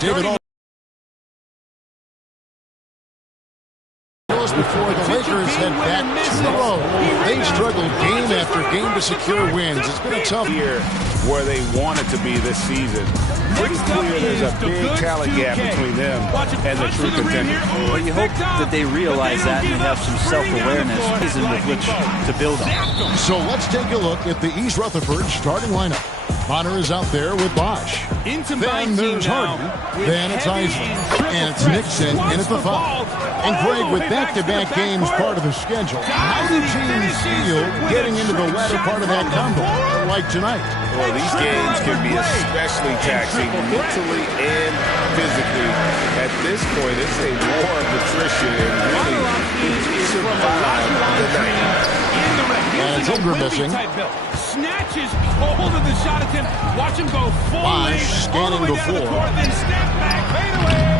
David before the Lakers head back to the road. They struggled game after game to secure wins. It's been a tough year where they wanted to be this season. Pretty clear there's a big talent gap between them and the true contenders. Well, you hope that they realize that and have some self-awareness season with which to build on. So let's take a look at the East Rutherford starting lineup. Bonner is out there with Bosch. Then there's Harden. Then it's Isley. And it's Nixon in at the 5. And Greg, with back-to-back games part of the schedule, how do teams feel getting into the latter part of that combo, like tonight? Well, these games can be especially taxing mentally and physically. At this point, it's a war of attrition and really survive the night. And it's Ingram missing. Snatches hold of the shot attempt. Watch him go full Bosch scanning the floor. Then step back, fade away.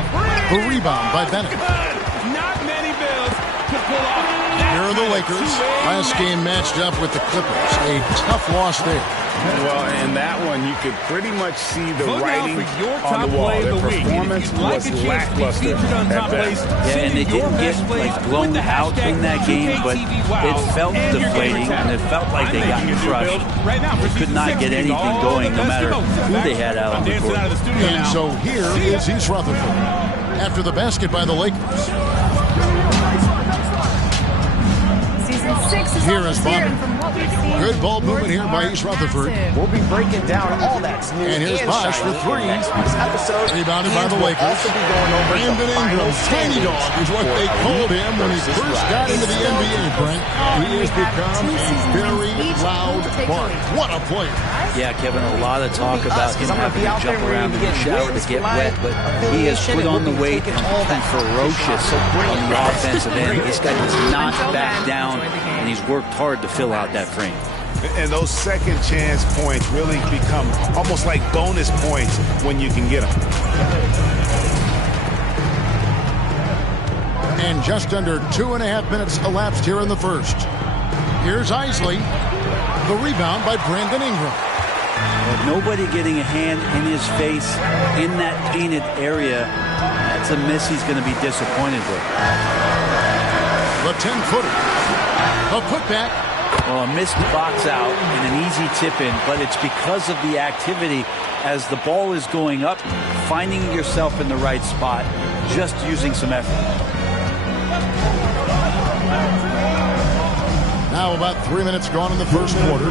The rebound by Bennett. Not many Bills to pull off. Here are the Lakers. Last game matched up with the Clippers. A tough loss there. Well, in that one, you could pretty much see the writing on the wall. Their performance was lackluster at best. Yeah, and they didn't get blown out in that game, but it felt deflating, and it felt like they got crushed. They could not get anything going, no matter who they had out on the court. And so here is East Rutherford after the basket by the Lakers. Here is Bonner. Good ball movement here by East Rutherford. We'll be breaking down all that's new. And here's Bosch for 3. Rebounded by the Lakers. Brandon Ingram, tiny dog, is what they called him when he first got into the NBA, Brent. He has become a very loud bark. What a player. Yeah, Kevin, a lot of talk about him having to jump around in the shower to get wet, but he has put on the weight and been ferocious on the offensive end. This guy does not back down, and he's worked hard to fill out that frame. And those second chance points really become almost like bonus points when you can get them. And just under 2.5 minutes elapsed here in the first. Here's Isley. The rebound by Brandon Ingram. Nobody getting a hand in his face in that painted area. That's a miss he's going to be disappointed with. The 10-footer. A putback. Well, a missed box out and an easy tip in, but it's because of the activity as the ball is going up, finding yourself in the right spot, just using some effort. Now about 3 minutes gone in the first quarter.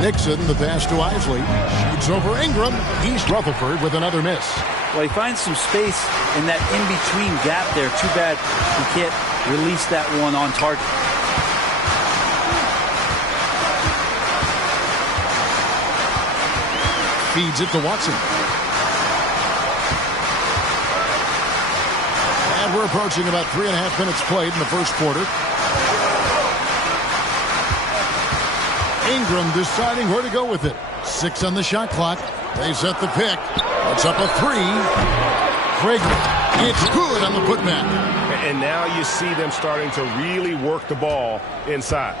Nixon, the pass to Isley. Shoots over Ingram. East Rutherford with another miss. Well, he finds some space in that in-between gap there. Too bad he can't release that one on target. Feeds it to Watson. And we're approaching about 3.5 minutes played in the first quarter. Ingram deciding where to go with it. 6 on the shot clock. They set the pick. It's up a 3. Fragrant. It's good on the putback. And now you see them starting to really work the ball inside.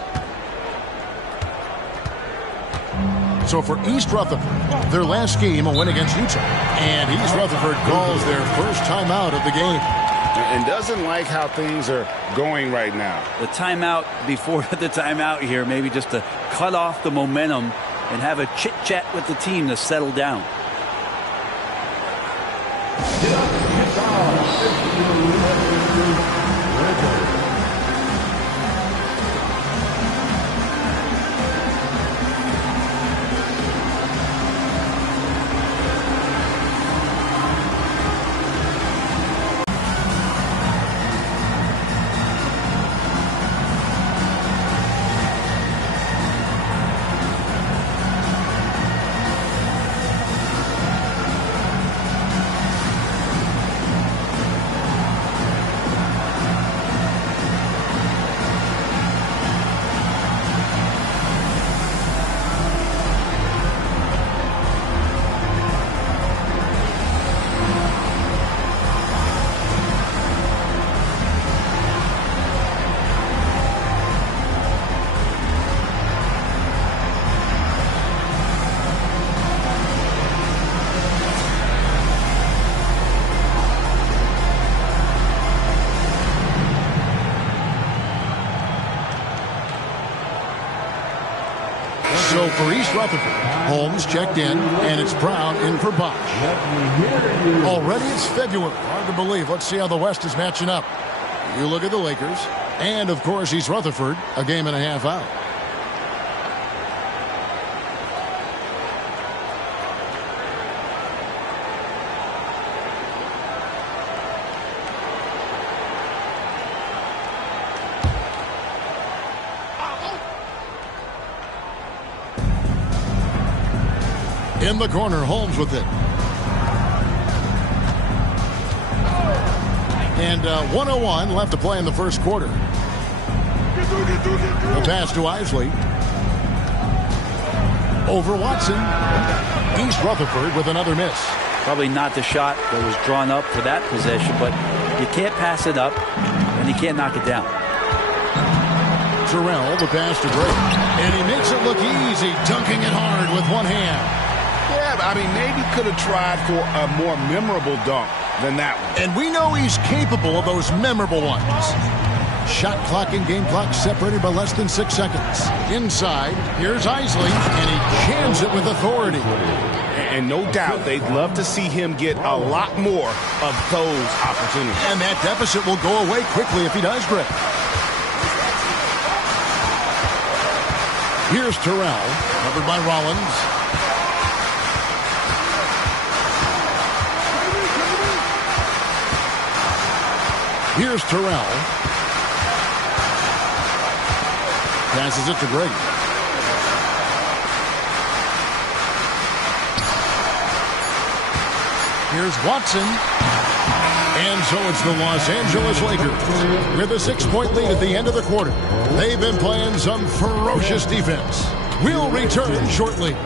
So for East Rutherford, their last game, a win against Utah. And East Rutherford calls their first timeout of the game. And doesn't like how things are going right now. The timeout before the timeout here, maybe just to cut off the momentum and have a chit-chat with the team to settle down. So for East Rutherford, Holmes checked in, and it's Brown in for Bosch. Already it's February. Hard to believe. Let's see how the West is matching up. You look at the Lakers, and of course East Rutherford, a game and a half out. In the corner, Holmes with it. And 1:01 left to play in the first quarter. The pass to Isley. Over Watson. East Rutherford with another miss. Probably not the shot that was drawn up for that possession, but you can't pass it up, and you can't knock it down. Terrell, the pass to Gray. And he makes it look easy, dunking it hard with one hand. Yeah, I mean, maybe could have tried for a more memorable dunk than that one. And we know he's capable of those memorable ones. Shot clock and game clock separated by less than 6 seconds. Inside, here's Isley, and he jams it with authority. And no doubt they'd love to see him get a lot more of those opportunities. And that deficit will go away quickly if he does, Greg. Here's Terrell, covered by Rollins. Here's Terrell. Passes it to Gray. Here's Watson. And so it's the Los Angeles Lakers with a 6-point lead at the end of the quarter. They've been playing some ferocious defense. We'll return shortly.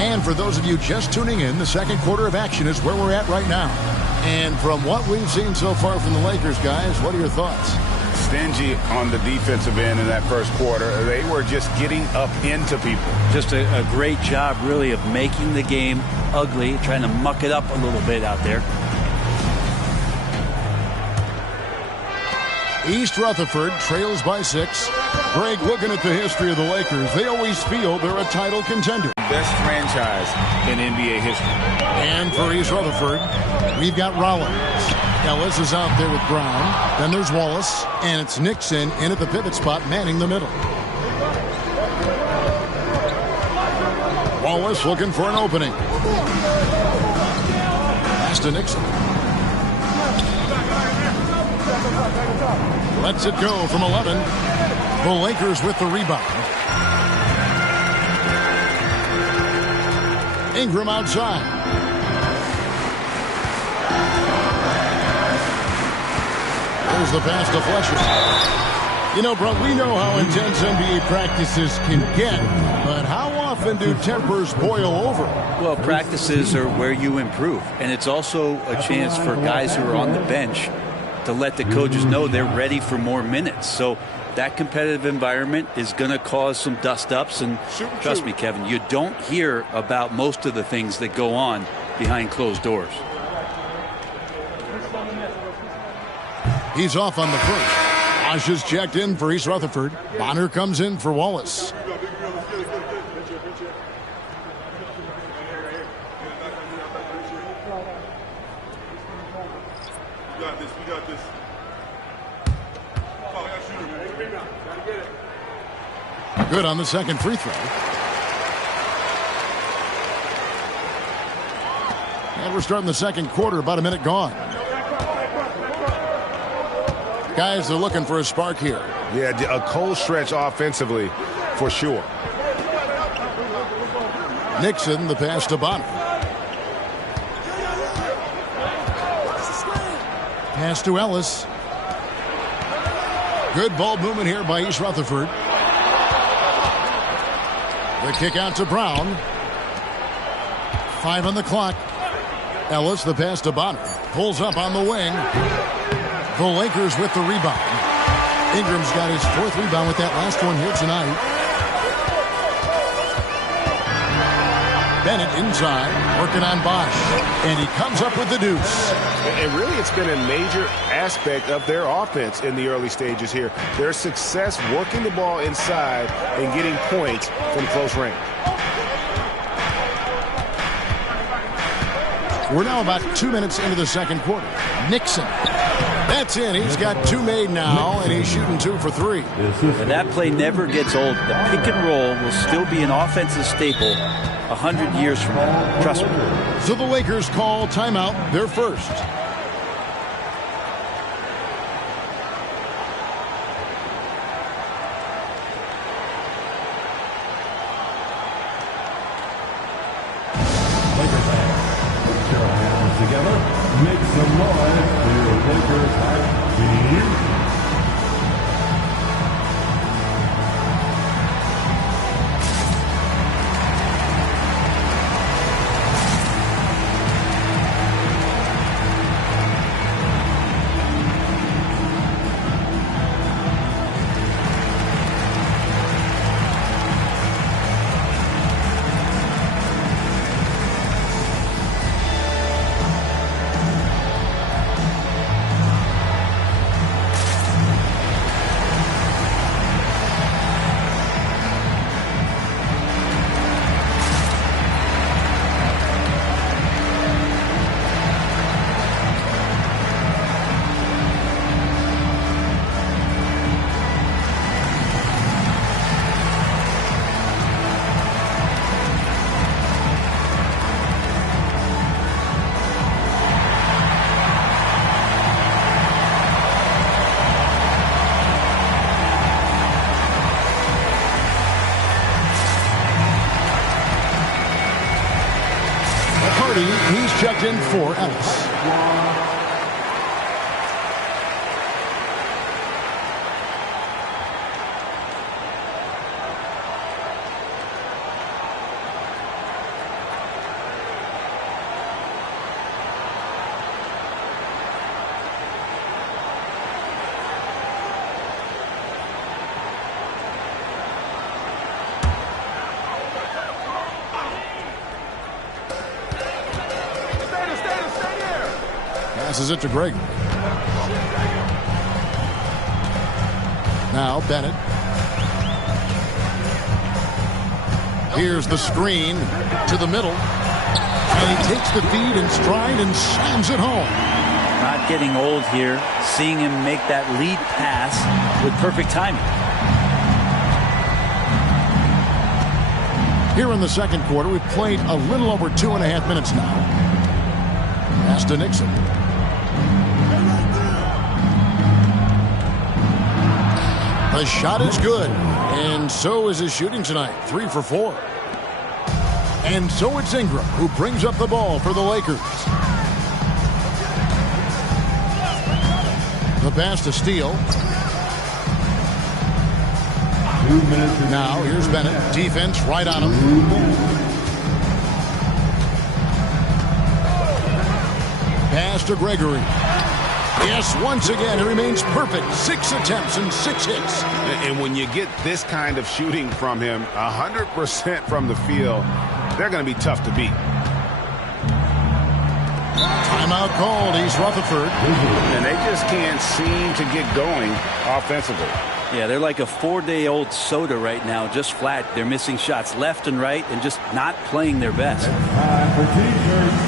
And for those of you just tuning in, the second quarter of action is where we're at right now. And from what we've seen so far from the Lakers, guys, what are your thoughts? Stingy on the defensive end in that first quarter. They were just getting up into people. Just a great job, really, of making the game ugly, trying to muck it up a little bit out there. East Rutherford trails by 6. Greg, looking at the history of the Lakers, they always feel they're a title contender. Best franchise in NBA history. And for East Rutherford, we've got Rollins. Ellis is out there with Brown. Then there's Wallace. And it's Nixon in at the pivot spot, manning the middle. Wallace looking for an opening. Pass to Nixon. Lets it go from 11. The Lakers with the rebound. Ingram outside. There's the pass to Fletcher. You know, bro, we know how intense NBA practices can get, but how often do tempers boil over? Well, practices are where you improve, and it's also a chance for guys who are on the bench to let the coaches know they're ready for more minutes. So that competitive environment is going to cause some dust-ups, and trust me, Kevin, you don't hear about most of the things that go on behind closed doors. He's off on the first. Bosch is checked in for East Rutherford. Bonner comes in for Wallace. Good on the second free throw. And we're starting the second quarter, about a minute gone. Guys, they're looking for a spark here. Yeah, a cold stretch offensively, for sure. Nixon, the pass to Bonner. Pass to Ellis. Good ball movement here by East Rutherford. The kick out to Brown. 5 on the clock. Ellis, the pass to Bonner. Pulls up on the wing. The Lakers with the rebound. Ingram's got his 4th rebound with that last one here tonight. Bennett inside, working on Bosch. And he comes up with the deuce. And really, it's been a major aspect of their offense in the early stages here. Their success working the ball inside and getting points from close range. We're now about 2 minutes into the second quarter. Nixon. That's in. He's got 2 made now, and he's shooting 2 for 3. And that play never gets old. The pick and roll will still be an offensive staple 100 years from now. Trust me. So the Lakers call timeout, their first. Together, make some noise for your Lakers hype team. He's checked in for Ellis. Passes it to Greg. Now Bennett. Here's the screen to the middle. And he takes the feed in stride and slams it home. Not getting old here. Seeing him make that lead pass with perfect timing. Here in the second quarter, we've played a little over 2.5 minutes now. Pass to Nixon. The shot is good, and so is his shooting tonight, 3 for 4. And so it's Ingram who brings up the ball for the Lakers. The pass to Steele. 2 minutes. Now here's Bennett. Defense right on him. Pass to Gregory. Yes, once again, it remains perfect. 6 attempts and 6 hits. And when you get this kind of shooting from him, 100% from the field, they're going to be tough to beat. Timeout called, East Rutherford. And they just can't seem to get going offensively. Yeah, they're like a 4-day-old soda right now, just flat. They're missing shots left and right and just not playing their best. Time for T-shirts.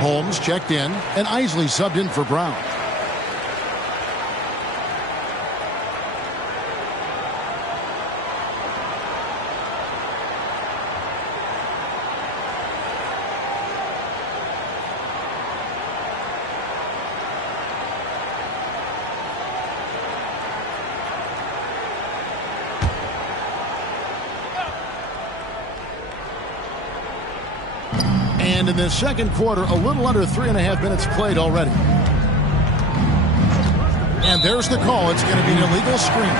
Holmes checked in, and Isley subbed in for Brown. And in the second quarter, a little under 3.5 minutes played already. And there's the call. It's going to be an illegal screen.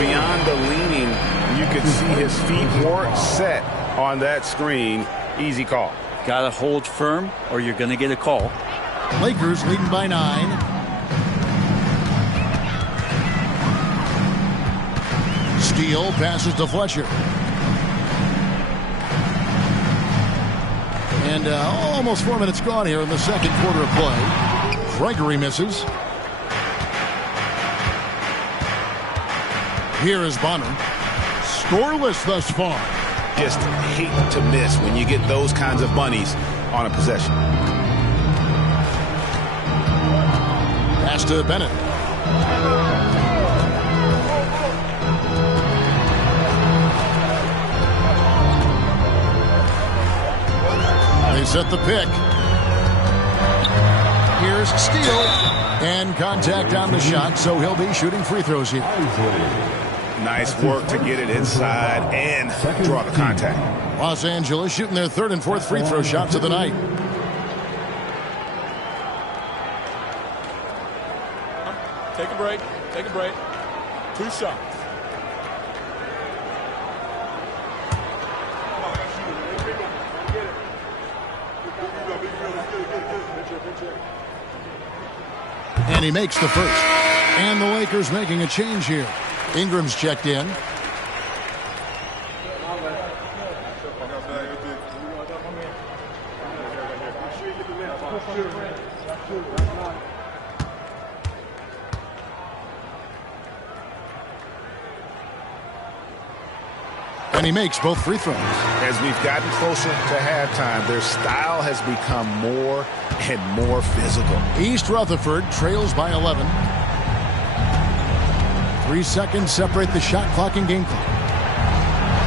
Beyond the leaning, you could see his feet weren't set on that screen. Easy call. Got to hold firm or you're going to get a call. Lakers leading by 9. Steele passes to Fletcher. And almost 4 minutes gone here in the second quarter of play. Gregory misses. Here is Bonner. Scoreless thus far. Just hate to miss when you get those kinds of bunnies on a possession. Pass to Bennett. They set the pick. Here's Steele. And contact on the shot, so he'll be shooting free throws here. Nice work to get it inside and draw the contact. Los Angeles shooting their third and fourth free throw shots of the night. Take a break. Take a break. 2 shots. And he makes the first. And the Lakers making a change here. Ingram's checked in. And he makes both free throws. As we've gotten closer to halftime, their style has become more and more physical. East Rutherford trails by 11. 3 seconds separate the shot clock and game clock.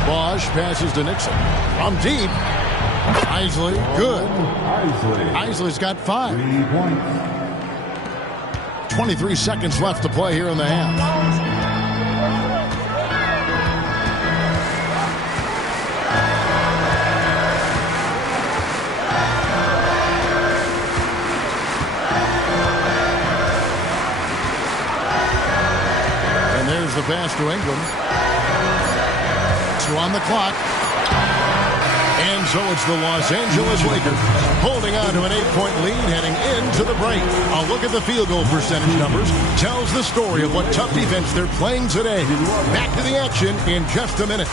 Bosch passes to Nixon. From deep. Isley, good. Isley's got 5. 23 seconds left to play here in the half. The pass to Ingram. 2 on the clock. And so it's the Los Angeles Lakers holding on to an 8-point lead heading into the break. A look at the field goal percentage numbers tells the story of what tough defense they're playing today. Back to the action in just a minute.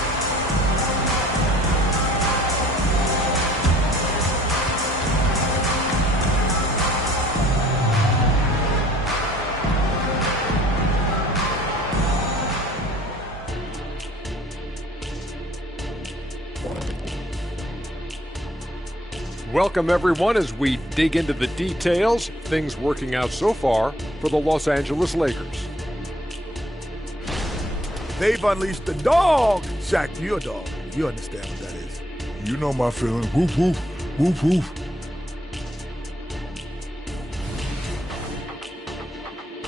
Welcome, everyone, as we dig into the details. Things working out so far for the Los Angeles Lakers. They've unleashed the dog. Shaq, you're a dog. You understand what that is. You know my feeling. Woof, woof, woof, woof.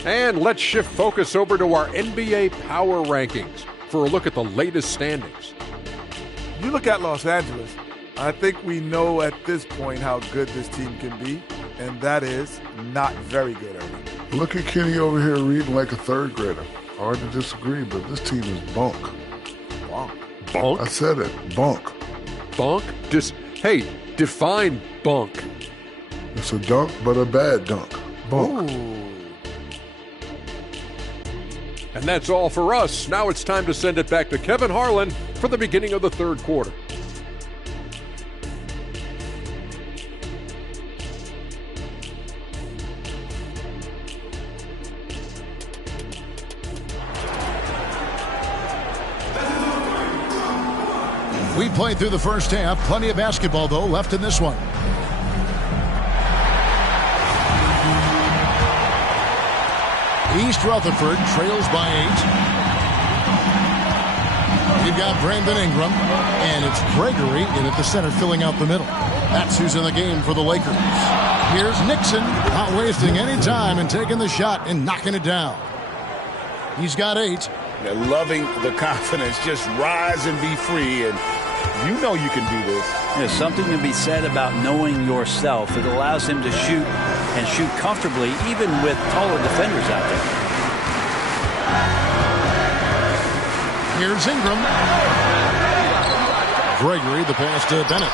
And let's shift focus over to our NBA Power Rankings for a look at the latest standings. You look at Los Angeles, I think we know at this point how good this team can be, and that is not very good, Ernie. Look at Kenny over here reading like a third grader. Hard to disagree, but this team is bunk. Bunk. Bunk? I said it. Bunk. Bunk? Hey, define bunk. It's a dunk, but a bad dunk. Bunk. Ooh. And that's all for us. Now it's time to send it back to Kevin Harlan for the beginning of the third quarter. We played through the first half. Plenty of basketball, though, left in this one. East Rutherford trails by 8. You've got Brandon Ingram, and it's Gregory in at the center filling out the middle. That's who's in the game for the Lakers. Here's Nixon, not wasting any time and taking the shot and knocking it down. He's got 8. They're loving the confidence. Just rise and be free, and you know you can do this. There's something to be said about knowing yourself. It allows him to shoot and shoot comfortably, even with taller defenders out there. Here's Ingram. Gregory, the pass to Bennett.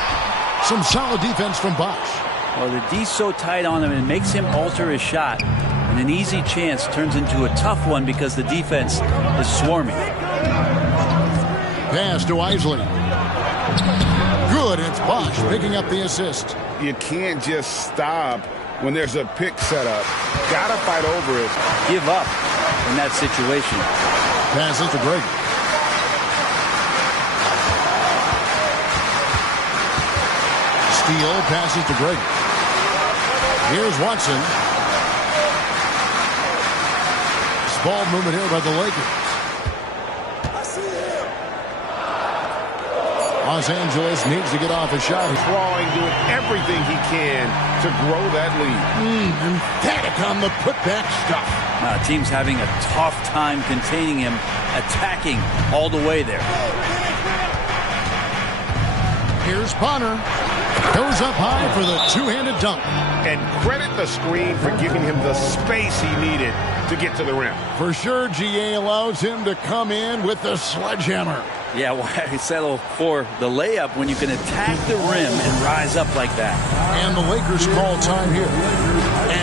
Some solid defense from Bosch. Well, the D's so tight on him, it makes him alter his shot. And an easy chance turns into a tough one because the defense is swarming. Pass to Isley. Good, and it's Bosch picking up the assist. You can't just stop when there's a pick set up. Got to fight over it. Give up in that situation. Passes to Gregory. Steele passes to Gregory. Here's Watson. Ball movement here by the Lakers. Los Angeles needs to get off a shot. Clawing, doing everything he can to grow that lead. Emphatic on the putback stuff. Team's having a tough time containing him, attacking all the way there. Here's Bonner. Goes up high for the two-handed dunk. And credit the screen for giving him the space he needed to get to the rim. For sure, GA allows him to come in with the sledgehammer. Yeah, why settle for the layup when you can attack the rim and rise up like that? And the Lakers call time here.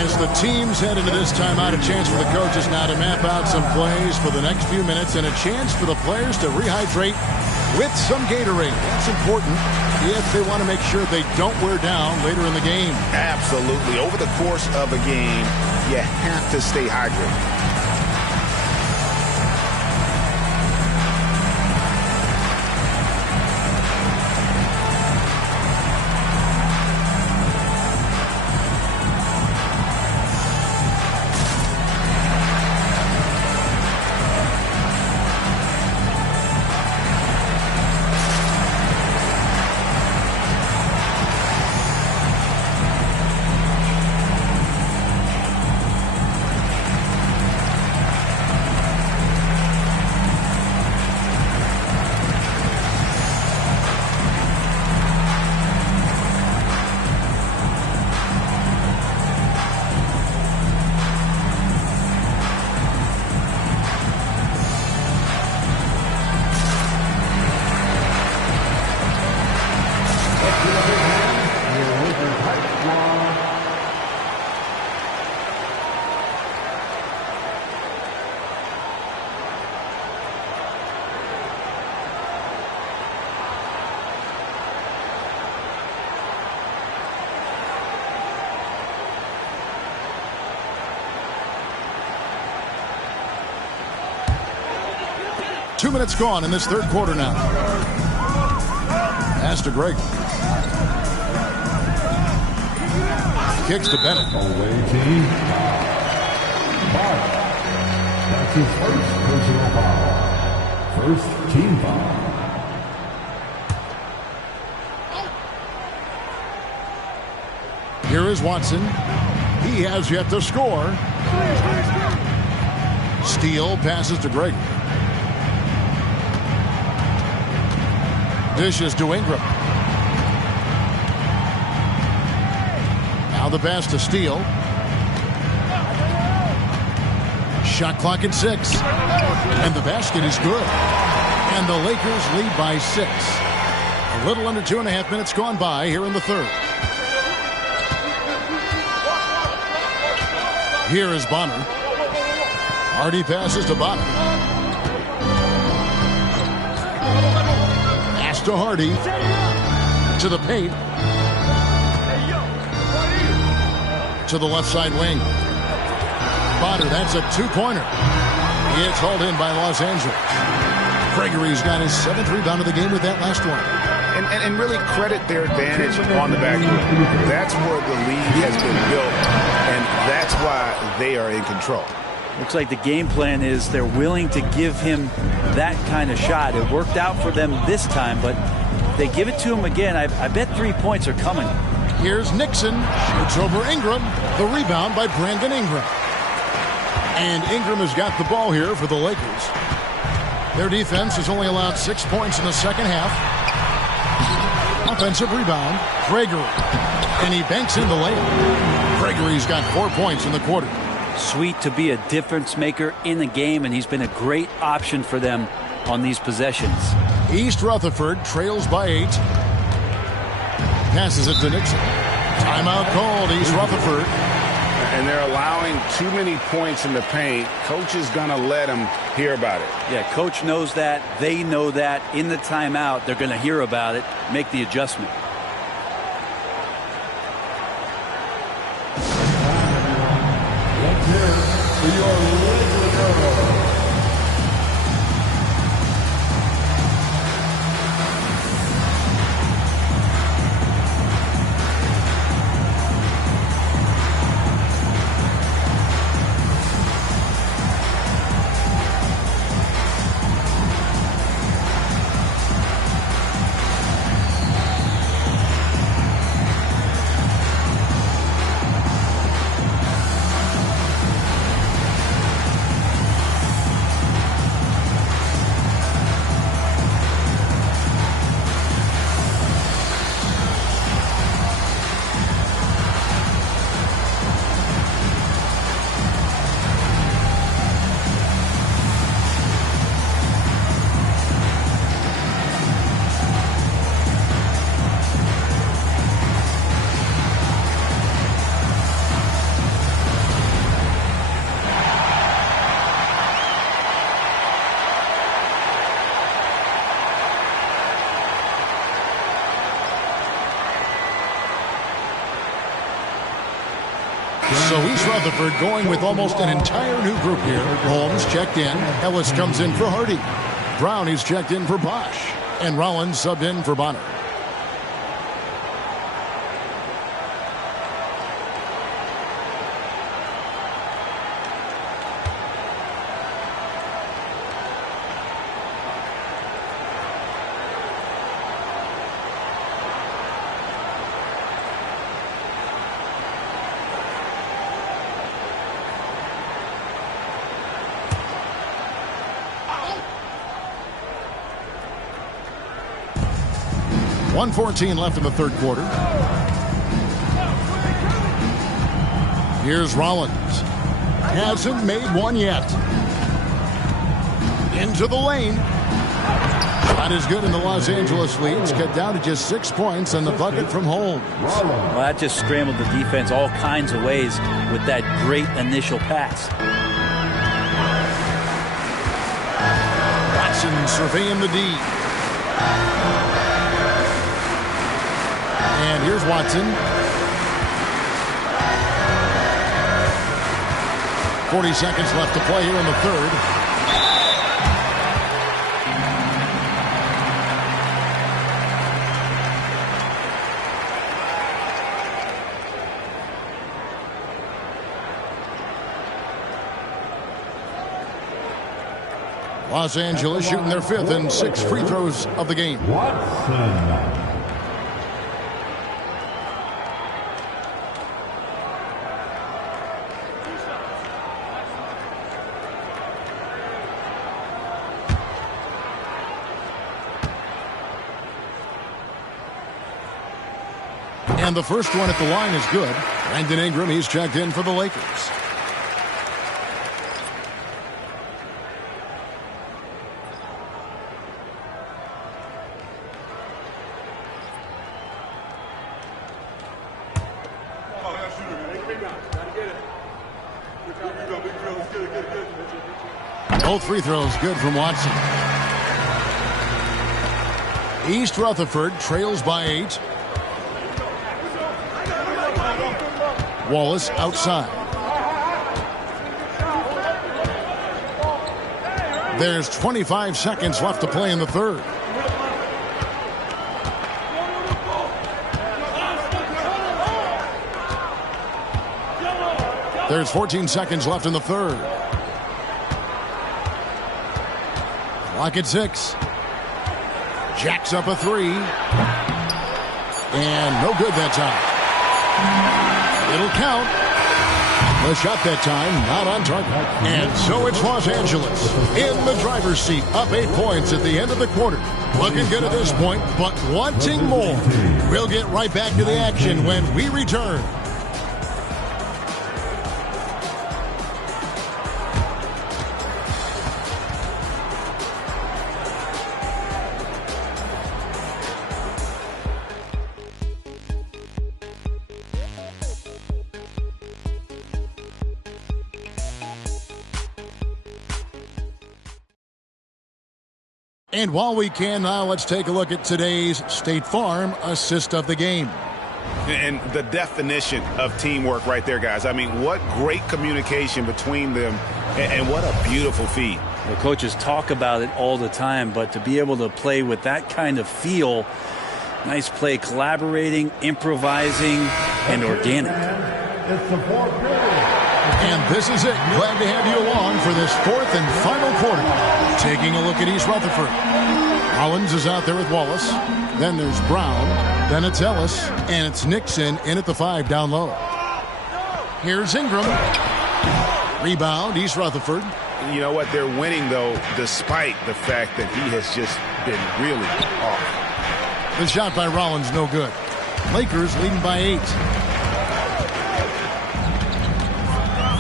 As the teams head into this timeout, a chance for the coaches now to map out some plays for the next few minutes and a chance for the players to rehydrate with some Gatorade. That's important if they want to make sure they don't wear down later in the game. Absolutely. Over the course of a game, you have to stay hydrated. Two minutes gone in this third quarter now. Pass to Greg. Kicks to Bennett. Away team. Foul. That's his first personal foul. First team foul. Here is Watson. He has yet to score. Steele passes to Greg. Dishes to Ingram. Now the pass to Steele. Shot clock at 6. And the basket is good. And the Lakers lead by 6. A little under 2.5 minutes gone by here in the third. Here is Bonner. Hardy passes to Bonner. Pass to Hardy. To the paint. To the left side wing. Bonner, that's a two-pointer. It's hauled in by Los Angeles. Gregory's got his 7th rebound of the game with that last one. And really credit their advantage on the back end. That's where the lead has been built, and that's why they are in control. Looks like the game plan is they're willing to give him that kind of shot. It worked out for them this time, but if they give it to him again, I bet 3 points are coming. Here's Nixon. Shoots over Ingram. The rebound by Brandon Ingram. And Ingram has got the ball here for the Lakers. Their defense has only allowed 6 points in the second half. Offensive rebound, Gregory. And he banks in the layup. Gregory's got 4 points in the quarter. Sweet to be a difference maker in the game, and he's been a great option for them on these possessions. East Rutherford trails by 8. Passes it to Nixon. Timeout called, East Rutherford. And they're allowing too many points in the paint. Coach is going to let them hear about it. Yeah, coach knows that. They know that. In the timeout, they're going to hear about it, make the adjustment. Let's hear for your Laker girls. So East Rutherford going with almost an entire new group here. Holmes checked in. Ellis comes in for Hardy. Brown is checked in for Bosch. And Rollins subbed in for Bonner. .114 left in the third quarter. Here's Rollins. Hasn't made one yet. Into the lane. Shot is good, and the Los Angeles leads cut down to just 6 points and the bucket from Holmes. Well, that just scrambled the defense all kinds of ways with that great initial pass. Watson surveying the D. And here's Watson. 40 seconds left to play here in the third. Los Angeles shooting their fifth and 6 free throws of the game. Watson. And the first one at the line is good. Brandon Ingram, he's checked in for the Lakers. Both free throws good from Watson. East Rutherford trails by 8. Wallace outside. There's 25 seconds left to play in the third. There's 14 seconds left in the third. Clock at 6. Jacks up a 3. And no good that time. It'll count. The shot that time, not on target. And so it's Los Angeles in the driver's seat, up 8 points at the end of the quarter. Looking good at this point, but wanting more. We'll get right back to the action when we return. And while we can now, let's take a look at today's State Farm assist of the game. And the definition of teamwork right there, guys. I mean, what great communication between them, and what a beautiful feed. The coaches talk about it all the time, but to be able to play with that kind of feel, nice play, collaborating, improvising, and organic. It's the fourth period. And this is it. Glad to have you along for this fourth and final quarter. Taking a look at East Rutherford. Rollins is out there with Wallace. Then there's Brown. Then it's Ellis. And it's Nixon in at the 5 down low. Here's Ingram. Rebound, East Rutherford. You know what? They're winning, though, despite the fact that he has just been really off. The shot by Rollins, no good. Lakers leading by 8.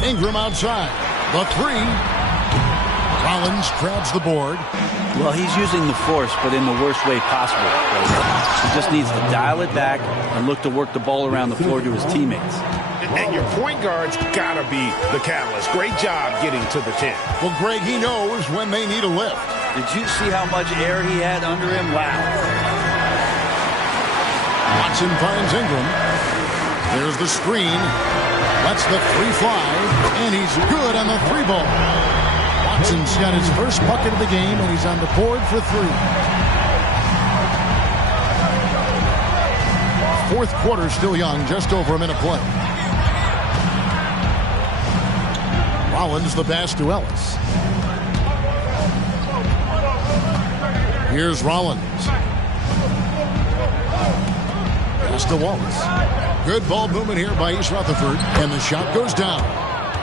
Ingram outside. The 3. Rollins grabs the board. Well, he's using the force, but in the worst way possible. He just needs to dial it back and look to work the ball around the floor to his teammates. And your point guard's got to be the catalyst. Great job getting to the 10. Well, Greg, he knows when they need a lift. Did you see how much air he had under him? Wow. Watson finds Ingram. There's the screen. Lets the 3 fly. And he's good on the 3 ball. Watson's got his first bucket of the game, and he's on the board for 3. Fourth quarter still young, just over a minute play. Rollins the pass to Ellis. Here's Rollins. Pass to Wallace. Good ball movement here by East Rutherford, and the shot goes down.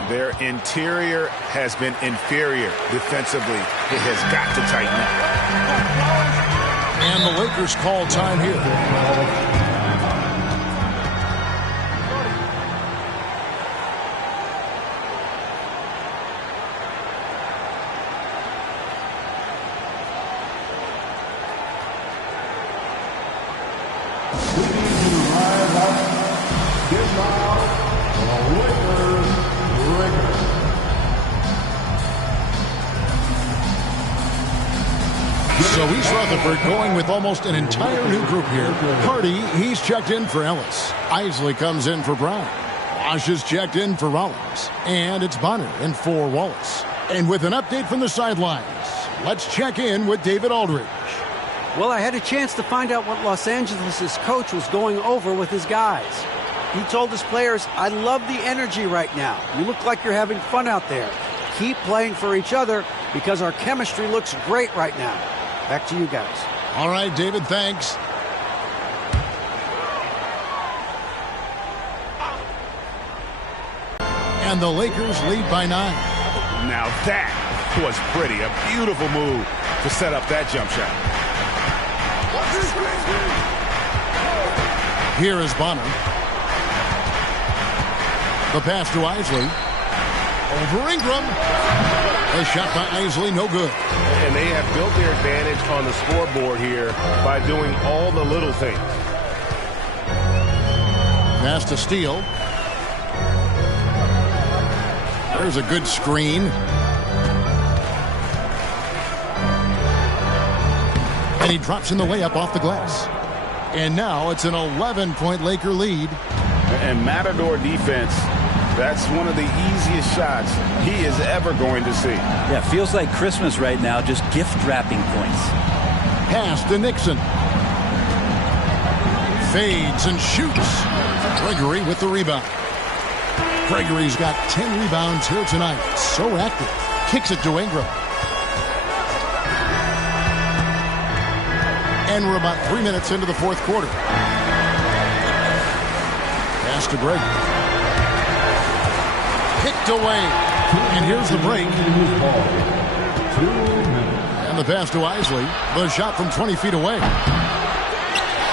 Their interior has been inferior defensively. It has got to tighten up. And the Lakers call time here. So East Rutherford going with almost an entire new group here. Hardy, he's checked in for Ellis. Isley comes in for Brown. Wash is checked in for Rollins. And it's Bonner in for Wallace. And with an update from the sidelines, let's check in with David Aldridge. Well, I had a chance to find out what Los Angeles' coach was going over with his guys. He told his players, I love the energy right now. You look like you're having fun out there. Keep playing for each other because our chemistry looks great right now. Back to you guys. All right, David, thanks. And the Lakers lead by 9. Now that was pretty. A beautiful move to set up that jump shot. Here is Bonner. The pass to Isley. Over Ingram. The shot by Isley, no good. And they have built their advantage on the scoreboard here by doing all the little things. Pass to Steele. There's a good screen. And he drops in the layup off the glass. And now it's an 11-point Laker lead. And Matador defense, that's one of the easiest shots he is ever going to see. Yeah, feels like Christmas right now, just gift wrapping points. Pass to Nixon. Fades and shoots. Gregory with the rebound. Gregory's got 10 rebounds here tonight. So active. Kicks it to Ingram. And we're about 3 minutes into the fourth quarter. Pass to Greg. Picked away. And here's the break. And the pass to Isley. The shot from 20 feet away.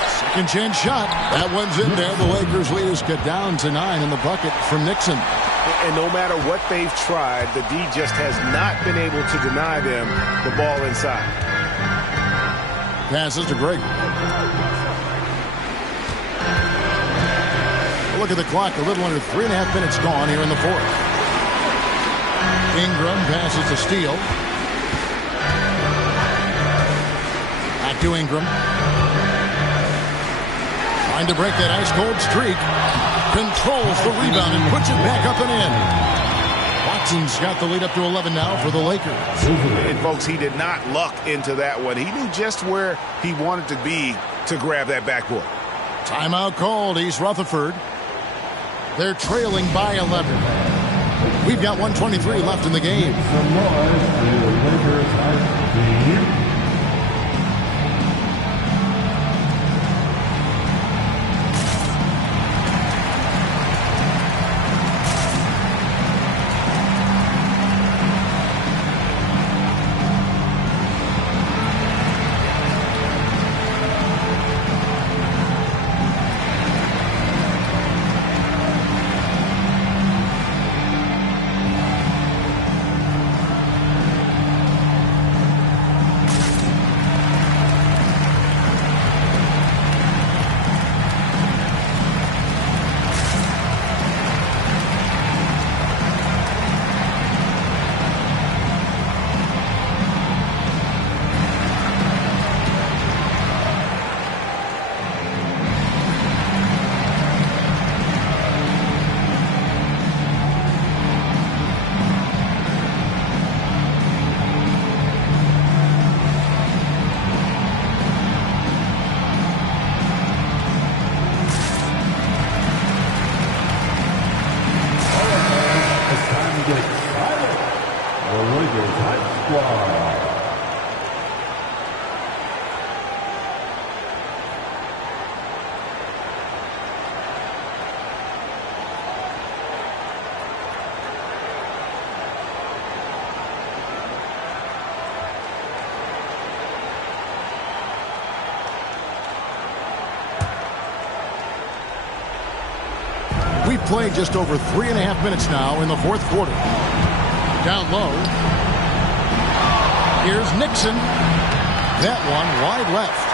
Second chance shot. That one's in there. The Lakers lead is cut down to 9 in the bucket from Nixon. And no matter what they've tried, the D just has not been able to deny them the ball inside. Passes to Greg. Look at the clock. A little under 3.5 minutes gone here in the fourth. Ingram passes to Steele. Back to Ingram. Trying to break that ice-cold streak. Controls the rebound and puts it back up and in. Watson's got the lead up to 11 now for the Lakers. And, folks, he did not luck into that one. He knew just where he wanted to be to grab that backboard. Timeout called, East Rutherford. They're trailing by 11. We've got 1:23 left in the game. We've played just over 3.5 minutes now in the fourth quarter. Down low. Here's Nixon. That one wide left.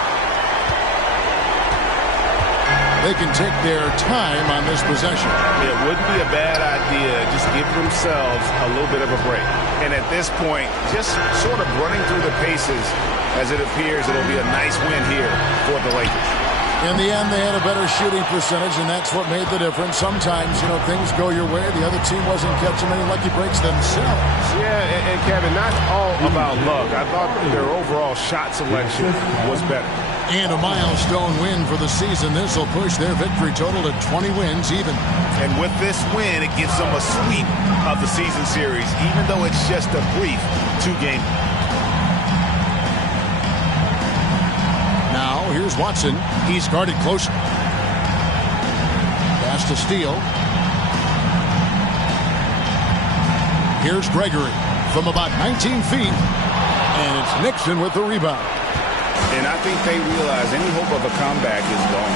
They can take their time on this possession. It wouldn't be a bad idea. Just give themselves a little bit of a break. And at this point, just sort of running through the paces as it appears it'll be a nice win here for the Lakers. In the end, they had a better shooting percentage, and that's what made the difference. Sometimes, things go your way. The other team wasn't catching many lucky breaks themselves. Yeah, and Kevin, not all about luck. I thought their overall shot selection was better. And a milestone win for the season. This will push their victory total to 20 wins even. And with this win, it gives them a sweep of the season series, even though it's just a brief 2-game. Now, here's Watson. He's guarded closer. Pass to Steele. Here's Gregory from about 19 feet. And it's Nixon with the rebound. And I think they realize any hope of a comeback is gone.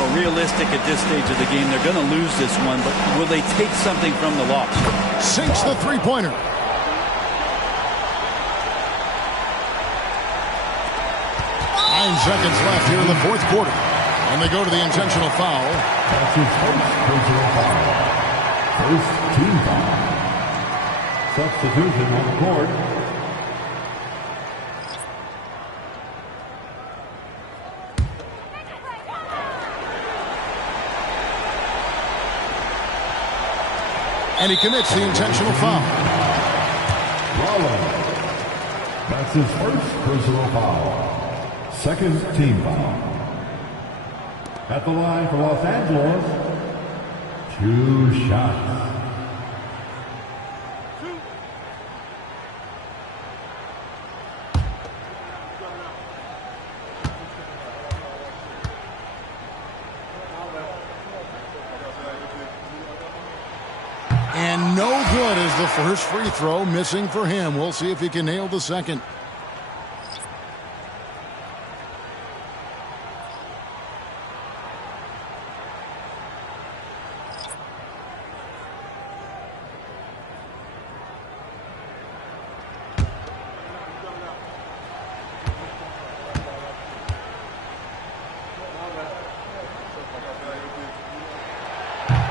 Well, realistic at this stage of the game, they're going to lose this one, but will they take something from the loss? Sinks the three-pointer. 9 seconds left here in the fourth quarter. And they go to the intentional foul. That's his first personal foul. First team foul. Substitution on the court. And he commits the intentional foul. Rollins. That's his first personal foul. Second team foul. At the line for Los Angeles, 2 shots. And no good as the first free throw missing for him. We'll see if he can nail the second.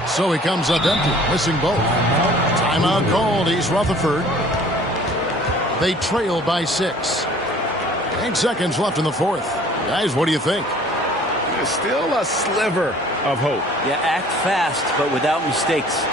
So he comes up empty, missing both. Timeout called, East Rutherford. They trail by 6. 8 seconds left in the fourth. Guys, what do you think? There's still a sliver of hope. Yeah, act fast, but without mistakes.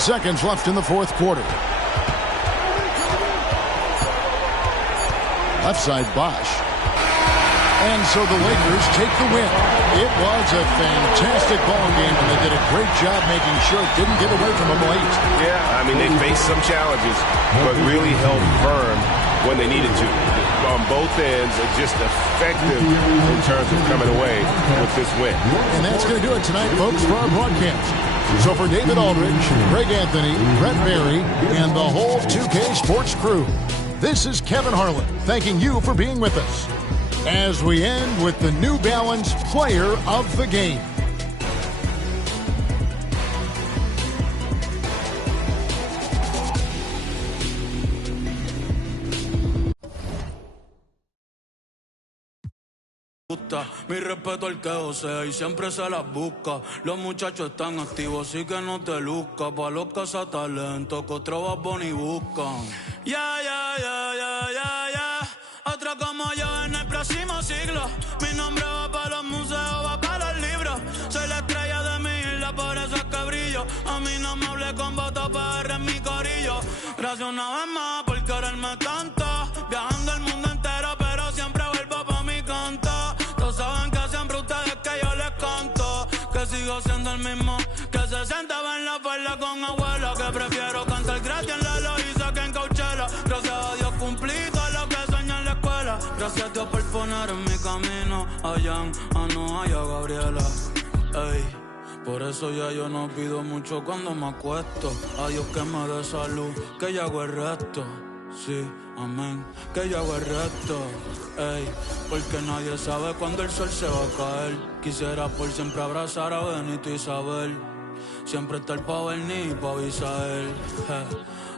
Seconds left in the fourth quarter. Left side Bosch. And so the Lakers take the win. It was a fantastic ball game, and they did a great job making sure it didn't get away from them late. Yeah, I mean, they faced some challenges, but really held firm when they needed to. On both ends, are just effective in terms of coming away with this win. And that's going to do it tonight, folks, for our broadcast. So for David Aldridge, Greg Anthony, Brett Barry, and the whole 2K Sports crew, this is Kevin Harlan thanking you for being with us as we end with the New Balance Player of the Game. Mi respeto al que osea y siempre se las busca. Los muchachos están activos, así que no te luzca. Pa' los cazatalentos que otros Bad Bunny buscan. Otro como yo en el próximo siglo. Mi nombre va para los museos, va para los libros. Soy la estrella de mi isla, por eso es que brillo. A mí no me hablé con voto PR en mi corillo. Gracias una vez más por quererme tanto. Viajando el mundo entero, pero siempre vuelvo pa' mi canto. Saben que siempre ustedes que yo les canto, que sigo siendo el mismo, que se sentaba en la falda con abuela, que prefiero cantar gratis en la Loíza que en Coachella. Gracias a Dios cumplí todo lo que soñé en la escuela. Gracias a Dios por poner en mi camino a Jan, a Noah y a Gabriela. Ey, por eso ya yo no pido mucho cuando me acuesto. A Dios que me dé salud, que yo hago el resto. Sí, amén, que yo hago el resto, ey, porque nadie sabe cuándo el sol se va a caer. Quisiera por siempre abrazar a Benito y Isabel, siempre estar pa' Berni y pa' Abisael,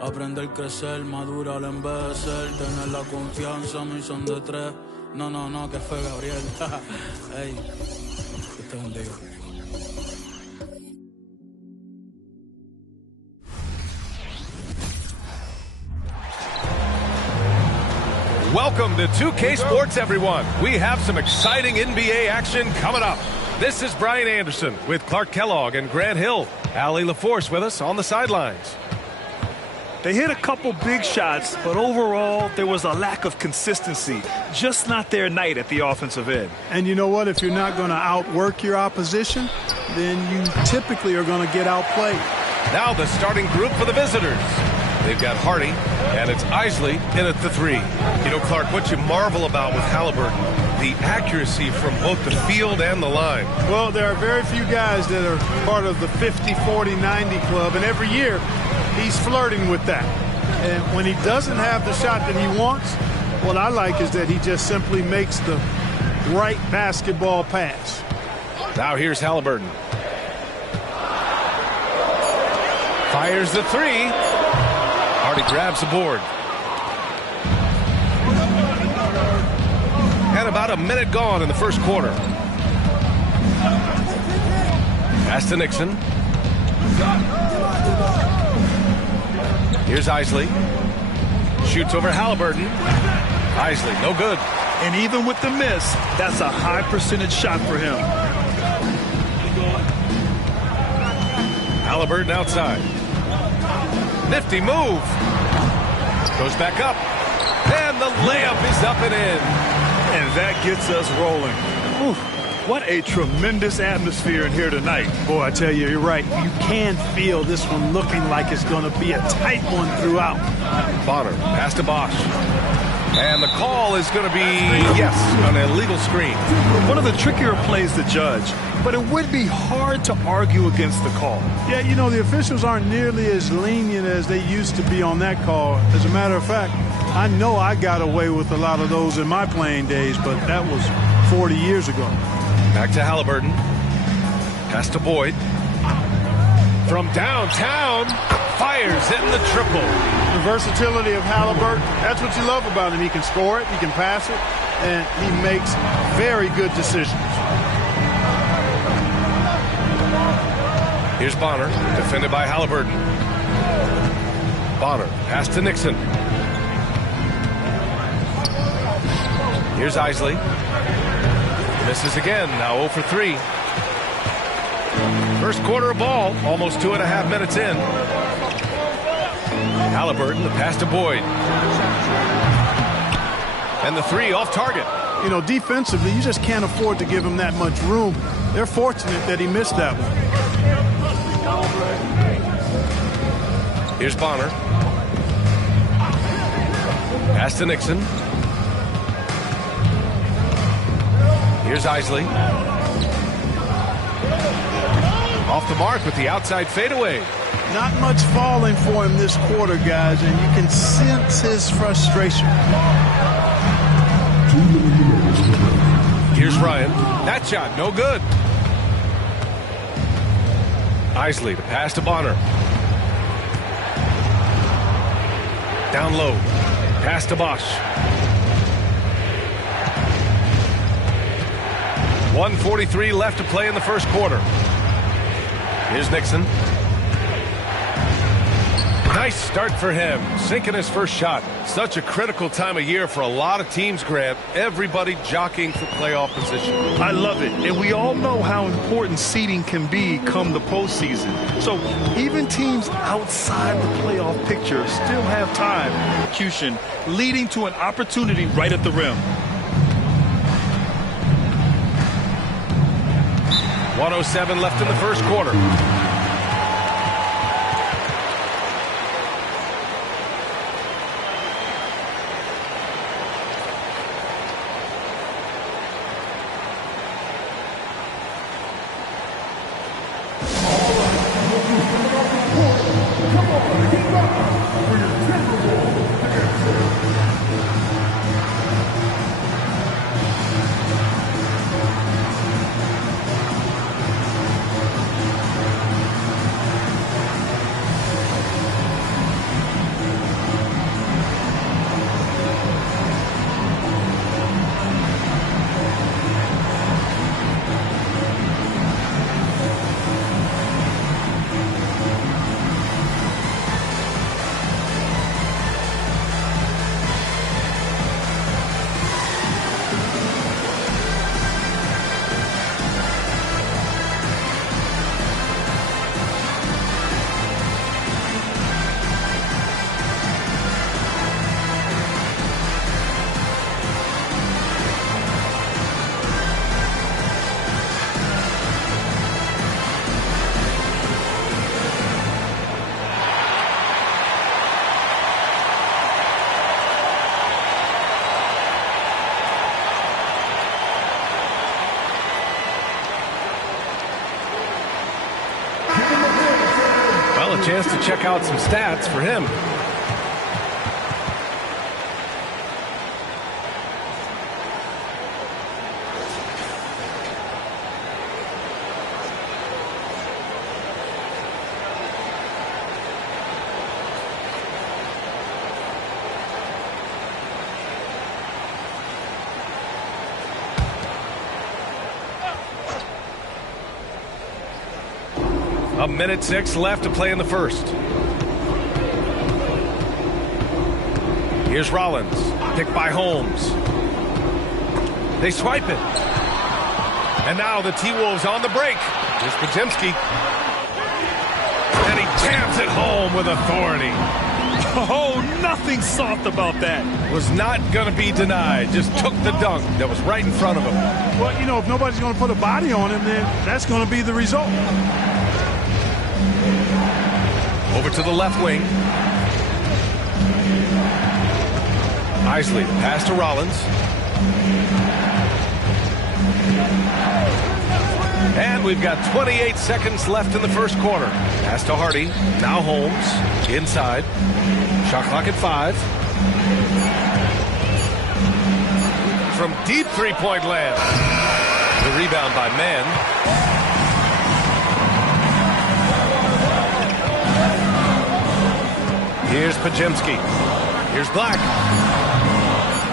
aprender, crecer, madurar, envejecer, tener la confianza, mi son de 3, no, que fue Gabriel, ey, que te bendiga. Welcome to 2K Sports, everyone. We have some exciting NBA action coming up. This is Brian Anderson with Clark Kellogg and Grant Hill. Allie LaForce with us on the sidelines. They hit a couple big shots, but overall, there was a lack of consistency. Just not their night at the offensive end. And you know what? If you're not going to outwork your opposition, then you typically are going to get outplayed. Now the starting group for the visitors. They've got Hardy, and it's Isley in at the 3. You know, Clark, what you marvel about with Halliburton, the accuracy from both the field and the line. Well, there are very few guys that are part of the 50, 40, 90 club, and every year he's flirting with that. And when he doesn't have the shot that he wants, what I like is that he just simply makes the right basketball pass. Now here's Halliburton. Fires the 3. Hardy grabs the board. And about a minute gone in the first quarter. Pass to Nixon. Here's Isley. Shoots over Halliburton. Isley, no good. And even with the miss, that's a high percentage shot for him. Halliburton outside. Nifty move. Goes back up. And the layup is up and in. And that gets us rolling. Ooh, what a tremendous atmosphere in here tonight. Boy, I tell you, you're right. You can feel this one looking like it's going to be a tight one throughout. Bonner, pass to Bosch. And the call is going to be, yes, an illegal screen. One of the trickier plays to judge, but it would be hard to argue against the call. Yeah, you know, the officials aren't nearly as lenient as they used to be on that call. As a matter of fact, I know I got away with a lot of those in my playing days, but that was 40 years ago. Back to Halliburton. Pass to Boyd. From downtown, fires in the triple. The versatility of Halliburton, that's what you love about him. He can score it, he can pass it, and he makes very good decisions. Here's Bonner, defended by Halliburton. Bonner, pass to Nixon. Here's Isley. Misses again, now 0 for 3. First quarter of ball, almost 2.5 minutes in. Halliburton, the pass to Boyd. And the 3 off target. You know, defensively, you just can't afford to give him that much room. They're fortunate that he missed that one. Here's Bonner. Pass to Nixon. Here's Isley. Off the mark with the outside fadeaway. Not much falling for him this quarter, guys, and you can sense his frustration. Here's Ryan. That shot, no good. Isley, the pass to Bonner. Down low. Pass to Bosch. 1:43 left to play in the first quarter. Here's Nixon. Nice start for him, sinking his first shot. Such a critical time of year for a lot of teams, Grant. Everybody jockeying for playoff position. I love it, and we all know how important seeding can be come the postseason. So even teams outside the playoff picture still have time. Execution leading to an opportunity right at the rim. 1:07 left in the first quarter. a chance to check out some stats for him. A minute 6 left to play in the first. Here's Rollins, picked by Holmes. They swipe it. And now the T-Wolves on the break. Here's Podziemski. And he jams it home with authority. Oh, nothing soft about that. Was not going to be denied. Just took the dunk that was right in front of him. Well, you know, if nobody's going to put a body on him, then that's going to be the result. Over to the left wing. Isley, pass to Rollins. And we've got 28 seconds left in the first quarter. Pass to Hardy. Now Holmes. Inside. Shot clock at 5. From deep three-point land. The rebound by Mann. Here's Podziemski. Here's Black.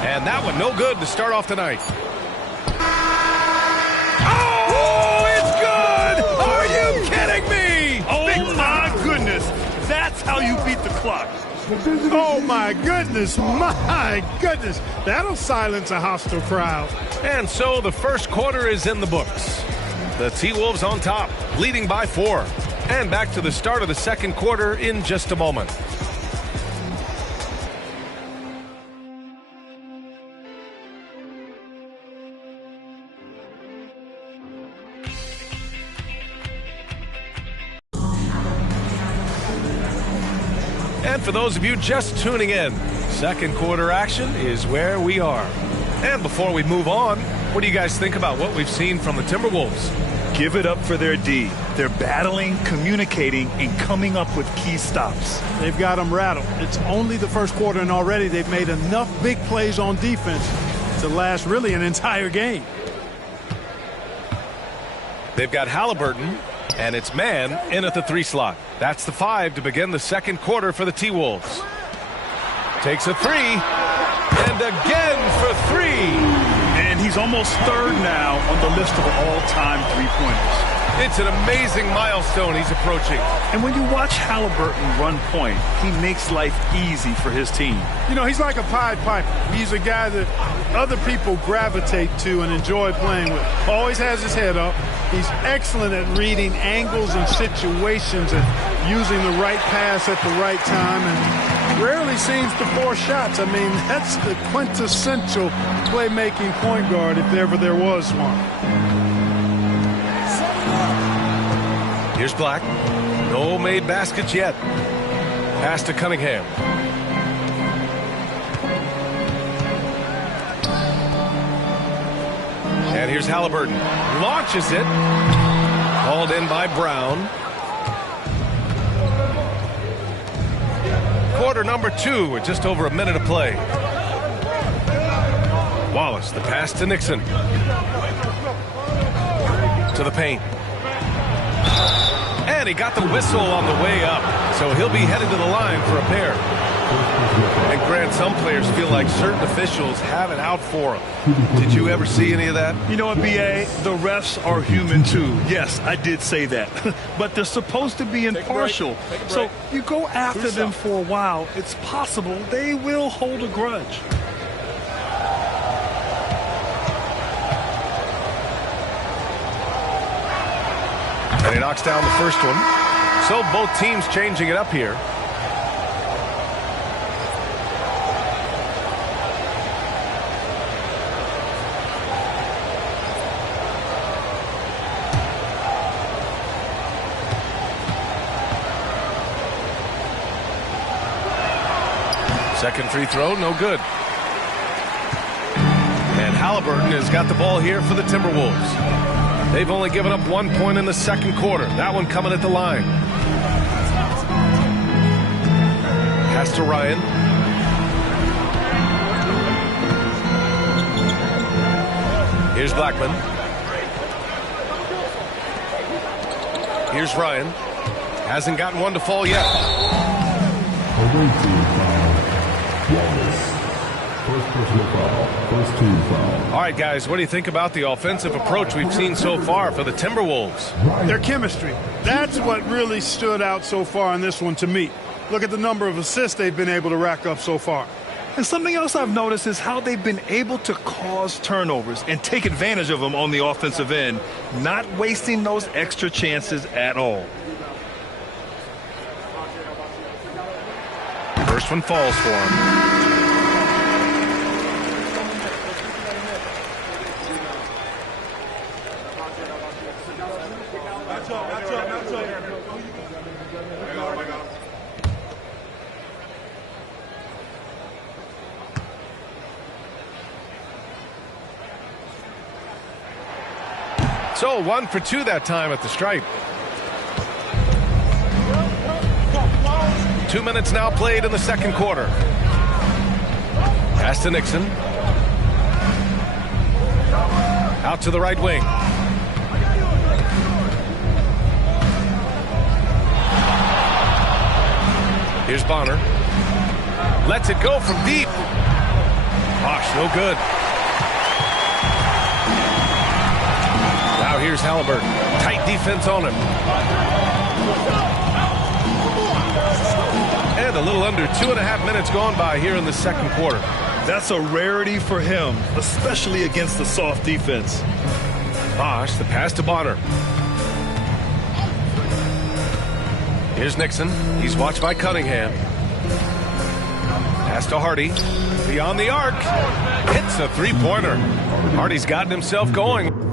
And that one no good to start off tonight. Oh, it's good! Are you kidding me? Oh, my goodness. That's how you beat the clock. Oh, my goodness. My goodness. That'll silence a hostile crowd. And so the first quarter is in the books. The T-Wolves on top, leading by 4. And back to the start of the second quarter in just a moment. And for those of you just tuning in, second quarter action is where we are. And before we move on, what do you guys think about what we've seen from the Timberwolves? Give it up for their D. They're battling, communicating, and coming up with key stops. They've got them rattled. It's only the first quarter, and already they've made enough big plays on defense to last really an entire game. They've got Halliburton, and it's Mann in at the 3 slot. That's the 5 to begin the second quarter for the T-Wolves. Takes a 3, and again for 3. And he's almost third now on the list of all-time three-pointers. It's an amazing milestone he's approaching. And when you watch Halliburton run point, he makes life easy for his team. You know, he's like a Pied Piper. He's a guy that other people gravitate to and enjoy playing with. Always has his head up. He's excellent at reading angles and situations and using the right pass at the right time, and rarely seems to force shots. I mean, that's the quintessential playmaking point guard if ever there was one. Here's Black. No made baskets yet. Pass to Cunningham. And here's Halliburton. Launches it. Called in by Brown. Quarter number 2 with just over a minute of play. Wallace, the pass to Nixon. To the paint. And he got the whistle on the way up, so he'll be headed to the line for a pair. And Grant, some players feel like certain officials have it out for them. Did you ever see any of that? You know what, B.A.? The refs are human, too. Yes, I did say that. But they're supposed to be impartial. So you go after them for a while, it's possible they will hold a grudge. And he knocks down the first one. So both teams changing it up here. Second free throw, no good. And Halliburton has got the ball here for the Timberwolves. They've only given up 1 point in the second quarter. That one coming at the line. Pass to Ryan. Here's Blackman. Here's Ryan. Hasn't gotten one to fall yet. First personal foul. First team foul. All right, guys, what do you think about the offensive approach we've seen so far for the Timberwolves? Their chemistry. That's what really stood out so far in this one to me. Look at the number of assists they've been able to rack up so far. And something else I've noticed is how they've been able to cause turnovers and take advantage of them on the offensive end, not wasting those extra chances at all. First one falls for him. So 1 for 2 that time at the stripe. 2 minutes now played in the second quarter. Pass to Nixon. Out to the right wing. Here's Bonner. Lets it go from deep. Gosh, no good. Now here's Halliburton. Tight defense on him. And a little under 2.5 minutes gone by here in the second quarter. That's a rarity for him, especially against the soft defense. Bosch, the pass to Bonner. Here's Nixon. He's watched by Cunningham. Pass to Hardy. Beyond the arc. Hits a three-pointer. Hardy's gotten himself going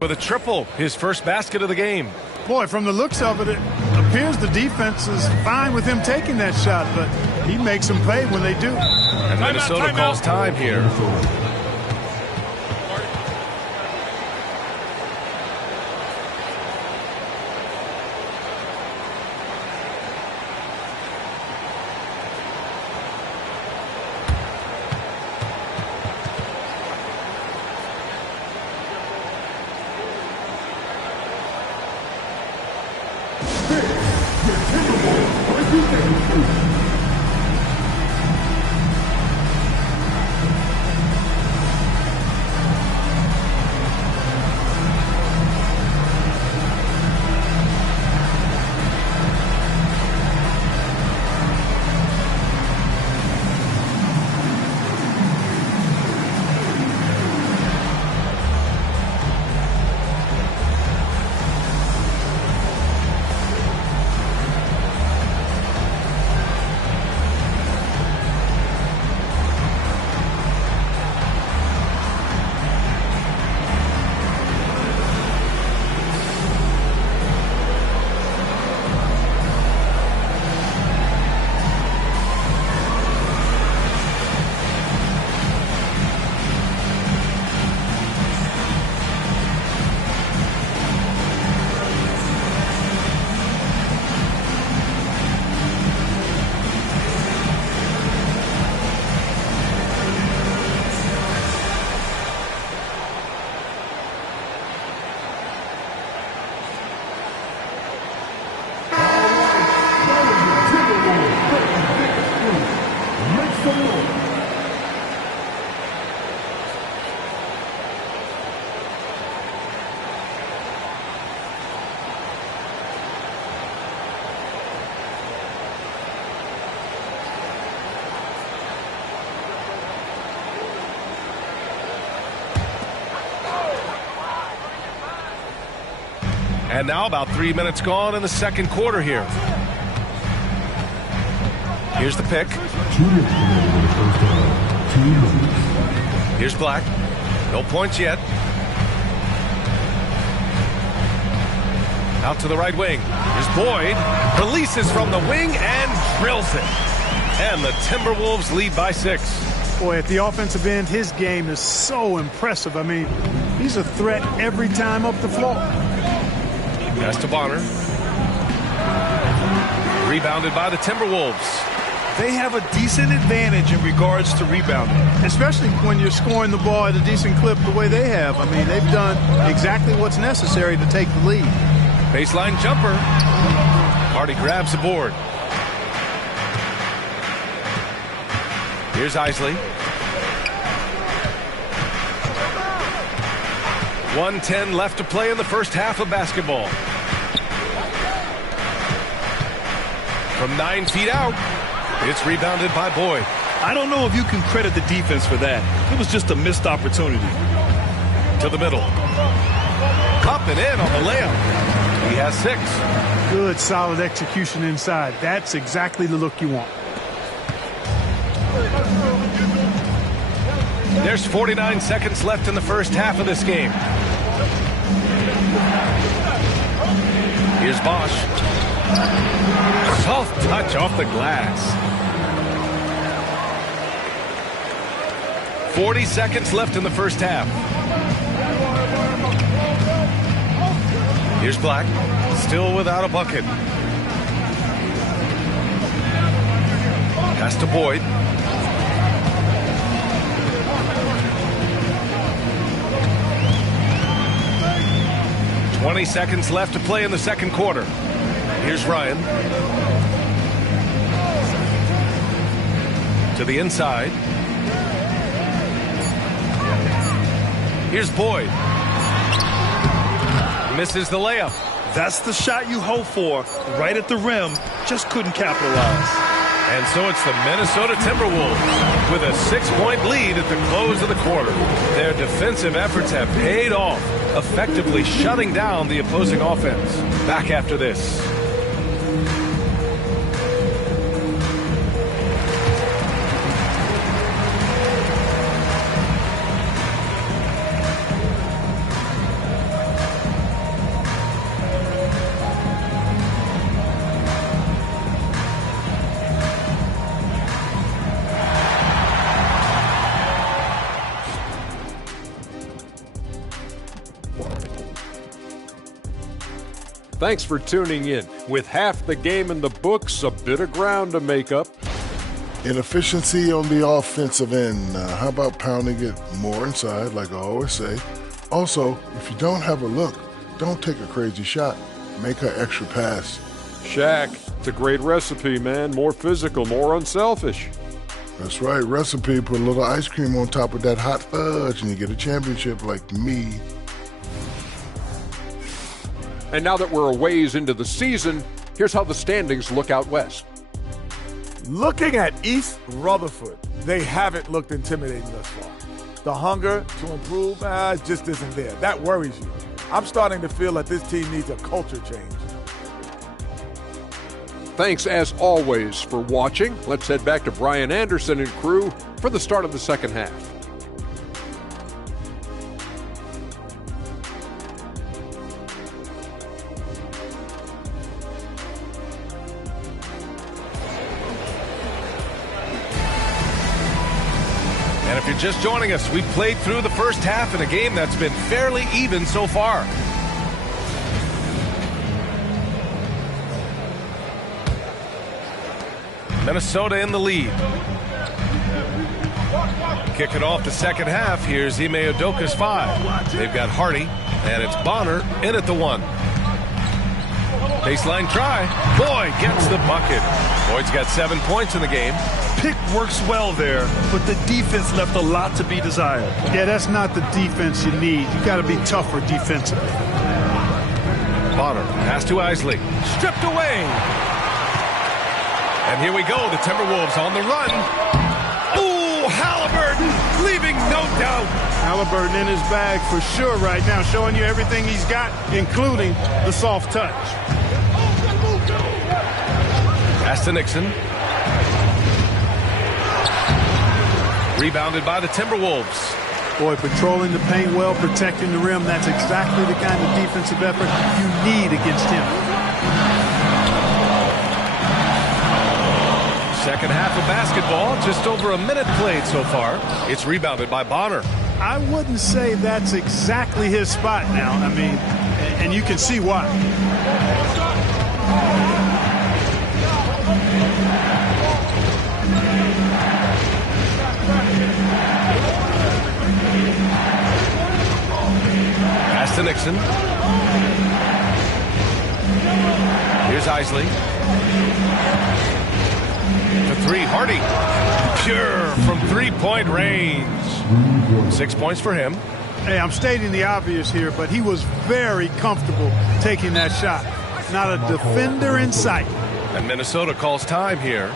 with a triple, his first basket of the game. Boy, from the looks of it, it appears the defense is fine with him taking that shot, but he makes them pay when they do. And Minnesota calls time here. And now about 3 minutes gone in the second quarter here. Here's the pick. Here's Black. No points yet. Out to the right wing. Here's Boyd. Releases from the wing and drills it. And the Timberwolves lead by 6. Boy, at the offensive end, his game is so impressive. I mean, he's a threat every time up the floor. Pass to Bonner. Rebounded by the Timberwolves. They have a decent advantage in regards to rebounding. Especially when you're scoring the ball at a decent clip the way they have. I mean, they've done exactly what's necessary to take the lead. Baseline jumper. Hardy grabs the board. Here's Isley. 1:10 left to play in the first half of basketball. From 9 feet out, it's rebounded by Boyd. I don't know if you can credit the defense for that. It was just a missed opportunity. To the middle. Up and in on the layup. He has 6. Good, solid execution inside. That's exactly the look you want. There's 49 seconds left in the first half of this game. Here's Bosch. Soft touch off the glass. 40 seconds left in the first half. Here's Black. Still without a bucket. Pass to Boyd. Seconds left to play in the second quarter. Here's Ryan. To the inside. Here's Boyd. Misses the layup. That's the shot you hope for. Right at the rim. Just couldn't capitalize. And so it's the Minnesota Timberwolves with a 6-point lead at the close of the quarter. Their defensive efforts have paid off, effectively shutting down the opposing offense. Back after this. Thanks for tuning in. With half the game in the books, a bit of ground to make up. Inefficiency on the offensive end. How about pounding it more inside, like I always say? Also, if you don't have a look, don't take a crazy shot. Make an extra pass. Shaq, it's a great recipe, man. More physical, more unselfish. That's right. Recipe, put a little ice cream on top of that hot fudge and you get a championship like me. And now that we're a ways into the season, here's how the standings look out west. Looking at East Rutherford, they haven't looked intimidating thus far. The hunger to improve just isn't there. That worries you. I'm starting to feel that this team needs a culture change. Thanks, as always, for watching. Let's head back to Brian Anderson and crew for the start of the second half. And if you're just joining us, we've played through the first half in a game that's been fairly even so far. Minnesota in the lead. Kicking off the second half, here's Ime Udoka's 5. They've got Hardy, and it's Bonner in at the 1. Baseline try. Boyd gets the bucket. Boyd's got 7 points in the game. Pick works well there, but the defense left a lot to be desired. Yeah, that's not the defense you need. You got to be tougher defensively. Bonner, pass to Isley. Stripped away. And here we go, the Timberwolves on the run. Ooh, Halliburton, leaving no doubt. Halliburton in his bag for sure right now, showing you everything he's got, including the soft touch. Pass to Nixon. Rebounded by the Timberwolves. Boy, patrolling the paint well, protecting the rim. That's exactly the kind of defensive effort you need against him. Second half of basketball, just over a minute played so far. It's rebounded by Bonner. I wouldn't say that's exactly his spot now. I mean, and you can see why. Nixon. Here's Isley. The three, Hardy. Pure from three-point range. 6 points for him. Hey, I'm stating the obvious here, but he was very comfortable taking that shot. Not a defender in sight. And Minnesota calls time here.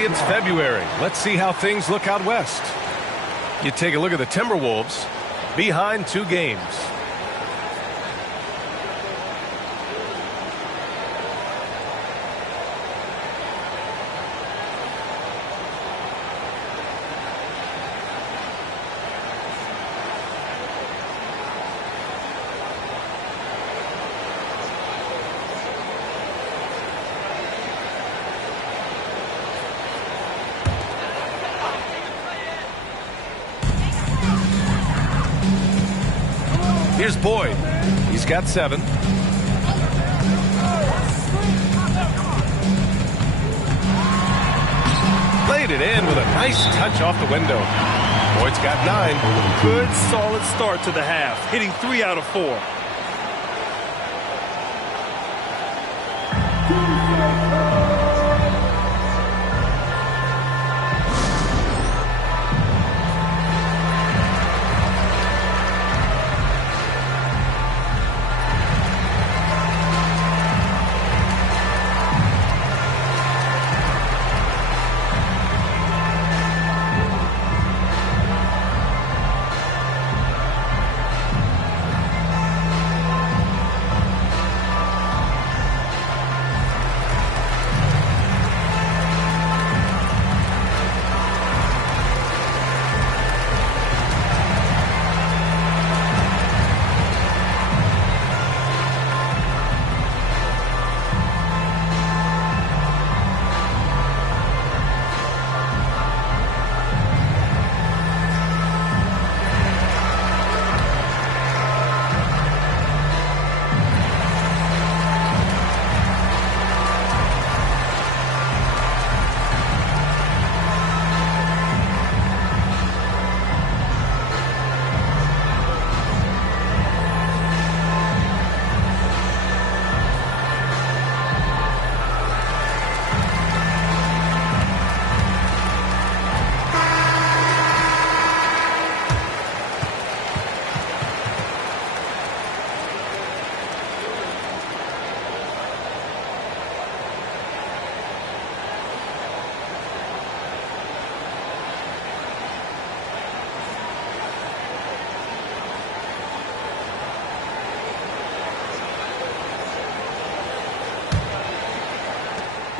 It's February. Let's see how things look out west. You take a look at the Timberwolves behind 2 games. Here's Boyd. He's got 7. Laid it in with a nice touch off the window. Boyd's got 9. Good, solid start to the half, hitting 3 out of 4.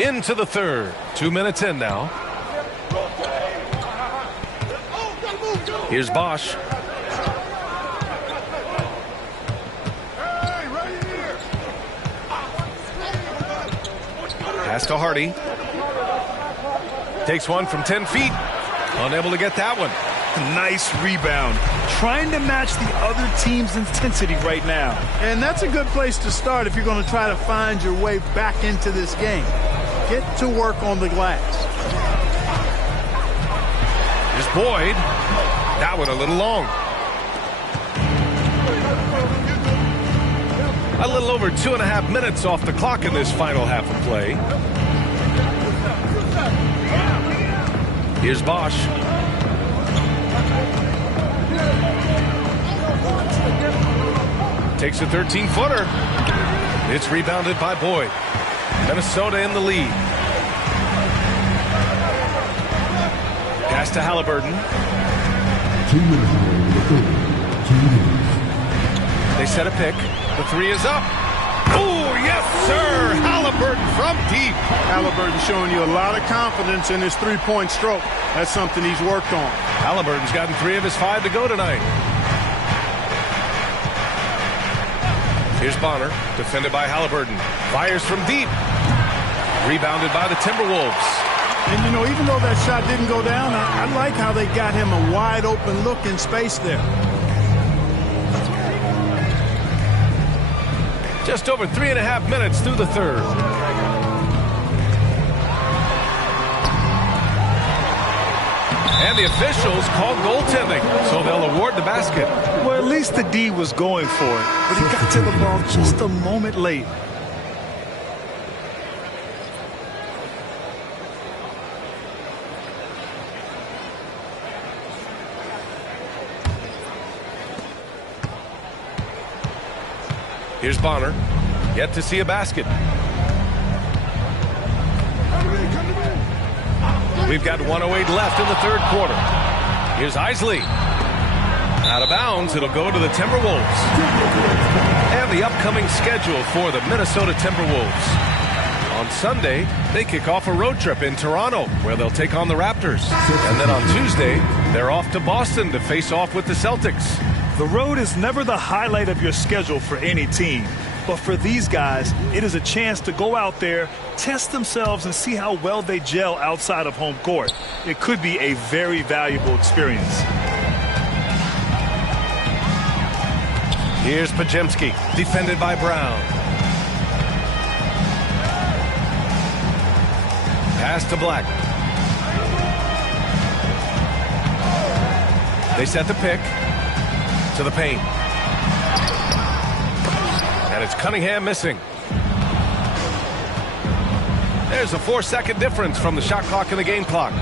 Into the third. 2 minutes in now. Here's Bosch. Pass to Hardy. Takes one from 10 feet. Unable to get that one. Nice rebound. Trying to match the other team's intensity right now. And that's a good place to start if you're going to try to find your way back into this game. Get to work on the glass. Here's Boyd. That one a little long. A little over 2.5 minutes off the clock in this final half of play. Here's Bosch. Takes a 13-footer. It's rebounded by Boyd. Minnesota in the lead. Pass to Halliburton. 2 minutes. They set a pick. The three is up. Oh, yes, sir. Halliburton from deep. Halliburton showing you a lot of confidence in his three-point stroke. That's something he's worked on. Halliburton's gotten 3 of his 5 to go tonight. Here's Bonner, defended by Halliburton. Fires from deep. Rebounded by the Timberwolves. And, you know, even though that shot didn't go down, I like how they got him a wide-open look in space there. Just over 3.5 minutes through the third. And the officials called goaltending, so they'll award the basket. Well, at least the D was going for it, but he got to the ball just a moment late. Here's Bonner, yet to see a basket. We've got 1:08 left in the third quarter. Here's Isley. Out of bounds, it'll go to the Timberwolves. And the upcoming schedule for the Minnesota Timberwolves. On Sunday, they kick off a road trip in Toronto, where they'll take on the Raptors. And then on Tuesday, they're off to Boston to face off with the Celtics. The road is never the highlight of your schedule for any team. But for these guys, it is a chance to go out there, test themselves, and see how well they gel outside of home court. It could be a very valuable experience. Here's Pajemski, defended by Brown. Pass to Black. They set the pick to the paint. And it's Cunningham missing. There's a 4-second difference from the shot clock and the game clock.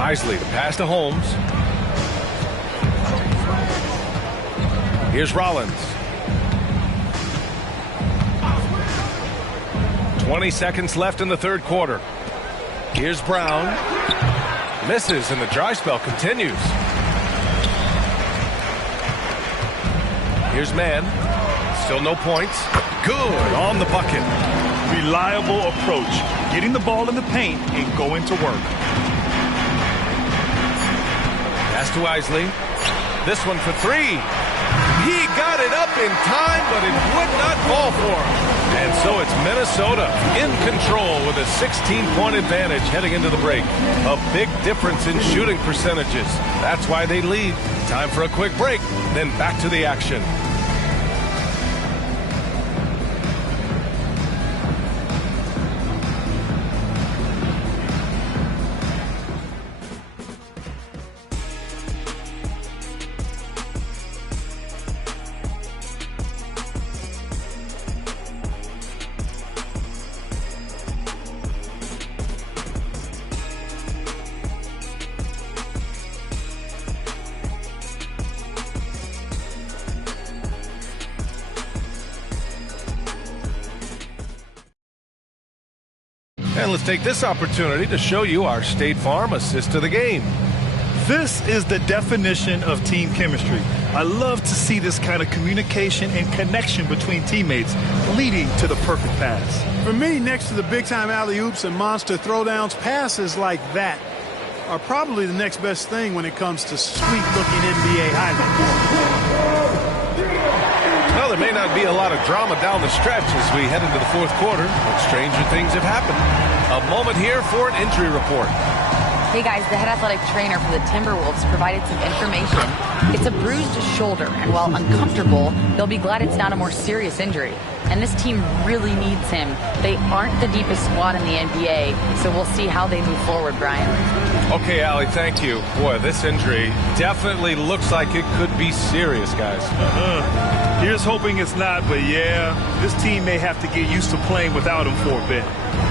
Isley, the pass to Holmes. Here's Rollins. 20 seconds left in the third quarter. Here's Brown. Misses, and the dry spell continues. Here's Mann. Still no points. Good on the bucket. Reliable approach. Getting the ball in the paint and going to work. Pass to Isley. This one for 3. He got it up in time, but it would not fall for him. And so it's Minnesota in control with a 16-point advantage heading into the break. A big difference in shooting percentages. That's why they lead. Time for a quick break, then back to the action. And let's take this opportunity to show you our State Farm assist to the game. This is the definition of team chemistry. I love to see this kind of communication and connection between teammates leading to the perfect pass. For me, next to the big-time alley-oops and monster throwdowns, passes like that are probably the next best thing when it comes to sweet-looking NBA highlights. Well, there may not be a lot of drama down the stretch as we head into the fourth quarter, but stranger things have happened. A moment here for an injury report. Hey guys, the head athletic trainer for the Timberwolves provided some information. It's a bruised shoulder, and while uncomfortable, they'll be glad it's not a more serious injury. And this team really needs him. They aren't the deepest squad in the NBA, so we'll see how they move forward, Brian. Okay, Allie, thank you. Boy, this injury definitely looks like it could be serious, guys. Here's hoping it's not, but yeah, this team may have to get used to playing without him for a bit.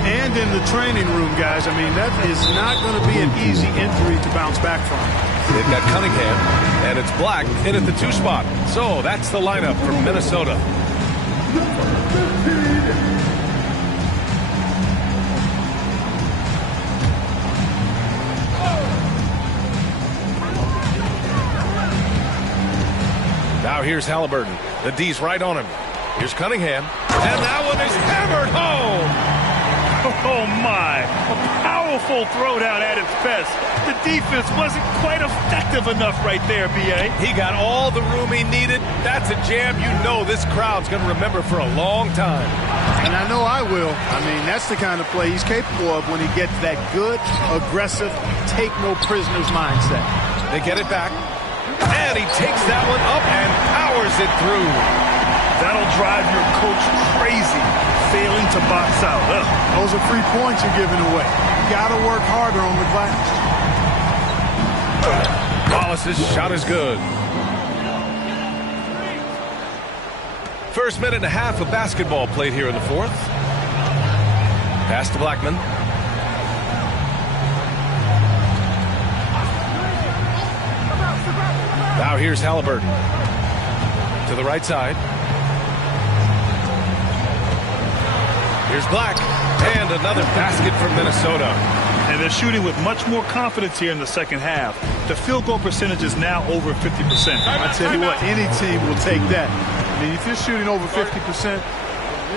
And in the training room, guys, I mean, that is not going to be an easy injury to bounce back from. They've got Cunningham, and it's Black in at the 2 spot. So that's the lineup for Minnesota. Now here's Halliburton. The D's right on him. Here's Cunningham. And that one is hammered home. Oh, my. A powerful throwdown at its best. The defense wasn't quite effective enough right there, B.A. He got all the room he needed. That's a jam you know this crowd's going to remember for a long time. And I know I will. I mean, that's the kind of play he's capable of when he gets that good, aggressive, take-no-prisoners mindset. They get it back. And he takes that one up and powers it through. That'll drive your coach crazy, failing to box out. Ugh. Those are 3 points you're giving away. You got to work harder on the glass. Wallace's shot is good. First minute and a half of basketball played here in the 4th. Pass to Blackman. Now here's Halliburton. To the right side. Here's Black. And another basket for Minnesota. And they're shooting with much more confidence here in the second half. The field goal percentage is now over 50%. I tell you what, any team will take that. I mean, if you're shooting over 50%,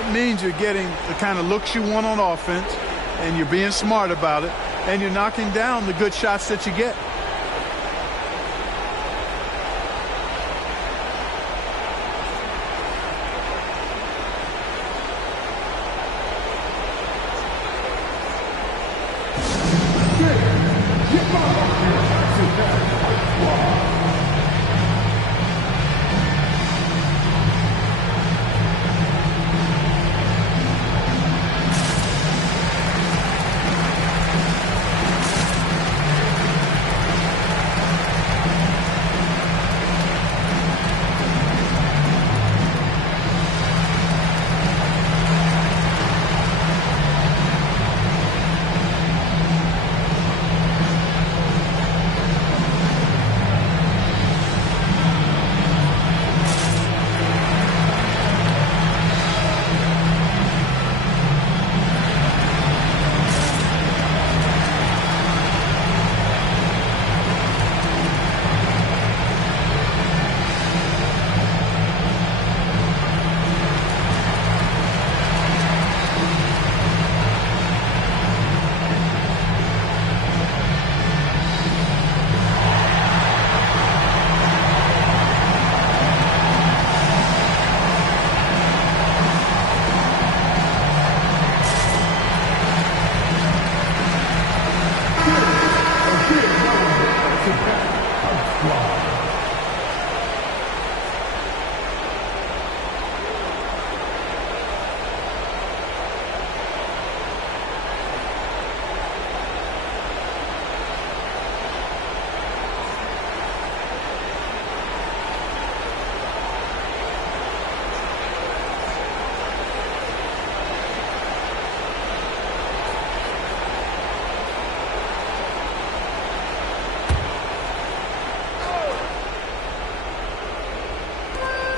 it means you're getting the kind of looks you want on offense, and you're being smart about it, and you're knocking down the good shots that you get.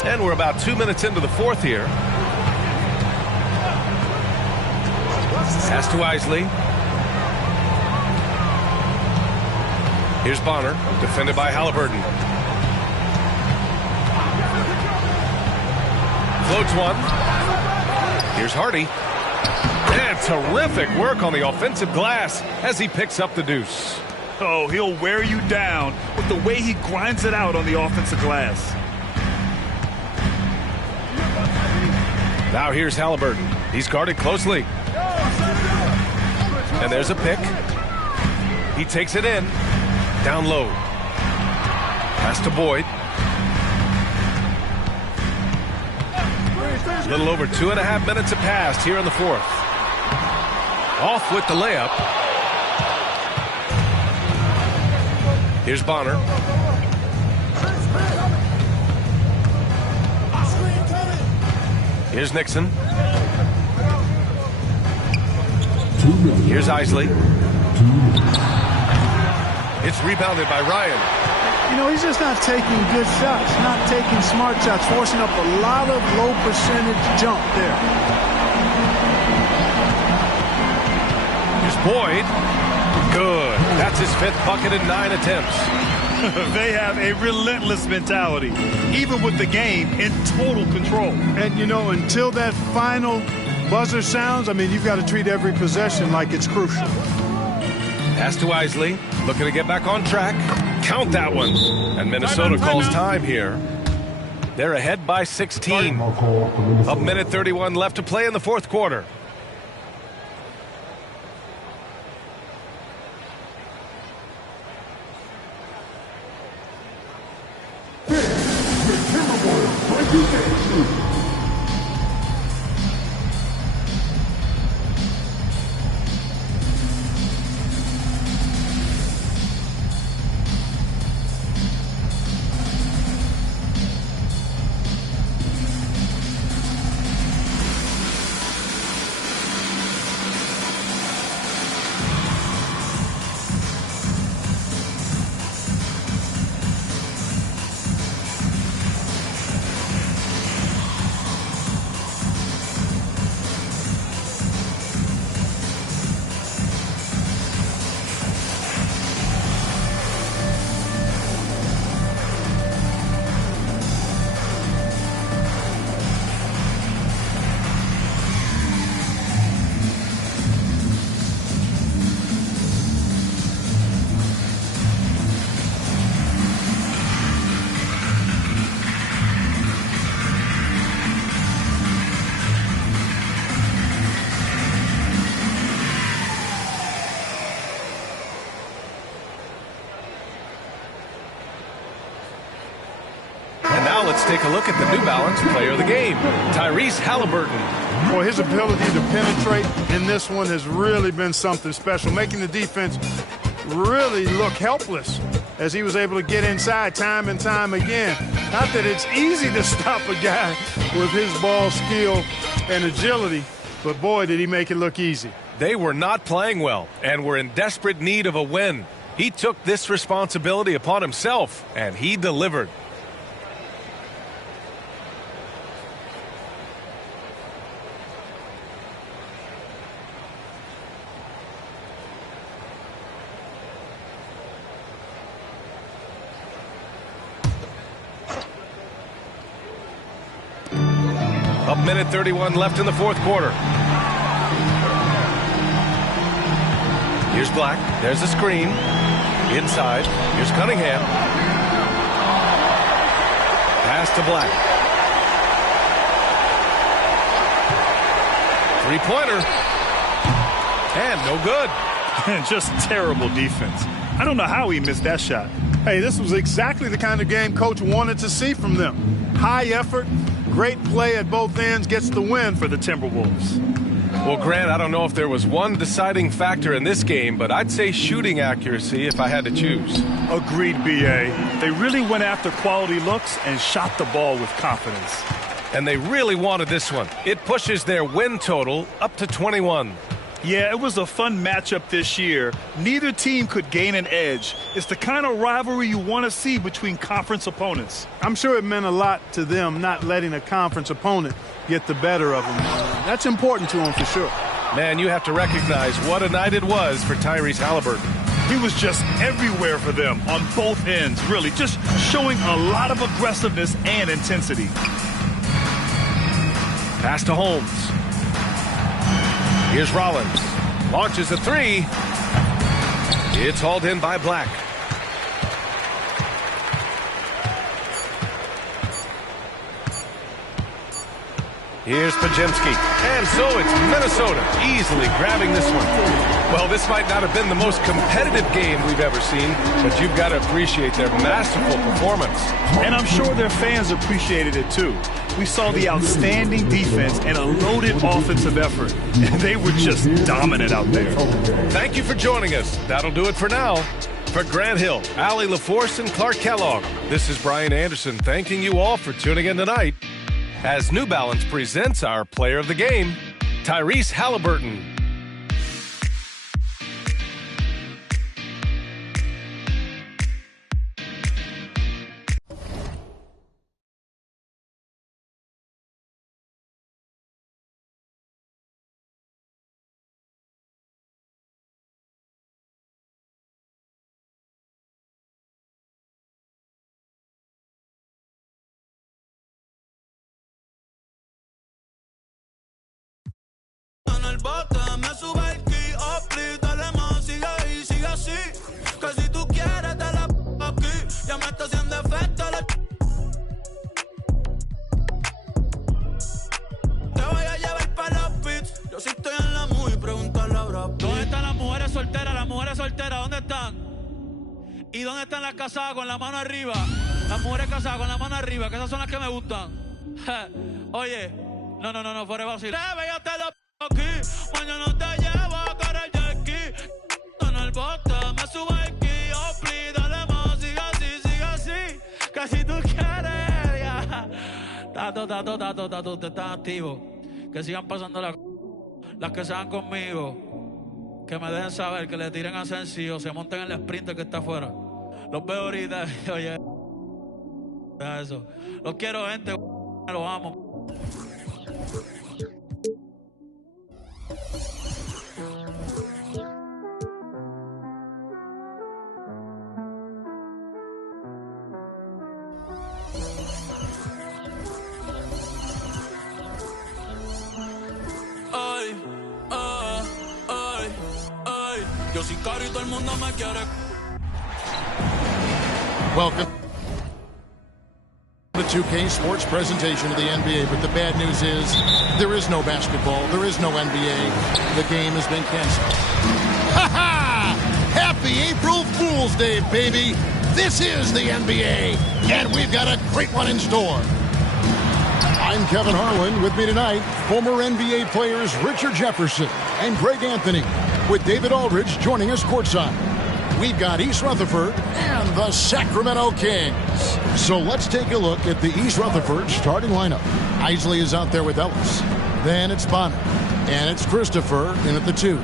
And we're about 2 minutes into the 4th here. Pass to Isley. Here's Bonner, defended by Halliburton. Floats one. Here's Hardy. And terrific work on the offensive glass as he picks up the deuce. Oh, he'll wear you down with the way he grinds it out on the offensive glass. Now here's Halliburton. He's guarded closely. And there's a pick. He takes it in. Down low. Pass to Boyd. A little over 2.5 minutes have passed here in the fourth. Off with the layup. Here's Bonner. Here's Nixon. Here's Isley. It's rebounded by Ryan. You know, he's just not taking good shots, not taking smart shots, forcing up a lot of low percentage jump there. Here's Boyd. Good. That's his 5th bucket in 9 attempts. They have a relentless mentality, even with the game in total control. And, you know, until that final buzzer sounds, I mean, you've got to treat every possession like it's crucial. Pass to Isley. Looking to get back on track. Count that one. And Minnesota calls time here. They're ahead by 16. A minute 31 left to play in the fourth quarter. Let's take a look at the New Balance player of the game, Tyrese Halliburton. Boy, his ability to penetrate in this one has really been something special, making the defense really look helpless as he was able to get inside time and time again. Not that it's easy to stop a guy with his ball skill and agility, but boy, did he make it look easy. They were not playing well and were in desperate need of a win. He took this responsibility upon himself, and he delivered. A minute 31 left in the fourth quarter. Here's Black. There's a screen. Inside. Here's Cunningham. Pass to Black. Three-pointer. And no good. Just terrible defense. I don't know how he missed that shot. Hey, this was exactly the kind of game Coach wanted to see from them. High effort, great play at both ends, gets the win for the Timberwolves. Well, Grant, I don't know if there was one deciding factor in this game, but I'd say shooting accuracy if I had to choose. Agreed, B.A. They really went after quality looks and shot the ball with confidence. And they really wanted this one. It pushes their win total up to 21. Yeah, it was a fun matchup this year. Neither team could gain an edge. It's the kind of rivalry you want to see between conference opponents. I'm sure it meant a lot to them not letting a conference opponent get the better of them. That's important to them for sure. Man, you have to recognize what a night it was for Tyrese Halliburton. He was just everywhere for them on both ends, really, just showing a lot of aggressiveness and intensity. Pass to Holmes. Here's Rollins. Launches a three. It's hauled in by Black. Here's Pajemski. And so it's Minnesota easily grabbing this one. Well, this might not have been the most competitive game we've ever seen, but you've got to appreciate their masterful performance. And I'm sure their fans appreciated it too. We saw the outstanding defense and a loaded offensive effort. And they were just dominant out there. Thank you for joining us. That'll do it for now. For Grant Hill, Allie LaForce, and Clark Kellogg, this is Brian Anderson thanking you all for tuning in tonight as New Balance presents our player of the game, Tyrese Halliburton. Me sube el key, please, dale más, sigue ahí, sigue así. Que si tú quieres, te la aquí. Ya me está haciendo efecto. Te voy a llevar para los pits. Yo sí estoy en la muy, pregúntale a Brad Pitt. ¿Dónde están las mujeres solteras? Las mujeres solteras, ¿dónde están? ¿Y dónde están las casadas con la mano arriba? Las mujeres casadas con la mano arriba, que esas son las que me gustan. Oye, no, fuera de vacío. Te lo aquí, mañana te llevo a cara el jet en el bote, me subo el key, please, dale más, sigue así, que si tú quieres, ya. Tato, usted está activo, que sigan pasando las que sean conmigo, que me dejen saber, que le tiren a Sensi, se monten en el sprinter que está afuera, los veo ahorita, oye, eso, los quiero gente, los amo. Yo soy caro y todo el mundo me quiere. Welcome to the 2K Sports presentation of the NBA, but the bad news is there is no basketball, there is no NBA. The game has been canceled. Ha ha! Happy April Fool's Day, baby! This is the NBA, and we've got a great one in store. I'm Kevin Harlan. With me tonight, former NBA players Richard Jefferson and Greg Anthony, with David Aldridge joining us courtside. We've got East Rutherford and the Sacramento Kings. So let's take a look at the East Rutherford starting lineup. Isley is out there with Ellis. Then it's Bonner. And it's Christopher in at the 2.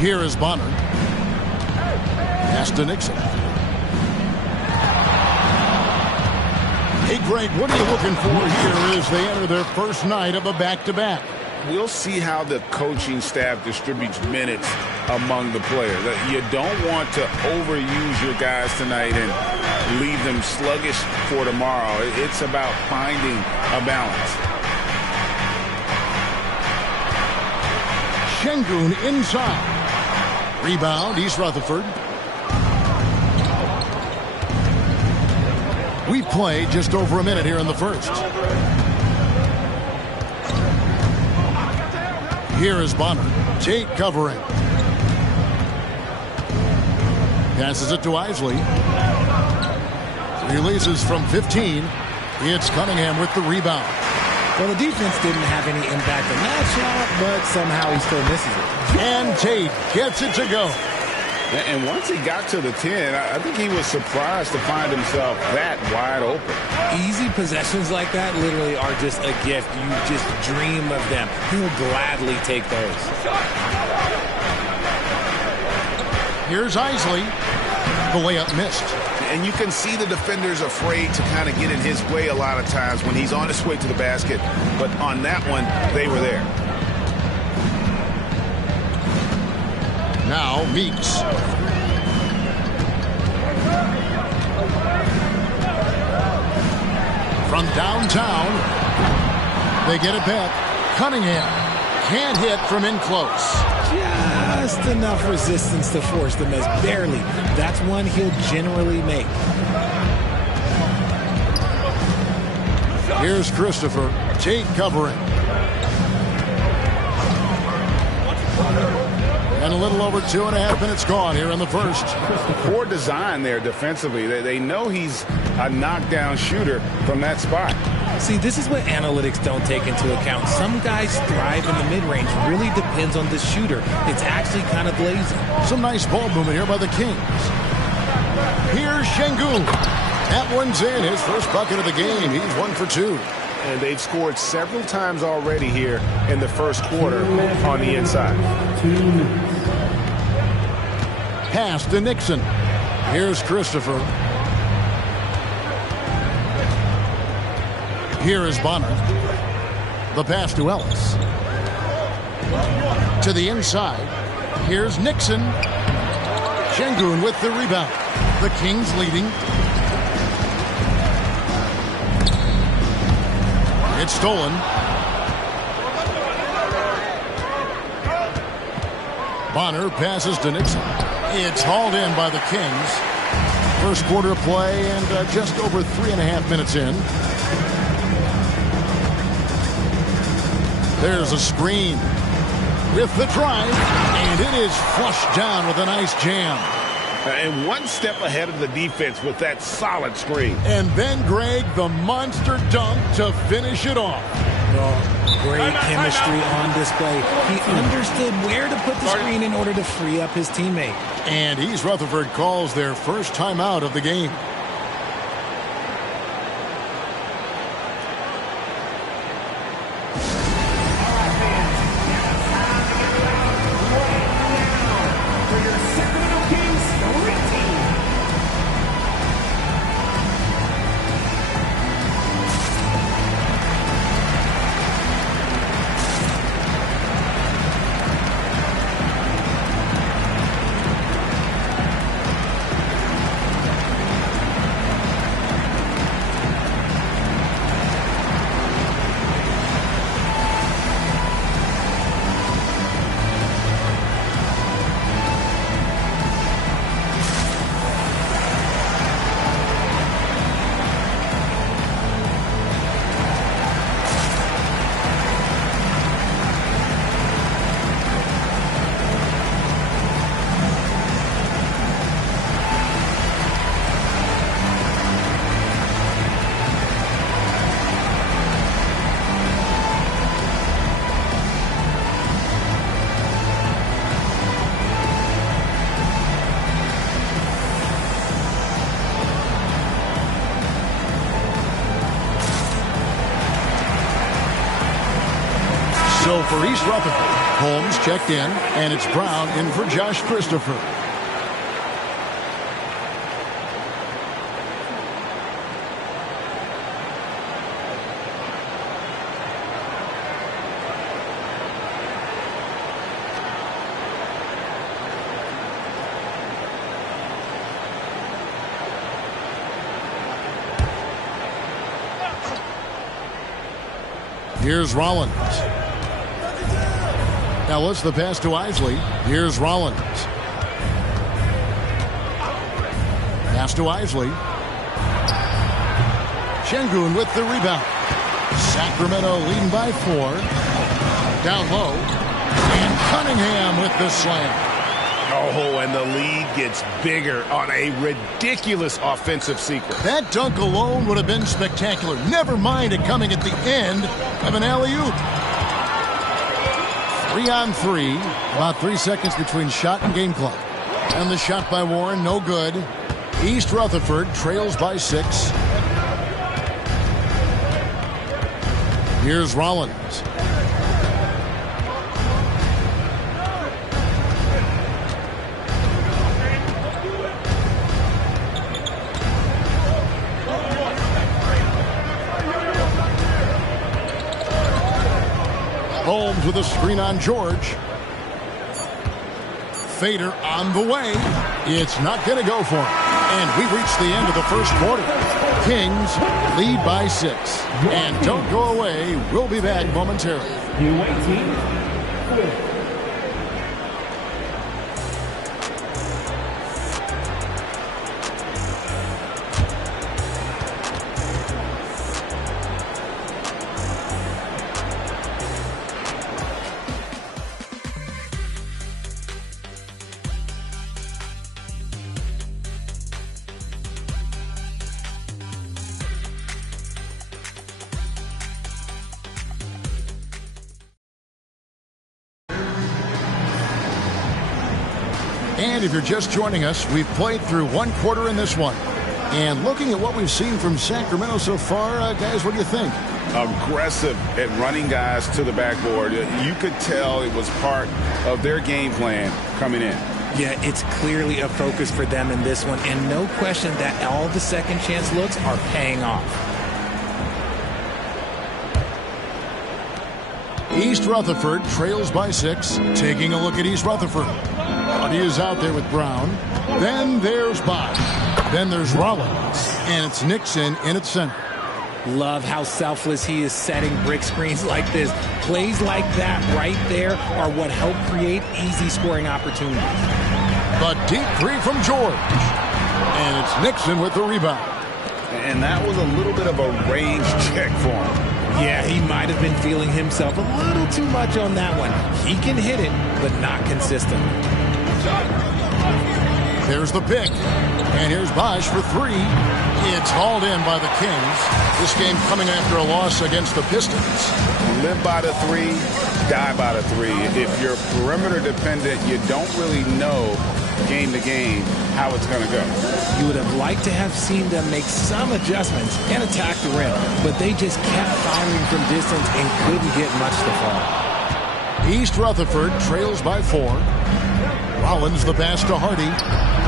Here is Bonner. Pass to Nixon. Hey, Greg, what are you looking for here as they enter their first night of a back-to-back? We'll see how the coaching staff distributes minutes among the players. You don't want to overuse your guys tonight and leave them sluggish for tomorrow. It's about finding a balance. Şengün inside. Rebound, East Rutherford. We've played just over a minute here in the first. Here is Bonner. Tate covering. Passes it to Isley. Releases from 15. It's Cunningham with the rebound. Well, the defense didn't have any impact on that shot, but somehow he still misses it. And Tate gets it to go. And once he got to the 10, I think he was surprised to find himself that wide open. Easy possessions like that literally are just a gift. You just dream of them. He'll gladly take those. Here's Isley. The layup missed. And you can see the defenders afraid to kind of get in his way a lot of times when he's on his way to the basket. But on that one, they were there. Now Meeks. From downtown, they get it back. Cunningham can't hit from in close. Just enough resistance to force the miss. Barely. That's one he'll generally make. Here's Christopher. Tate covering. And a little over 2.5 minutes gone here in the first. Poor design there defensively. They know he's a knockdown shooter from that spot. See, this is what analytics don't take into account. Some guys thrive in the mid-range. Really depends on the shooter. It's actually kind of lazy. Some nice ball movement here by the Kings. Here's Şengün. That one's in. His first bucket of the game. He's 1 for 2. And they've scored several times already here in the first quarter on the inside. Pass to Nixon. Here's Christopher. Here is Bonner. The pass to Ellis. To the inside. Here's Nixon. Şengün with the rebound. The Kings leading. It's stolen. Bonner passes to Nixon. It's hauled in by the Kings. First quarter of play and just over 3.5 minutes in. There's a screen with the drive, and it is flushed down with a nice jam. And one step ahead of the defense with that solid screen. And then, Greg, the monster dunk to finish it off. Well, great chemistry on display. He understood where to put the screen in order to free up his teammate. And East Rutherford calls their first timeout of the game. So for East Rutherford, Holmes checked in, and it's Brown in for Josh Christopher. Here's Rollins. Ellis, the pass to Isley. Here's Rollins. Pass to Isley. Şengün with the rebound. Sacramento leading by 4. Down low. And Cunningham with the slam. Oh, and the lead gets bigger on a ridiculous offensive sequence. That dunk alone would have been spectacular. Never mind it coming at the end of an alley-oop. 3-on-3. About 3 seconds between shot and game clock. And the shot by Warren, no good. East Rutherford trails by 6. Here's Rollins. Holmes with a screen on George. Fader on the way. It's not going to go for him. And we've reached the end of the first quarter. Kings lead by 6. And don't go away. We'll be back momentarily. And if you're just joining us, we've played through one quarter in this one. And looking at what we've seen from Sacramento so far, guys, what do you think? Aggressive at running guys to the backboard. You could tell it was part of their game plan coming in. Yeah, it's clearly a focus for them in this one, and no question that all the second chance looks are paying off. East Rutherford trails by 6. Taking a look at East Rutherford. Hardy is out there with Brown. Then there's Bosch. Then there's Rollins. And it's Nixon in at center. Love how selfless he is setting brick screens like this. Plays like that right there are what help create easy scoring opportunities. The deep three from George. And it's Nixon with the rebound. And that was a little bit of a range check for him. Yeah, he might have been feeling himself a little too much on that one. He can hit it, but not consistently. There's the pick. And here's Bosch for 3. It's hauled in by the Kings. This game coming after a loss against the Pistons. Live by the 3, die by the 3. If you're perimeter dependent, you don't really know game to game how it's going to go. You would have liked to have seen them make some adjustments and attack the rim, but they just kept firing from distance and couldn't get much to fall. East Rutherford trails by 4. Rollins the pass to Hardy.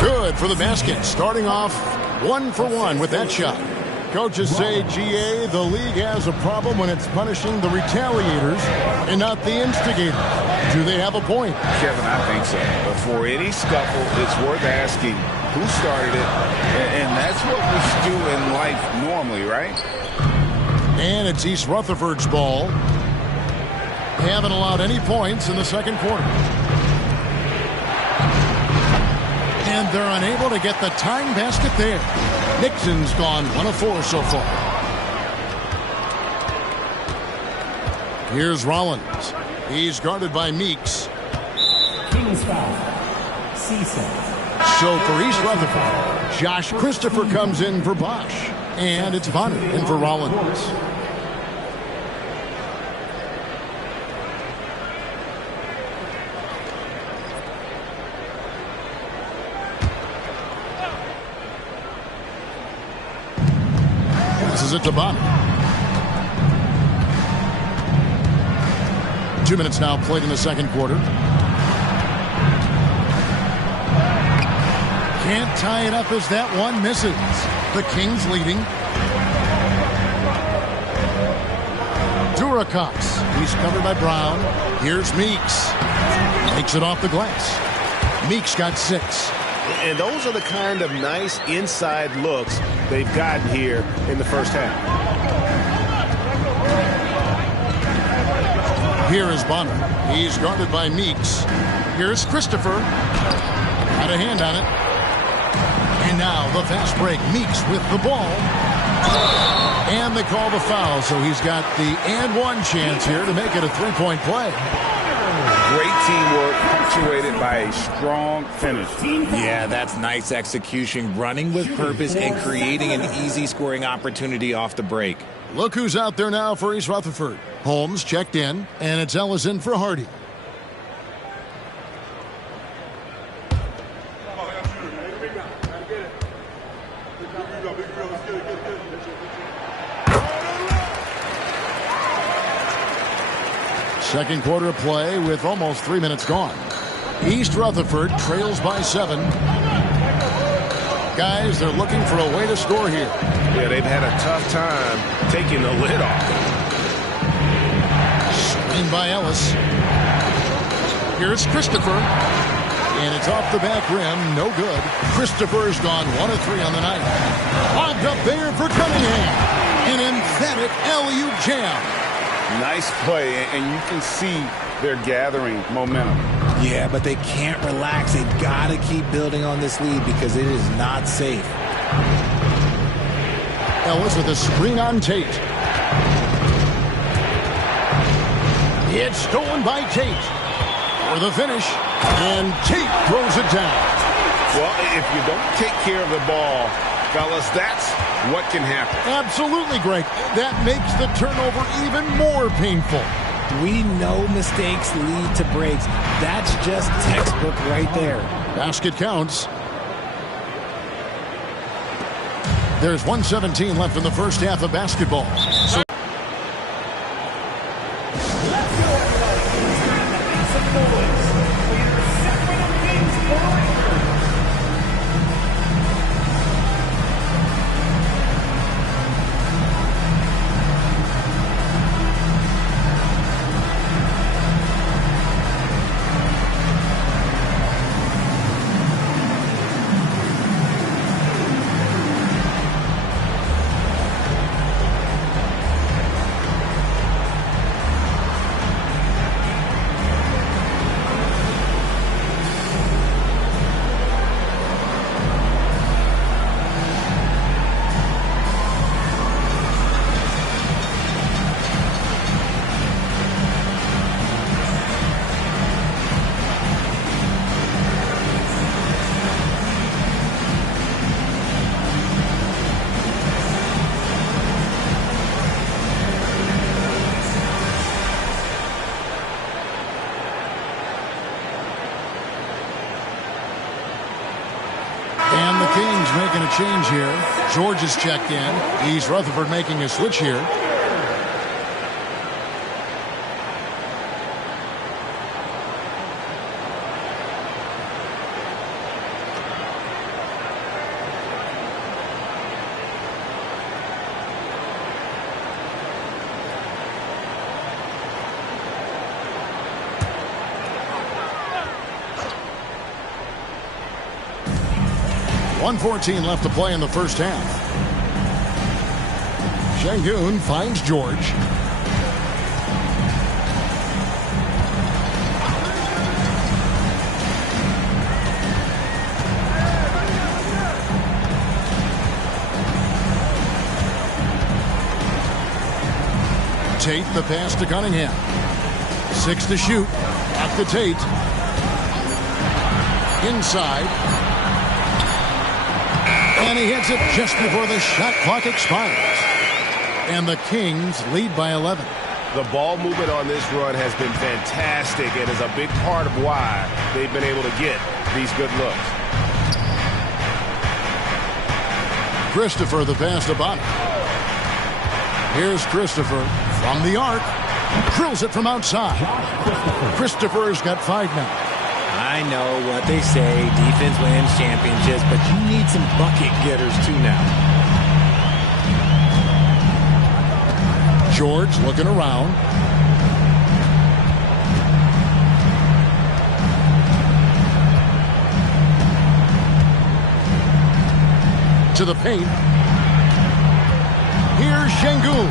Good for the basket. Starting off 1 for 1 with that shot. Coaches say, GA, the league has a problem when it's punishing the retaliators and not the instigators. Do they have a point? Kevin, I think so. But for any scuffle, it's worth asking who started it. And that's what we do in life normally, right? And it's East Rutherford's ball. They haven't allowed any points in the second quarter. And they're unable to get the tying basket there. Nixon's gone 1 of 4 so far. Here's Rollins. He's guarded by Meeks. Kings foul. So for East Rutherford, Josh Christopher comes in for Bosch. And it's Bonner in for Rollins. Passes it to Bonner. 2 minutes now played in the second quarter. Can't tie it up as that one misses. The Kings leading. Duracox. He's covered by Brown. Here's Meeks. Takes it off the glass. Meeks got 6. And those are the kind of nice inside looks they've gotten here in the first half. Here is Bonner. He's guarded by Meeks. Here's Christopher. Got a hand on it. And now the fast break. Meeks with the ball. And they call the foul, so he's got the and one chance here to make it a three-point play. Great teamwork, punctuated by a strong finish. Yeah, that's nice execution, running with purpose and creating an easy scoring opportunity off the break. Look who's out there now for East Rutherford. Holmes checked in, and it's Ellison for Hardy. Second quarter play with almost 3 minutes gone. East Rutherford trails by 7. Guys, they're looking for a way to score here. Yeah, they've had a tough time taking the lid off. Screen by Ellis. Here's Christopher. And it's off the back rim. No good. Christopher's gone 1 of 3 on the night. Lobbed up there for Cunningham. An emphatic alley-oop jam. Nice play, and you can see they're gathering momentum. Yeah, but they can't relax. They've got to keep building on this lead because it is not safe. Ellis with a screen on Tate. It's stolen by Tate. For the finish, and Tate throws it down. Well, if you don't take care of the ball, fellas, that's what can happen. Absolutely, Greg. That makes the turnover even more painful. We know mistakes lead to breaks. That's just textbook right there. Basket counts. There's 1:17 left in the first half of basketball. So and the Kings making a change here. George is checked in. East Rutherford making a switch here. .114 left to play in the first half. Şengün finds George. Tate the pass to Cunningham. 6 to shoot. Back to Tate. Inside. And he hits it just before the shot clock expires. And the Kings lead by 11. The ball movement on this run has been fantastic and is a big part of why they've been able to get these good looks. Christopher the pass to Bonner. Here's Christopher from the arc. Drills it from outside. Christopher's got 5 now. I know what they say, defense wins championships, but you need some bucket getters too now. George looking around. To the paint. Here's Şengün.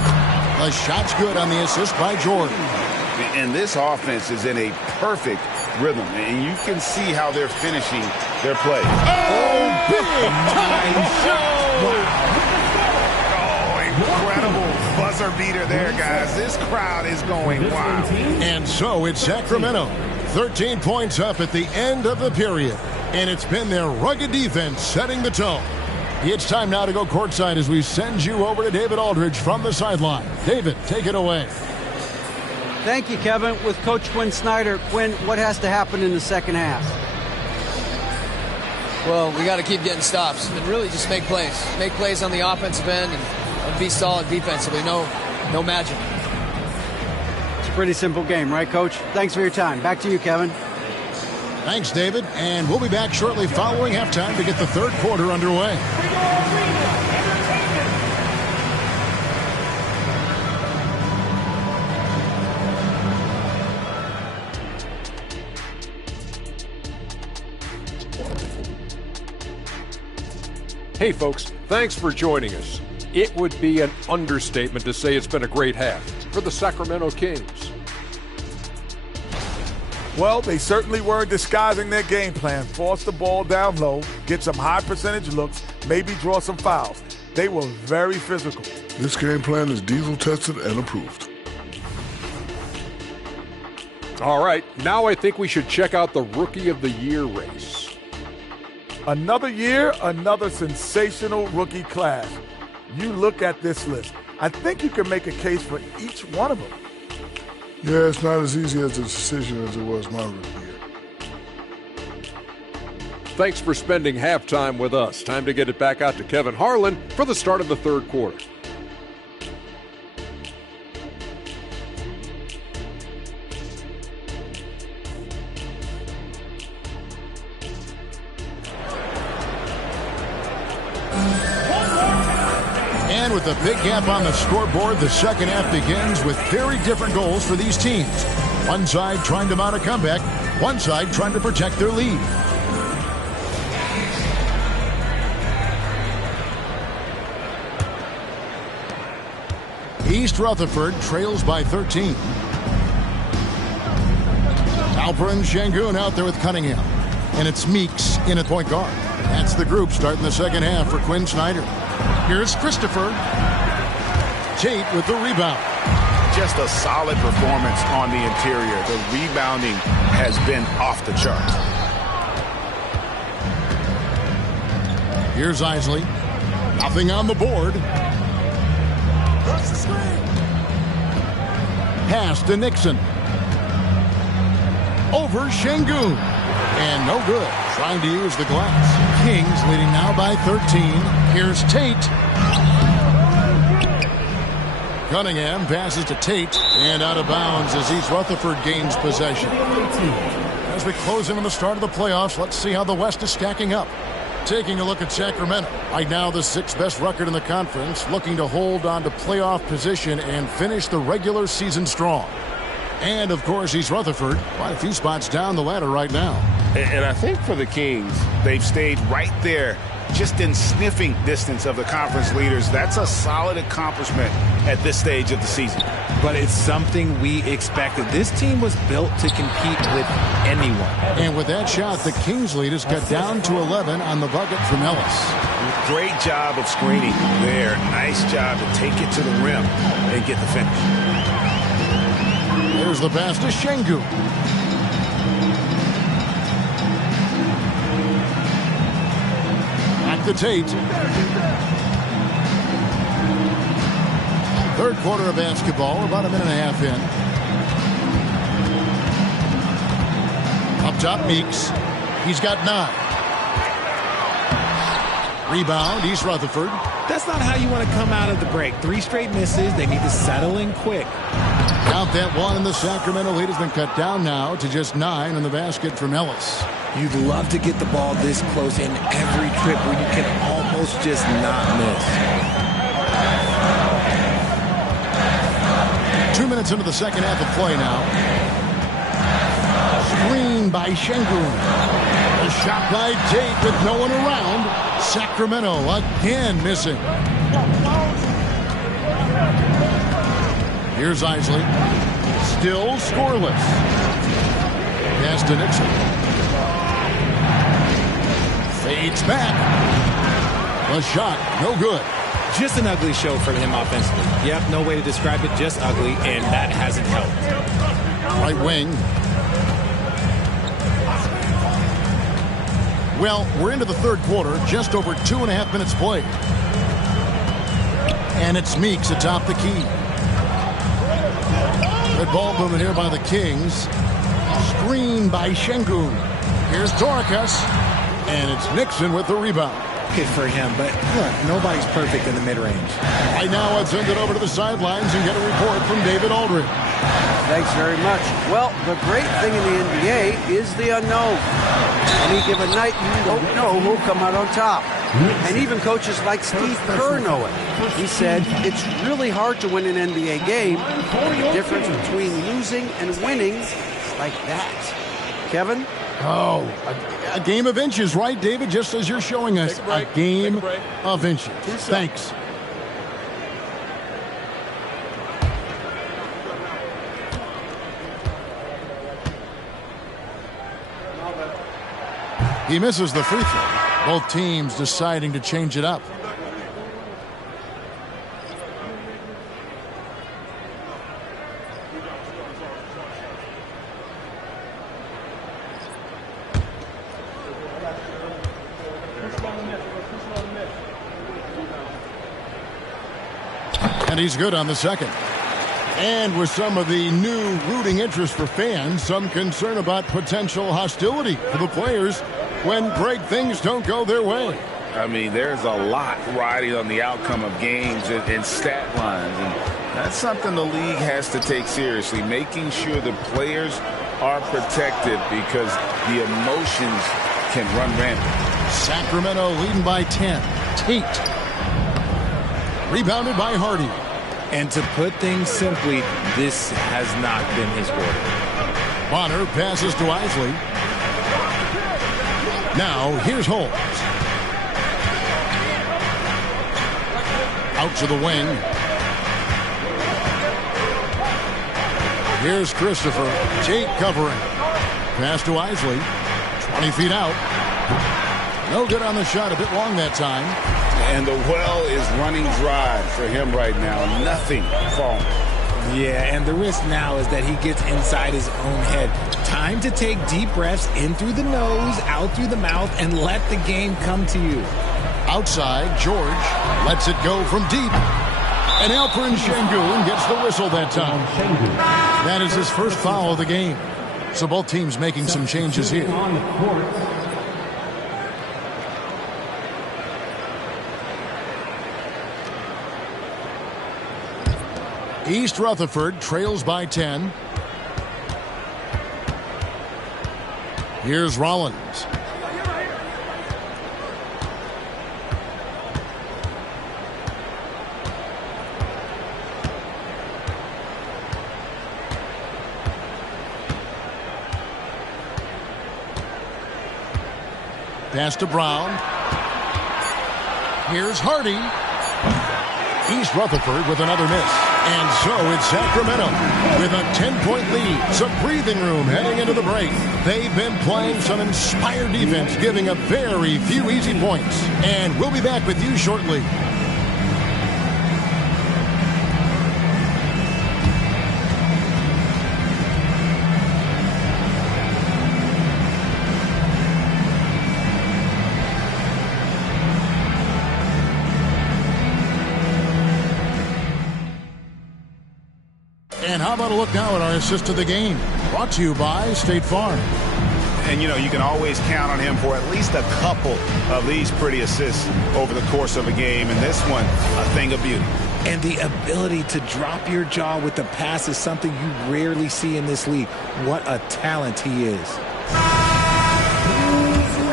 The shot's good on the assist by Jordan. And this offense is in a perfect rhythm, and you can see how they're finishing their play. Oh, big time show! Oh, incredible buzzer beater there, guys. This crowd is going wild. And so it's Sacramento. 13 points up at the end of the period. And it's been their rugged defense setting the tone. It's time now to go courtside as we send you over to David Aldridge from the sideline. David, take it away. Thank you, Kevin. With Coach Quinn Snyder, Quinn, what has to happen in the second half? Well, we got to keep getting stops and really just make plays. Make plays on the offensive end and be solid defensively. No magic. It's a pretty simple game, right, Coach? Thanks for your time. Back to you, Kevin. Thanks, David. And we'll be back shortly following halftime to get the third quarter underway. Hey folks, thanks for joining us. It would be an understatement to say it's been a great half for the Sacramento Kings. Well, they certainly weren't disguising their game plan. Force the ball down low, get some high percentage looks, maybe draw some fouls. They were very physical. This game plan is diesel tested and approved. All right, now I think we should check out the Rookie of the Year race. Another year, another sensational rookie class. You look at this list. I think you can make a case for each one of them. Yeah, it's not as easy as a decision as it was my rookie year. Thanks for spending halftime with us. Time to get it back out to Kevin Harlan for the start of the third quarter. And with a big gap on the scoreboard, the second half begins with very different goals for these teams. One side trying to mount a comeback, one side trying to protect their lead. East Rutherford trails by 13. Alperin Şengün out there with Cunningham. And it's Meeks in at point guard. That's the group starting the second half for Quinn Snyder. Here's Christopher. Tate with the rebound. Just a solid performance on the interior. The rebounding has been off the charts. Here's Isley. Nothing on the board. Pass to Nixon. Over Şengün. And no good. Trying to use the glass. Kings leading now by 13. Here's Tate. Cunningham passes to Tate. And out of bounds as East Rutherford gains possession. As we close in on the start of the playoffs, let's see how the West is stacking up. Taking a look at Sacramento. Right now, the sixth best record in the conference, looking to hold on to playoff position and finish the regular season strong. And, of course, East Rutherford, quite a few spots down the ladder right now. And I think for the Kings, they've stayed right there, just in sniffing distance of the conference leaders. That's a solid accomplishment at this stage of the season. But it's something we expected. This team was built to compete with anyone. And with that shot, the Kings lead is cut down to 11 on the bucket from Ellis. Great job of screening there. Nice job to take it to the rim and get the finish. There's the pass to Şengün. Back to Tate. Third quarter of basketball, about a minute and a half in. Up top, Meeks. He's got 9. Rebound, East Rutherford. That's not how you want to come out of the break. 3 straight misses. They need to settle in quick. Count that one, and the Sacramento lead has been cut down now to just 9 on the basket from Ellis. You'd love to get the ball this close in every trip where you can almost just not miss. 2 minutes into the second half of play now. Screen by Şengün. A shot by Tate with no one around. Sacramento again missing. Here's Isley. Still scoreless. Pass to Nixon. Fades back. A shot, no good. Just an ugly show from him offensively. Yep, no way to describe it, just ugly, and that hasn't helped. Right wing. Well, we're into the third quarter, just over 2.5 minutes played. And it's Meeks atop the key. Good ball movement here by the Kings. Screen by Şengün. Here's Dorcas. And it's Nixon with the rebound. Good for him, but look, nobody's perfect in the mid-range. Right now, let's send it over to the sidelines and get a report from David Aldridge. Thanks very much. Well, the great thing in the NBA is the unknown. Any given night, you don't know who'll come out on top. And even coaches like Steve Kerr know it. He said, it's really hard to win an NBA game. The difference between losing and winning is like that. Kevin? Oh, a game of inches, right, David? Just as you're showing us, a game of inches. Thanks. He misses the free throw. Both teams deciding to change it up. And he's good on the second. And with some of the new rooting interest for fans, some concern about potential hostility for the players when great things don't go their way. I mean, there's a lot riding on the outcome of games and stat lines. And that's something the league has to take seriously, making sure the players are protected because the emotions can run rampant. Sacramento leading by 10. Tate. Rebounded by Hardy. And to put things simply, this has not been his quarter. Bonner passes to Isley. Now here's Holmes. Out to the wing. Here's Christopher. Tate covering. Pass to Isley. 20 feet out. No good on the shot. A bit long that time. And the well is running dry for him right now. Nothing falling. Yeah, and the risk now is that he gets inside his own head. Time to take deep breaths in through the nose, out through the mouth, and let the game come to you. Outside, George lets it go from deep. And Alperen Şengün gets the whistle that time. That is his first foul of the game. So both teams making some changes here. East Rutherford trails by 10. Here's Rollins. Pass to Brown. Here's Hardy. East Rutherford with another miss. And so it's Sacramento with a 10-point lead. Some breathing room heading into the break. They've been playing some inspired defense, giving up very few easy points. And we'll be back with you shortly. And how about a look now at our assist to the game? Brought to you by State Farm. And, you know, you can always count on him for at least a couple of these pretty assists over the course of a game. And this one, a thing of beauty. And the ability to drop your jaw with the pass is something you rarely see in this league. What a talent he is.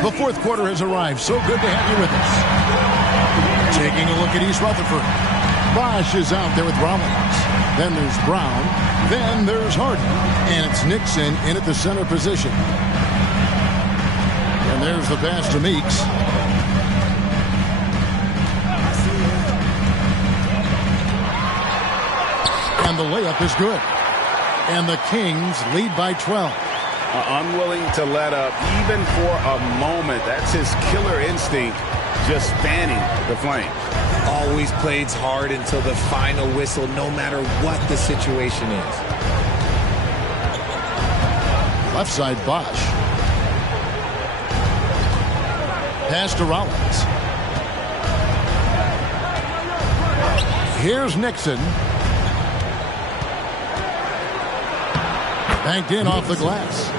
The fourth quarter has arrived. So good to have you with us. Taking a look at East Rutherford. Bosch is out there with Rollins. Then there's Brown. Then there's Hardy. And it's Nixon in at the center position. And there's the pass to Meeks. And the layup is good. And the Kings lead by 12. Unwilling to let up even for a moment. That's his killer instinct, just fanning the flame. Always plays hard until the final whistle, no matter what the situation is. Left side, Bosch. Pass to Rollins. Here's Nixon. Banked in off the glass.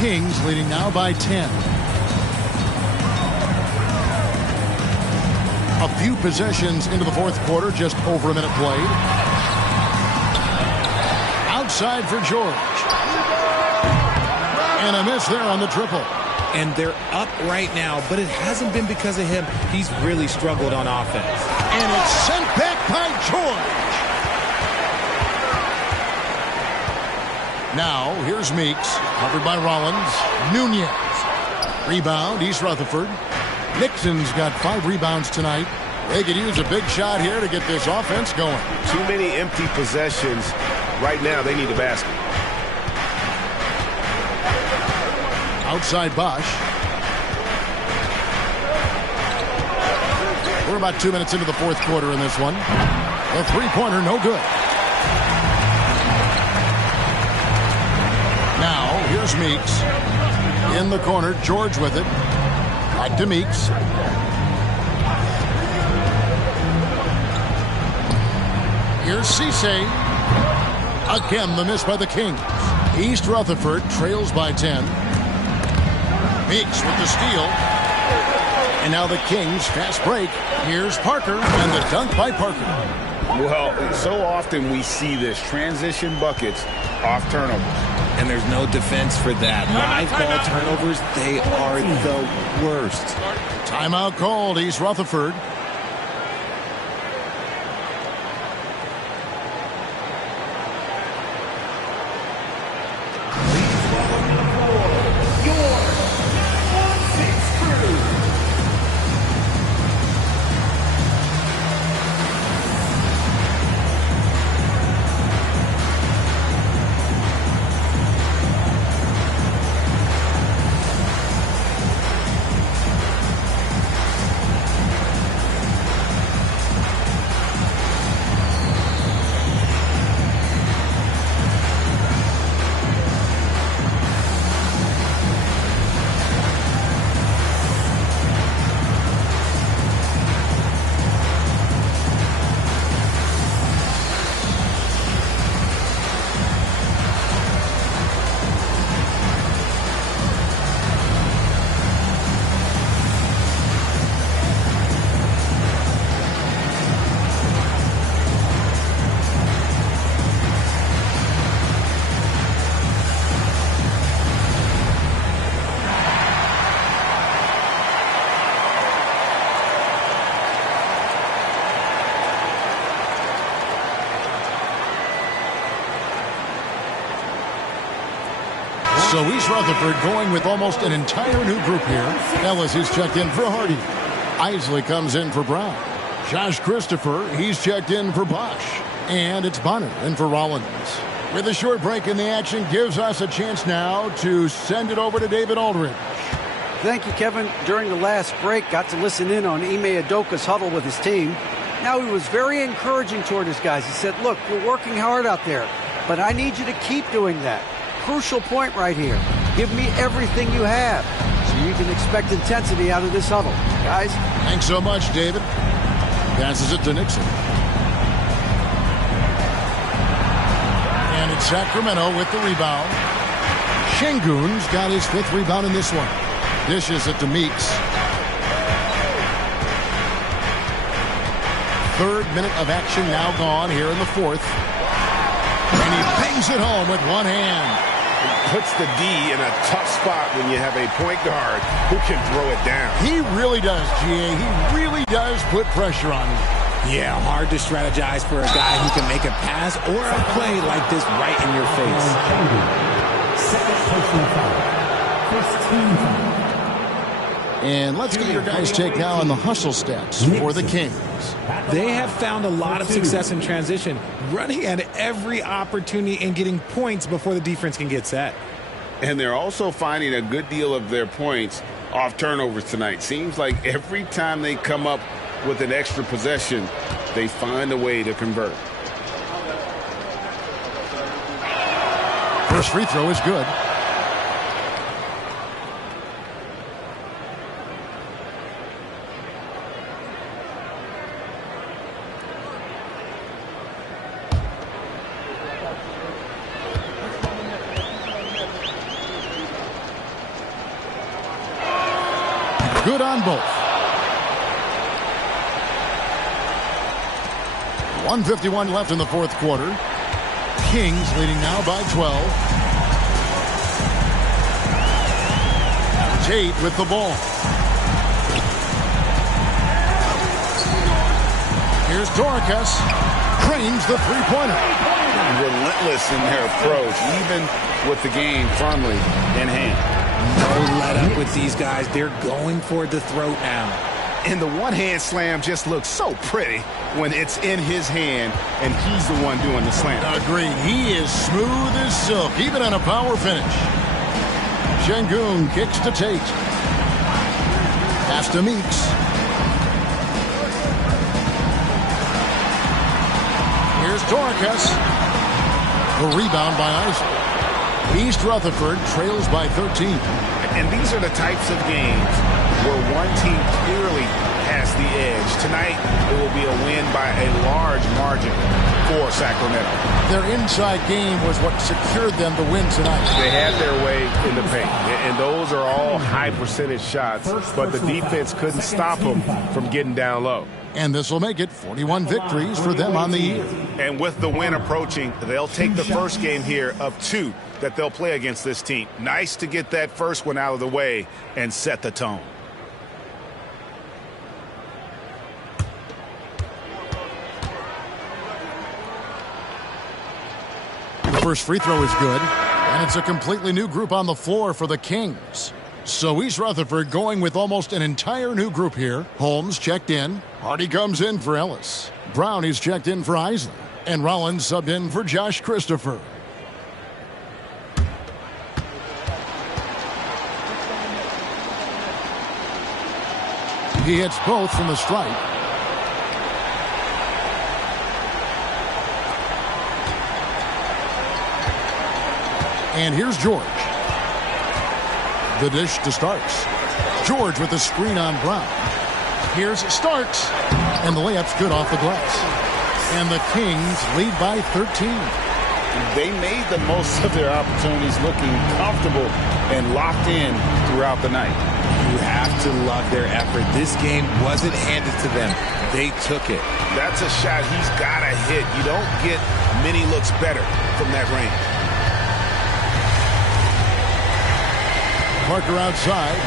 Kings leading now by 10. A few possessions into the fourth quarter, just over a minute played. Outside for George. And a miss there on the triple. And they're up right now, but it hasn't been because of him. He's really struggled on offense. And it's sent back by George. Now, here's Meeks, covered by Rollins. Nunez. Rebound, East Rutherford. Nixon's got 5 rebounds tonight. They could use a big shot here to get this offense going. Too many empty possessions. Right now, they need a basket. Outside Bosch. We're about 2 minutes into the fourth quarter in this one. The three-pointer, no good. Now, here's Meeks. In the corner, George with it. Back to Meeks. Here's Cisse. Again, the miss by the Kings. East Rutherford trails by 10. Meeks with the steal. And now the Kings fast break. Here's Parker and the dunk by Parker. Well, so often we see this, transition buckets off turnovers. And there's no defense for that. Live ball turnovers, they are the worst. Timeout called, East Rutherford. So East Rutherford going with almost an entire new group here. Ellis is checked in for Hardy. Isley comes in for Brown. Josh Christopher, he's checked in for Bosch. And it's Bonner in for Rollins. With a short break in the action, gives us a chance now to send it over to David Aldridge. Thank you, Kevin. During the last break, got to listen in on Ime Udoka's huddle with his team. Now, he was very encouraging toward his guys. He said, look, you're working hard out there, but I need you to keep doing that. Crucial point right here. Give me everything you have so you can expect intensity out of this huddle. Guys? Thanks so much, David. Passes it to Nixon. And it's Sacramento with the rebound. Şengün's got his 5th rebound in this one. Dishes it to Meeks. 3rd minute of action now gone here in the 4th. And he bangs it home with one hand. Puts the D in a tough spot when you have a point guard who can throw it down. He really does, GA. He really does put pressure on you. Yeah, hard to strategize for a guy who can make a pass or a play like this right in your face. Second personal foul. First team foul. And let's get your guys' take now on the hustle stats for the Kings. They have found a lot of success in transition, running at every opportunity and getting points before the defense can get set. And they're also finding a good deal of their points off turnovers tonight. Seems like every time they come up with an extra possession, they find a way to convert. First free throw is good. Good on both. 1:51 left in the 4th quarter. Kings leading now by 12. Tate with the ball. Here's Dorcas. Cranes the three-pointer. Relentless in their approach, even with the game firmly in hand. No let up with these guys. They're going for the throat now. And the one-hand slam just looks so pretty when it's in his hand and he's the one doing the slam. Agreed. He is smooth as silk, even on a power finish. Şengün kicks to Tate. Pass to Meeks. Here's Dorcas. The rebound by Isley. East Rutherford trails by 13. And these are the types of games where one team clearly has the edge. Tonight, it will be a win by a large margin for Sacramento. Their inside game was what secured them the win tonight. They had their way in the paint, and those are all high-percentage shots, but the defense couldn't stop them from getting down low. And this will make it 41 victories for them on the year. And with the win approaching, they'll take the first game here of 2 that they'll play against this team. Nice to get that first one out of the way and set the tone. The first free throw is good, and it's a completely new group on the floor for the Kings. So East Rutherford going with almost an entire new group here. Holmes checked in. Hardy comes in for Ellis. Brown is checked in for Isley. And Rollins subbed in for Josh Christopher. He hits both from the stripe. And here's George. The dish to Starks. George with the screen on Brown. Here's Starks. And the layup's good off the glass. And the Kings lead by 13. They made the most of their opportunities, looking comfortable and locked in throughout the night. You have to love their effort. This game wasn't handed to them. They took it. That's a shot he's got to hit. You don't get many looks better from that range. Parker outside.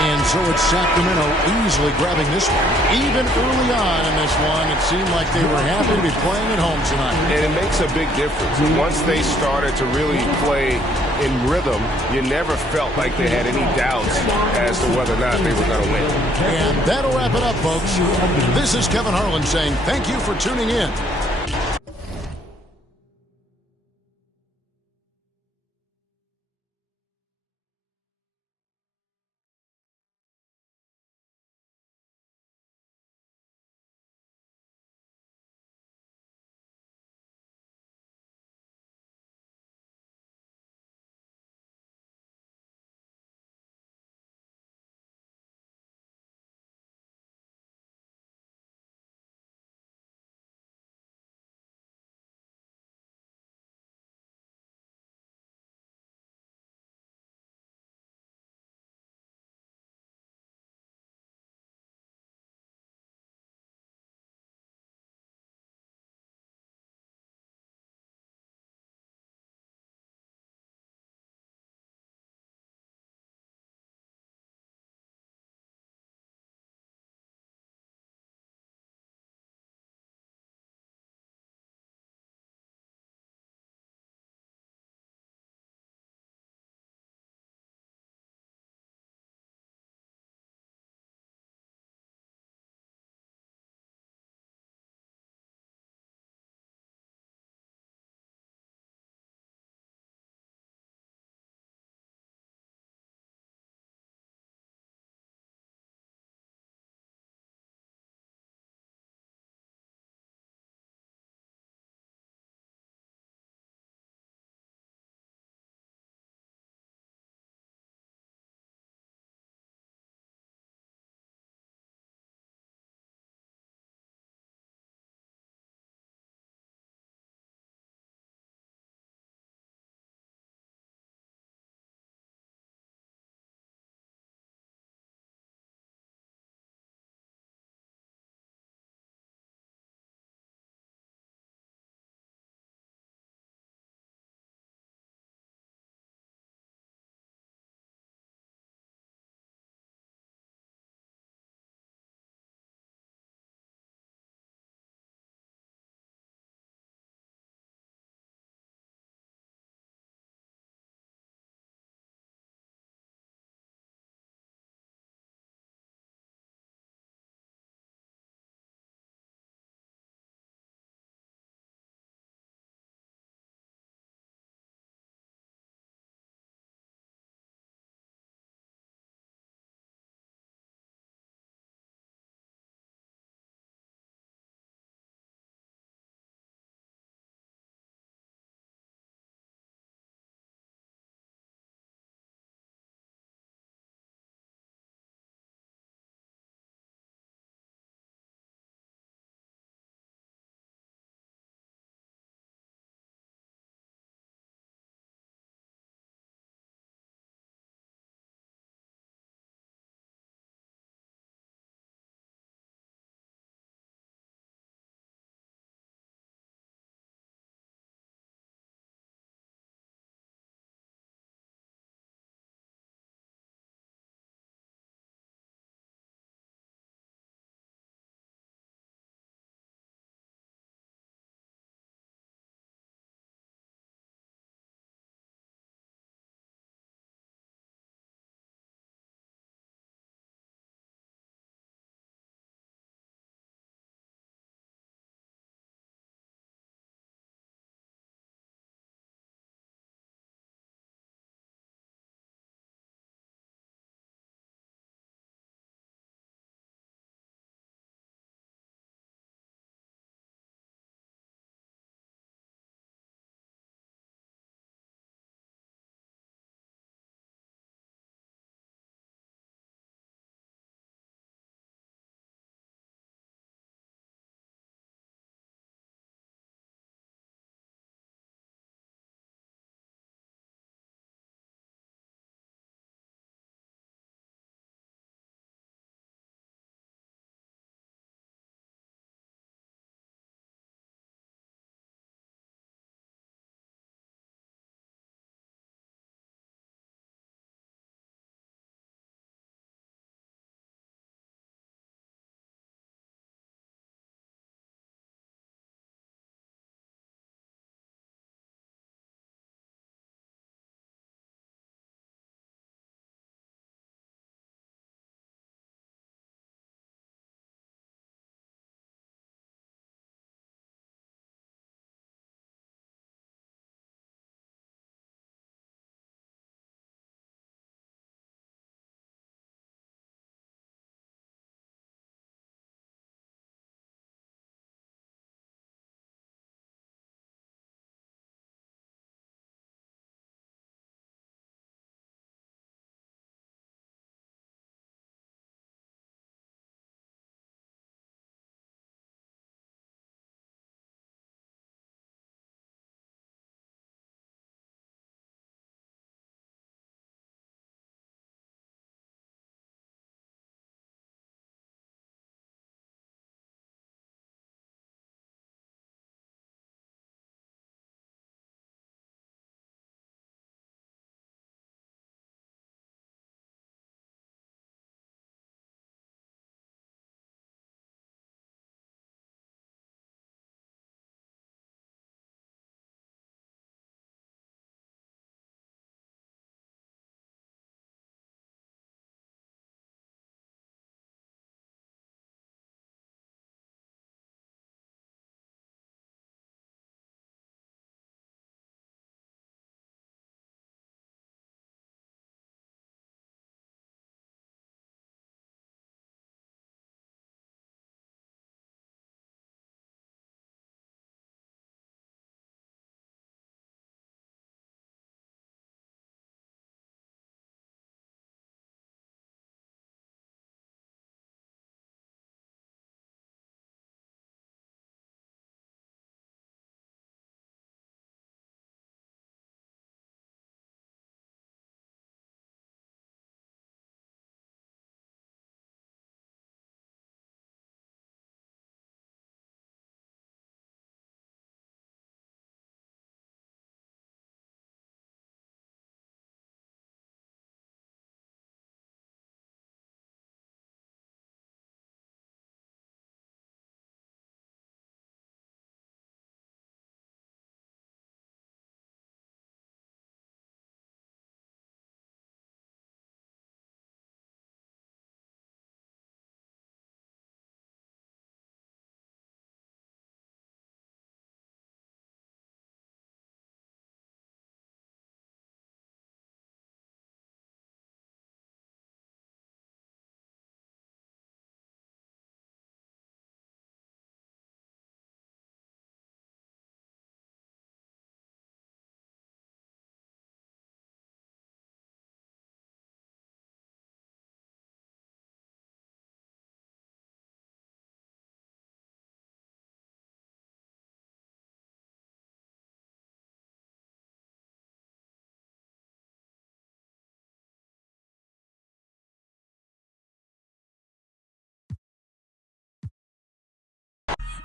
And so it's Sacramento easily grabbing this one. Even early on in this one, it seemed like they were happy to be playing at home tonight. And it makes a big difference. Once they started to really play in rhythm, you never felt like they had any doubts as to whether or not they were going to win. And that'll wrap it up, folks. This is Kevin Harlan saying thank you for tuning in.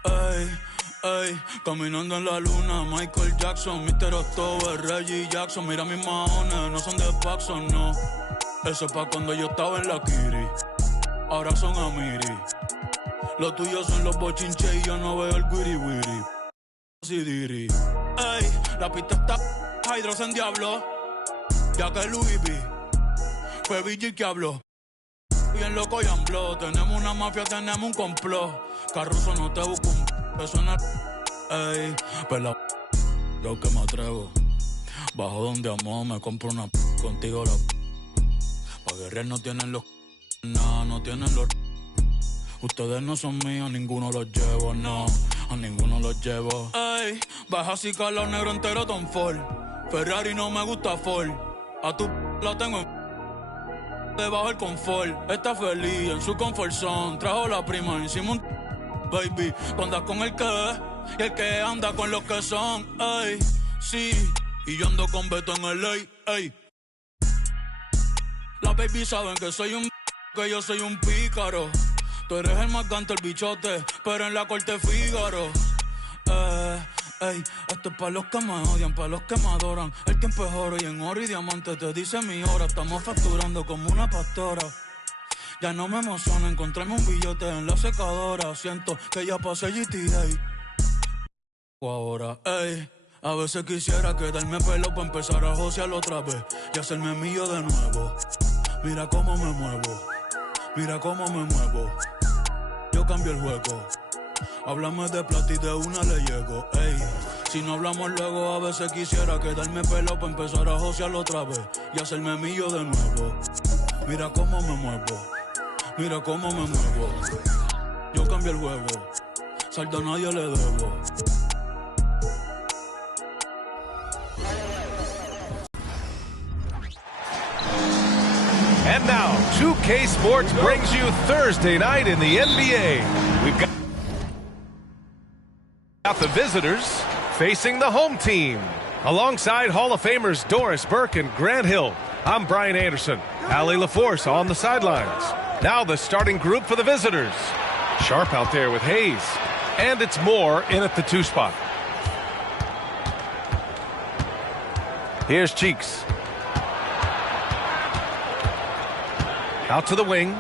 Ey, ey, caminando en la luna, Michael Jackson, Mr. October, Reggie Jackson. Mira mis maones, no son de Paxson, no. Eso es pa' cuando yo estaba en la Kiri. Ahora son Amiri. Lo tuyo son los bochinches y yo no veo el wiri wiri. Ey, la pista está Hydros en diablo. Ya que Louis V fue VG que habló. Bien loco y ambló. Tenemos una mafia, tenemos un complot. Carruso no te busco un beso en el... Ey, pela yo que me atrevo. Bajo donde amo, me compro una contigo la... Pa' guerrear no tienen los... Nah, no tienen los... Ustedes no son míos, ninguno los llevo, no. A ninguno los llevo. Ey, baja así calor negro entero Tom Ford. Ferrari no me gusta Ford. A tu la tengo debajo el confort. Está feliz en su comfort zone. Trajo la prima encima un baby. Tú andas con el que y el que anda con los que son. Ey, sí. Y yo ando con Beto en el ey. Las baby saben que que yo soy un pícaro. Tú eres el más gante, el bichote, pero en la corte Fígaro. Ey, esto es pa' los que me odian, pa' los que me adoran. El tiempo es oro y en oro y diamante te dice mi hora. Estamos facturando como una pastora. Ya no me emociona encontrarme un billete en la secadora. Siento que ya pasé GTA. Ahora, ey, a veces quisiera quedarme pelo pa' empezar a josear otra vez y hacerme mío de nuevo. Mira cómo me muevo, mira cómo me muevo. Yo cambio el juego. Háblame de plata y de una le llego. Ey, si no hablamos luego, a veces quisiera quedarme pelo para empezar a josearlo otra vez y hacerme mío de nuevo. Mira cómo me muevo, mira cómo me muevo. Yo cambio el juego, saldo a nadie le debo. And now, 2K Sports brings you Thursday night in the NBA. We've got the visitors facing the home team. Alongside Hall of Famers Doris Burke and Grant Hill, I'm Brian Anderson. Allie LaForce on the sidelines. Now the starting group for the visitors. Sharp out there with Hayes. And it's Moore in at the 2 spot. Here's Cheeks. Out to the wing.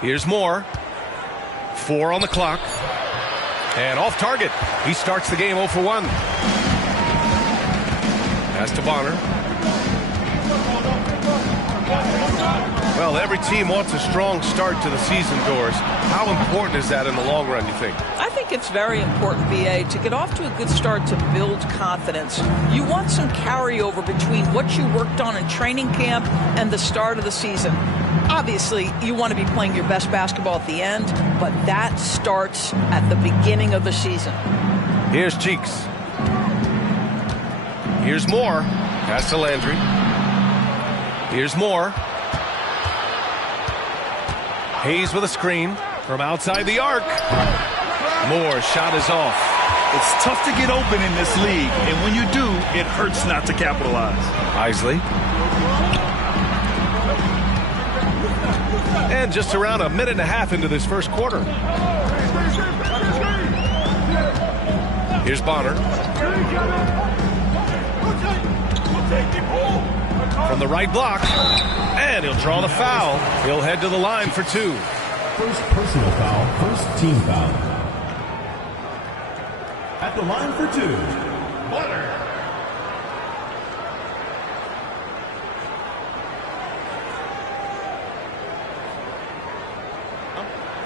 Here's Moore. 4 on the clock. And off target. He starts the game 0 for 1. Pass to Bonner. Well, every team wants a strong start to the season, Doris. How important is that in the long run, you think? I think it's very important, BA, to get off to a good start to build confidence. You want some carryover between what you worked on in training camp and the start of the season. Obviously, you want to be playing your best basketball at the end, but that starts at the beginning of the season. Here's Cheeks. Here's Moore. Pass to Landry. Here's Moore. Hayes with a screen from outside the arc. Moore's shot is off. It's tough to get open in this league, and when you do, it hurts not to capitalize. Isley. And just around a minute and a half into this first quarter. Here's Bonner. From the right block. And he'll draw the foul. He'll head to the line for 2. First personal foul, first team foul. At the line for 2, Bonner.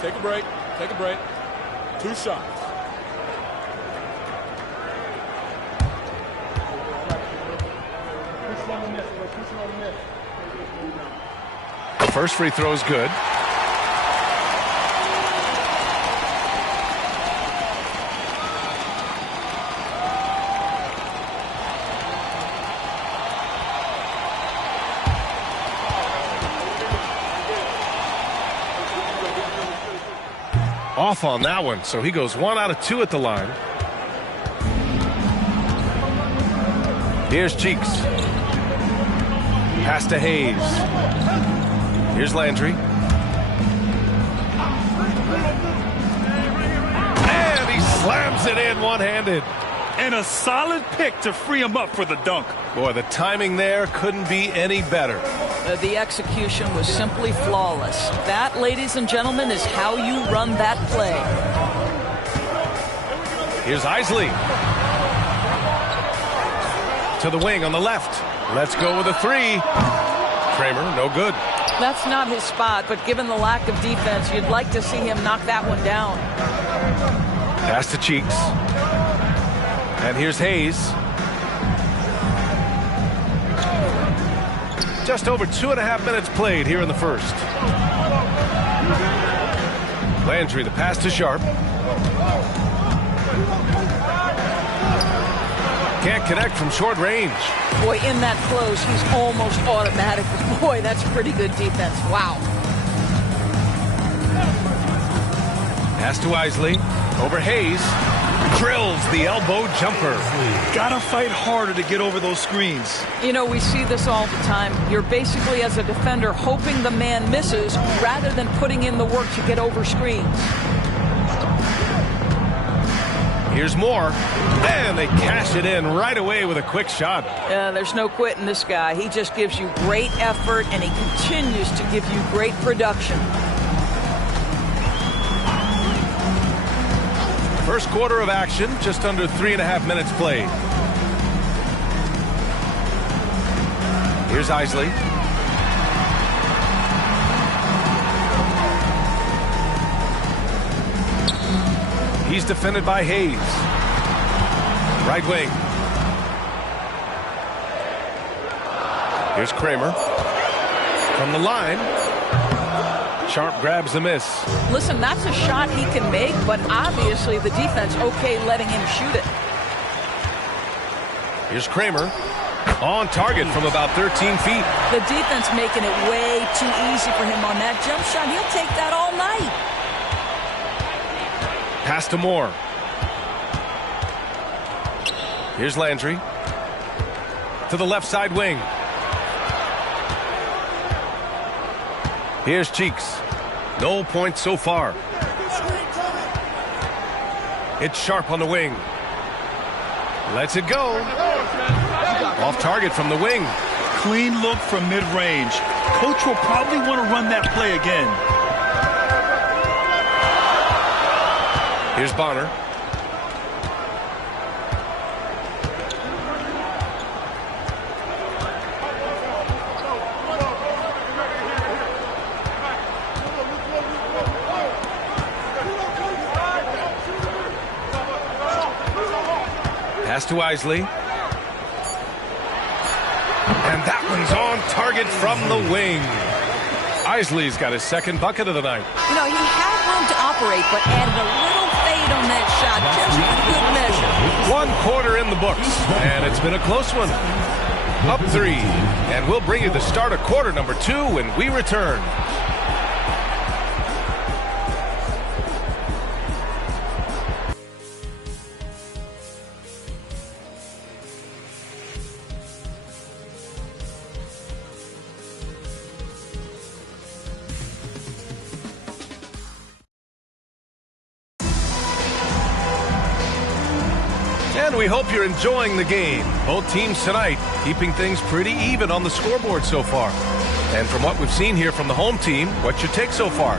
Take a break. Take a break. 2 shots. The first free throw is good. Off on that one, so he goes 1 out of 2 at the line. Here's Cheeks. Pass to Hayes. Here's Landry. Slams it in one-handed. And a solid pick to free him up for the dunk. Boy, the timing there couldn't be any better. The execution was simply flawless. That, ladies and gentlemen, is how you run that play. Here's Isley. To the wing on the left. Let's go with a three. Kramer, no good. That's not his spot, but given the lack of defense, you'd like to see him knock that one down. Pass to Cheeks. And here's Hayes. Just over 2.5 minutes played here in the first. Landry, the pass to Sharp. Can't connect from short range. Boy, in that close, he's almost automatic. Boy, that's pretty good defense. Wow. Pass to Isley. Over Hayes. Drills the elbow jumper. Gotta fight harder to get over those screens. You know, we see this all the time. You're basically, as a defender, hoping the man misses rather than putting in the work to get over screens. Here's Moore. And they cash it in right away with a quick shot. There's no quitting this guy. He just gives you great effort, and he continues to give you great production. First quarter of action, just under 3.5 minutes played. Here's Isley. He's defended by Hayes. Right wing. Here's Kramer. From the line. Sharp grabs the miss. Listen, that's a shot he can make, but obviously the defense okay letting him shoot it. Here's Kramer. On target from about 13 feet. The defense making it way too easy for him on that jump shot. He'll take that all night. Pass to Moore. Here's Landry. To the left side wing. Here's Cheeks. No points so far. It's Sharp on the wing. Lets it go. Off target from the wing. Clean look from mid-range. Coach will probably want to run that play again. Here's Bonner. Pass to Isley. And that one's on target from the wing. Isley's got his second bucket of the night. You know, he had room to operate, but added a little fade on that shot, just for good measure. 1 quarter in the books, and it's been a close one. Up 3, and we'll bring you the start of quarter number 2 when we return. And we hope you're enjoying the game. Both teams tonight keeping things pretty even on the scoreboard so far. And from what we've seen here from the home team, what's your take so far?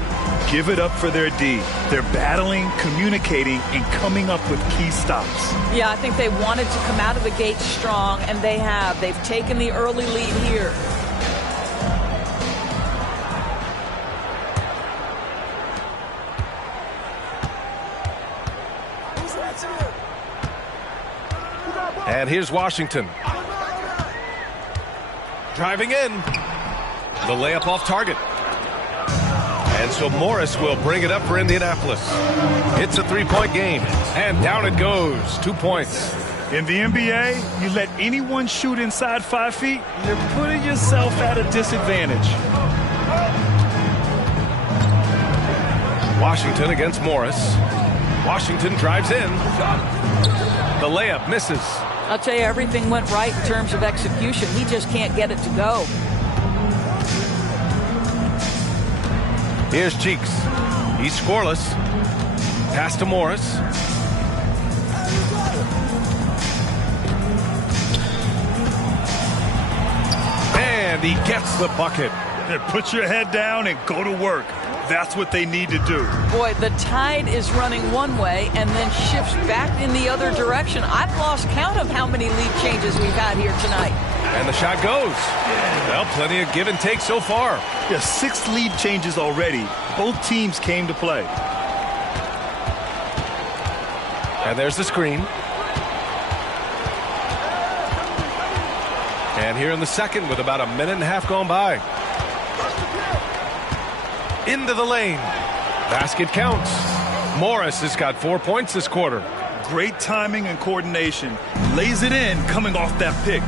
Give it up for their D. They're battling, communicating, and coming up with key stops. Yeah, I think they wanted to come out of the gate strong, and they have. They've taken the early lead here. And here's Washington. Driving in. The layup off target. And so Morris will bring it up for Indianapolis. It's a 3-point game. And down it goes. 2 points. In the NBA, you let anyone shoot inside 5 feet, you're putting yourself at a disadvantage. Washington against Morris. Washington drives in. The layup misses. I'll tell you, everything went right in terms of execution. He just can't get it to go. Here's Cheeks. He's scoreless. Pass to Morris. And he gets the bucket. Put your head down and go to work. That's what they need to do. Boy, the tide is running one way and then shifts back in the other direction. I've lost count of how many lead changes we've had here tonight. And the shot goes. Well, plenty of give and take so far. Yeah, 6 lead changes already. Both teams came to play. And there's the screen. And here in the second with about a minute and a half gone by. Into the lane. Basket counts. Morris has got 4 points this quarter. Great timing and coordination. Lays it in coming off that pick.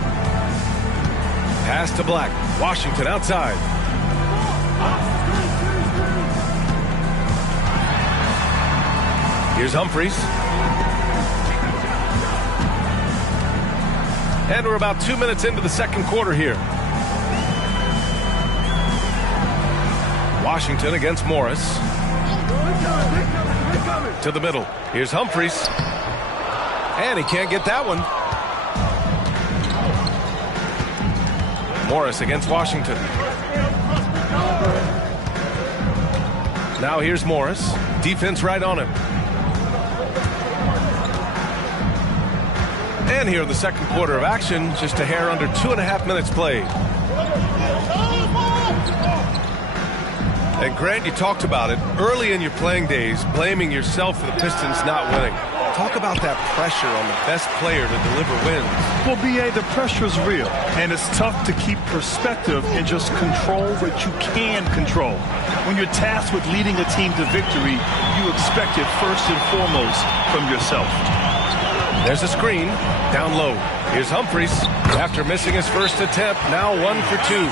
Pass to Black. Washington outside. Here's Humphries. And we're about 2 minutes into the second quarter here. Washington against Morris. To the middle. Here's Humphries. And he can't get that one. Morris against Washington. Now here's Morris. Defense right on him. And here in the second quarter of action, just a hair under 2.5 minutes played. And Grant, you talked about it early in your playing days, blaming yourself for the Pistons not winning. Talk about that pressure on the best player to deliver wins. Well, B.A., the pressure is real, and it's tough to keep perspective and just control what you can control. When you're tasked with leading a team to victory, you expect it first and foremost from yourself. There's a screen, down low. Here's Humphries. After missing his first attempt, now 1 for 2.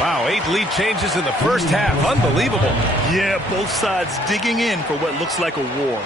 Wow, 8 lead changes in the first half. Unbelievable. Yeah, both sides digging in for what looks like a war.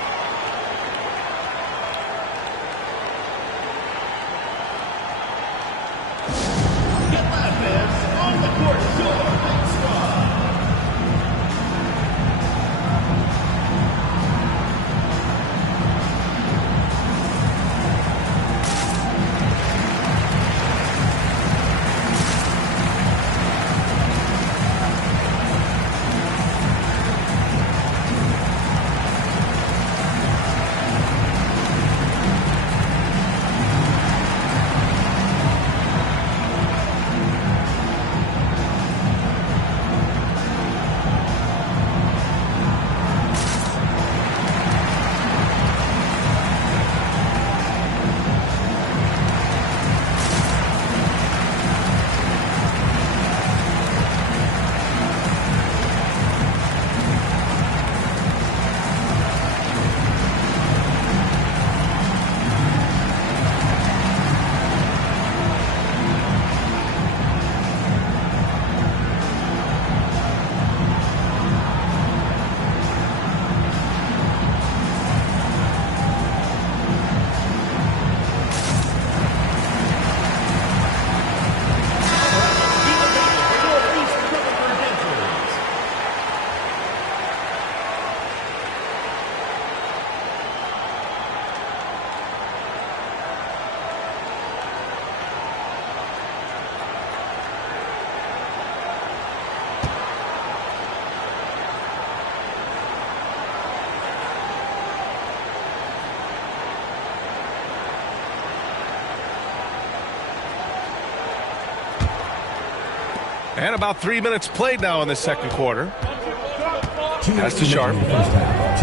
And about 3 minutes played now in the second quarter. Pass to Sharp. 2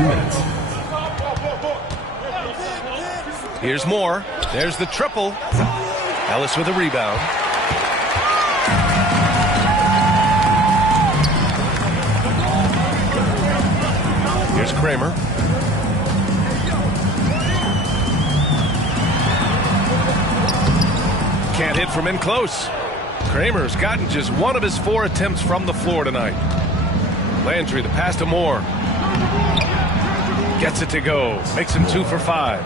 minutes. Here's Moore. There's the triple. Ellis with a rebound. Here's Kramer. Can't hit from in close. Kramer's gotten just 1 of his 4 attempts from the floor tonight. Landry, the pass to Moore. Gets it to go. Makes him 2 for 5.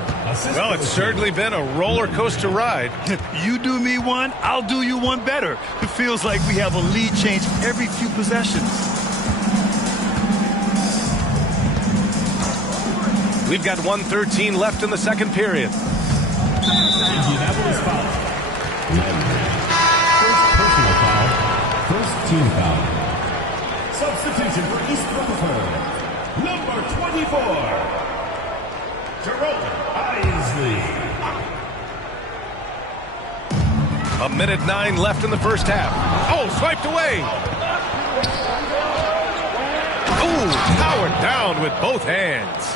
Well, it's certainly been a roller coaster ride. You do me one, I'll do you one better. It feels like we have a lead change every few possessions. We've got 1:13 left in the second period. Indianapolis foul. First personal foul. team foul. Substitution for East Rutherford. Number 24, Jerome Isley. 1:09 left in the first half. Oh, swiped away. Ooh, powered down with both hands.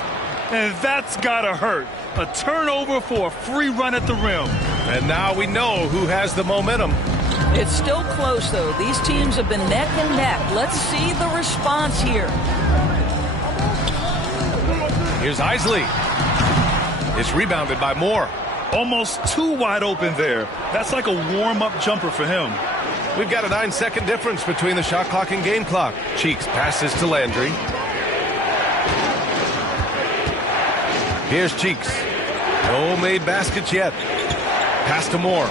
And that's gotta hurt. A turnover for a free run at the rim. And now we know who has the momentum. It's still close, though. These teams have been neck and neck. Let's see the response here. Here's Isley. It's rebounded by Moore. Almost too wide open there. That's like a warm-up jumper for him. We've got a 9-second difference between the shot clock and game clock. Cheeks passes to Landry. Here's Cheeks. No made baskets yet. Pass to Moore.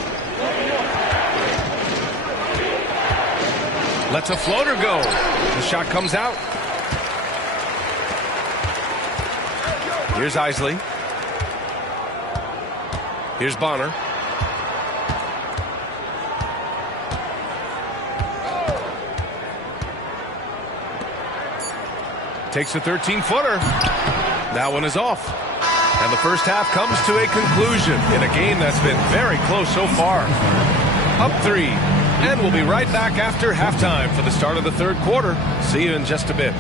Lets a floater go. The shot comes out. Here's Isley. Here's Bonner. Takes a 13-footer. That one is off. And the first half comes to a conclusion in a game that's been very close so far. Up 3. And we'll be right back after halftime for the start of the third quarter. See you in just a bit.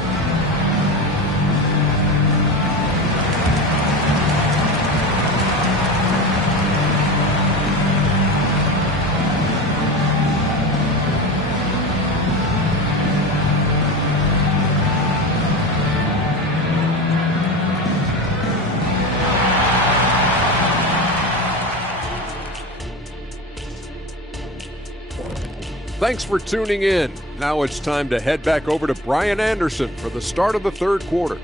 Thanks for tuning in. Now it's time to head back over to Brian Anderson for the start of the third quarter.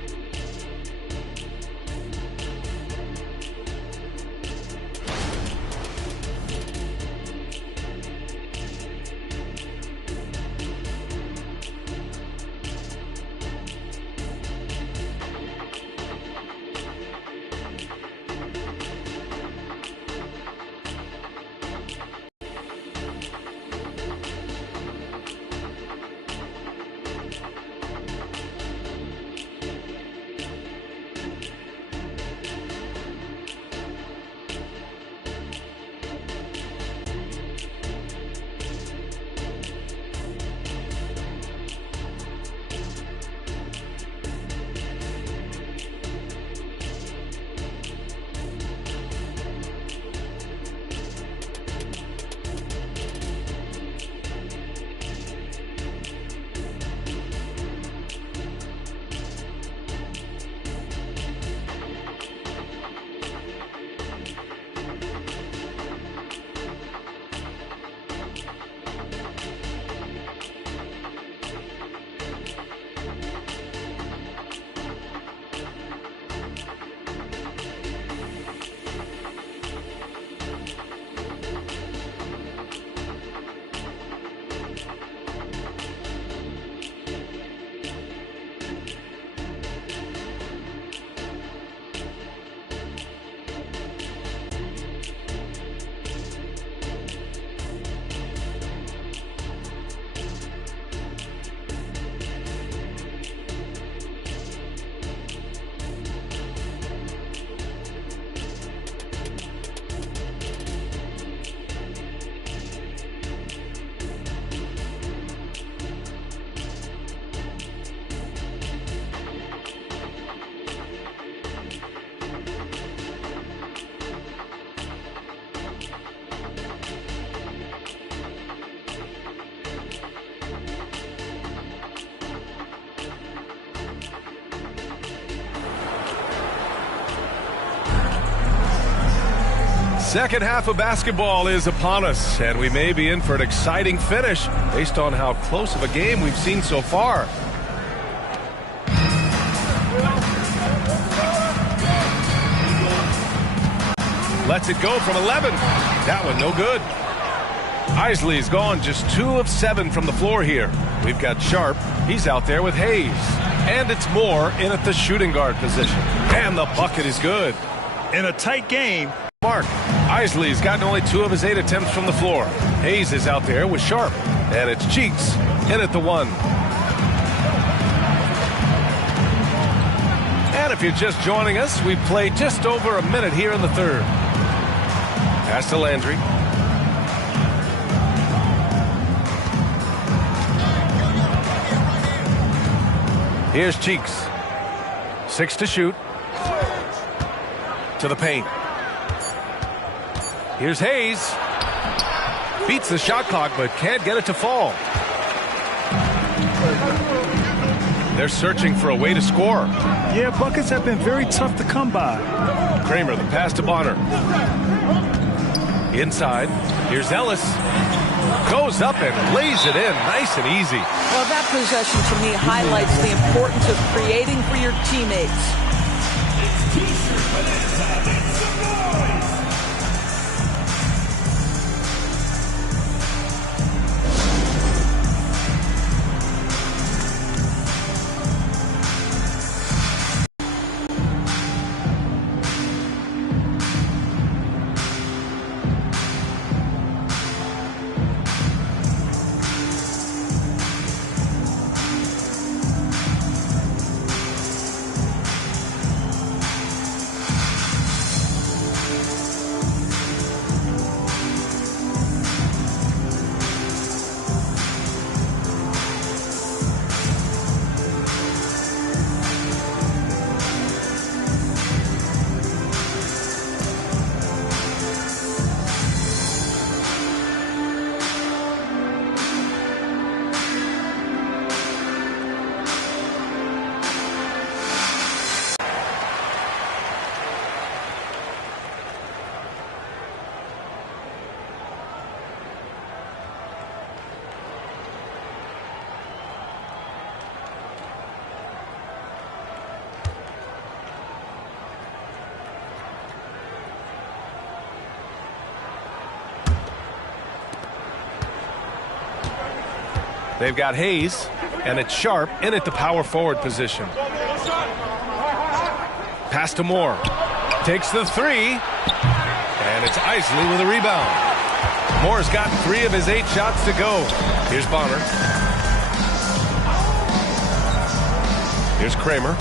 Second half of basketball is upon us, and we may be in for an exciting finish based on how close of a game we've seen so far. Lets it go from 11. That one no good. Isley's gone just 2 of 7 from the floor here. We've got Sharp. He's out there with Hayes. And it's Moore in at the shooting guard position. And the bucket is good. In a tight game, Mark. Isley's gotten only 2 of his 8 attempts from the floor. Hayes is out there with Sharp. And it's Cheeks in at the 1. And if you're just joining us, we played just over a minute here in the 3rd. Pass to Landry. Here's Cheeks. 6 to shoot. To the paint. Here's Hayes. Beats the shot clock, but can't get it to fall. They're searching for a way to score. Yeah, buckets have been very tough to come by. Kramer, the pass to Bonner. Inside. Here's Ellis. Goes up and lays it in. Nice and easy. Well, that possession to me highlights the importance of creating for your teammates. They've got Hayes, and it's Sharp in at the power forward position. Pass to Moore. Takes the 3, and it's Isley with a rebound. Moore's got 3 of his 8 shots to go. Here's Bonner. Here's Kramer.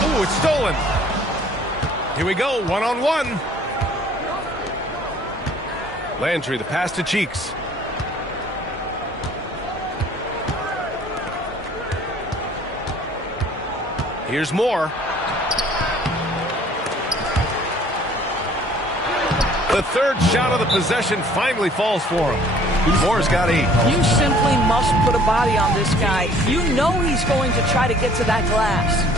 Oh, it's stolen. Here we go, one-on-one. Landry, the pass to Cheeks. Here's Moore. The 3rd shot of the possession finally falls for him. Moore's got 8. You simply must put a body on this guy. You know he's going to try to get to that glass.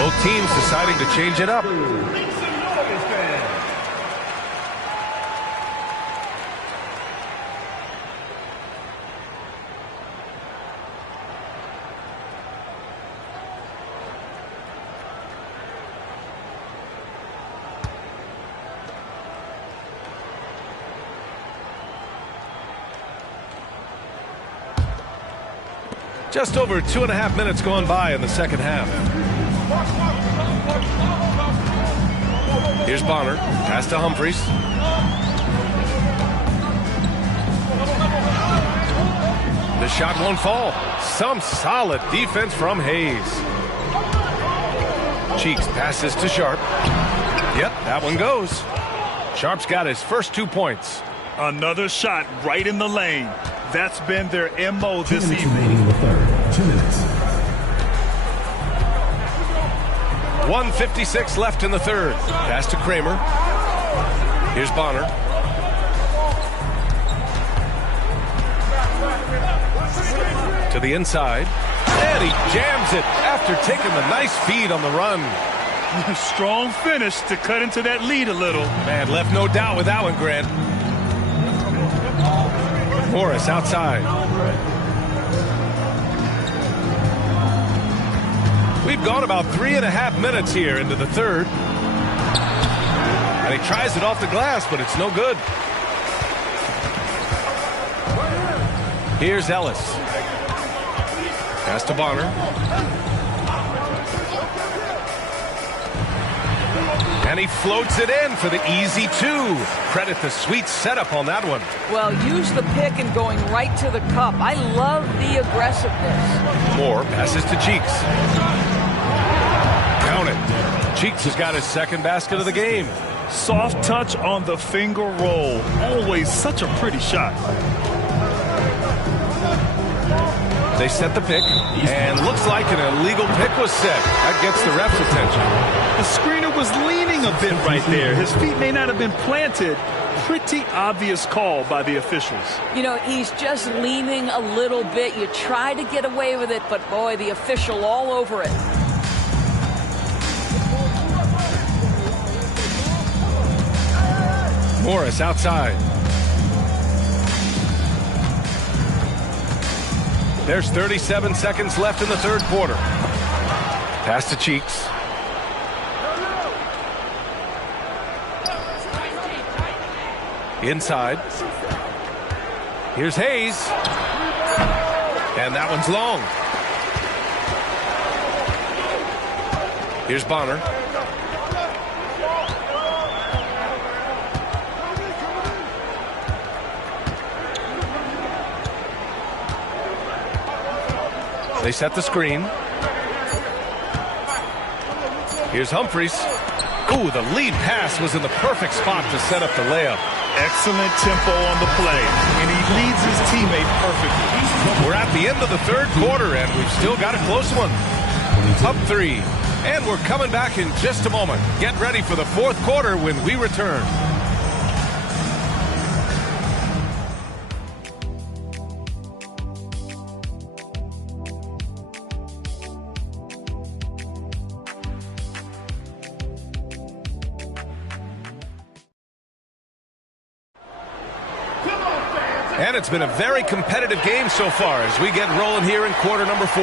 Both teams deciding to change it up. Just over 2.5 minutes gone by in the second half. Here's Bonner. Pass to Humphries. The shot won't fall. Some solid defense from Hayes. Cheeks passes to Sharp. Yep, that one goes. Sharp's got his first 2 points. Another shot right in the lane. That's been their MO this evening. 2 minutes remaining in the third. 2 minutes. 1:56 left in the third. Pass to Kramer. Here's Bonner. To the inside. And he jams it after taking the nice feed on the run. Strong finish to cut into that lead a little. Man, left no doubt with that one, Grant. Morris outside. We've gone about 3.5 minutes here into the third. And he tries it off the glass, but it's no good. Here's Ellis. Pass to Bonner. And he floats it in for the easy 2. Credit the sweet setup on that one. Well, use the pick and going right to the cup. I love the aggressiveness. Moore passes to Cheeks. Count it. Cheeks has got his second basket of the game. Soft touch on the finger roll. Always such a pretty shot. They set the pick, and looks like an illegal pick was set. That gets the ref's attention. The screener was leaning a bit right there. His feet may not have been planted. Pretty obvious call by the officials. You know, he's just leaning a little bit. You try to get away with it, but boy, the official all over it. Morris outside. There's 37 seconds left in the third quarter. Pass to Cheeks. Inside. Here's Hayes. And that one's long. Here's Bonner. They set the screen. Here's Humphries. Ooh, the lead pass was in the perfect spot to set up the layup. Excellent tempo on the play, and he leads his teammate perfectly. We're at the end of the third quarter, and we've still got a close one. Up 3, and we're coming back in just a moment. Get ready for the fourth quarter when we return. And it's been a very competitive game so far as we get rolling here in quarter number 4.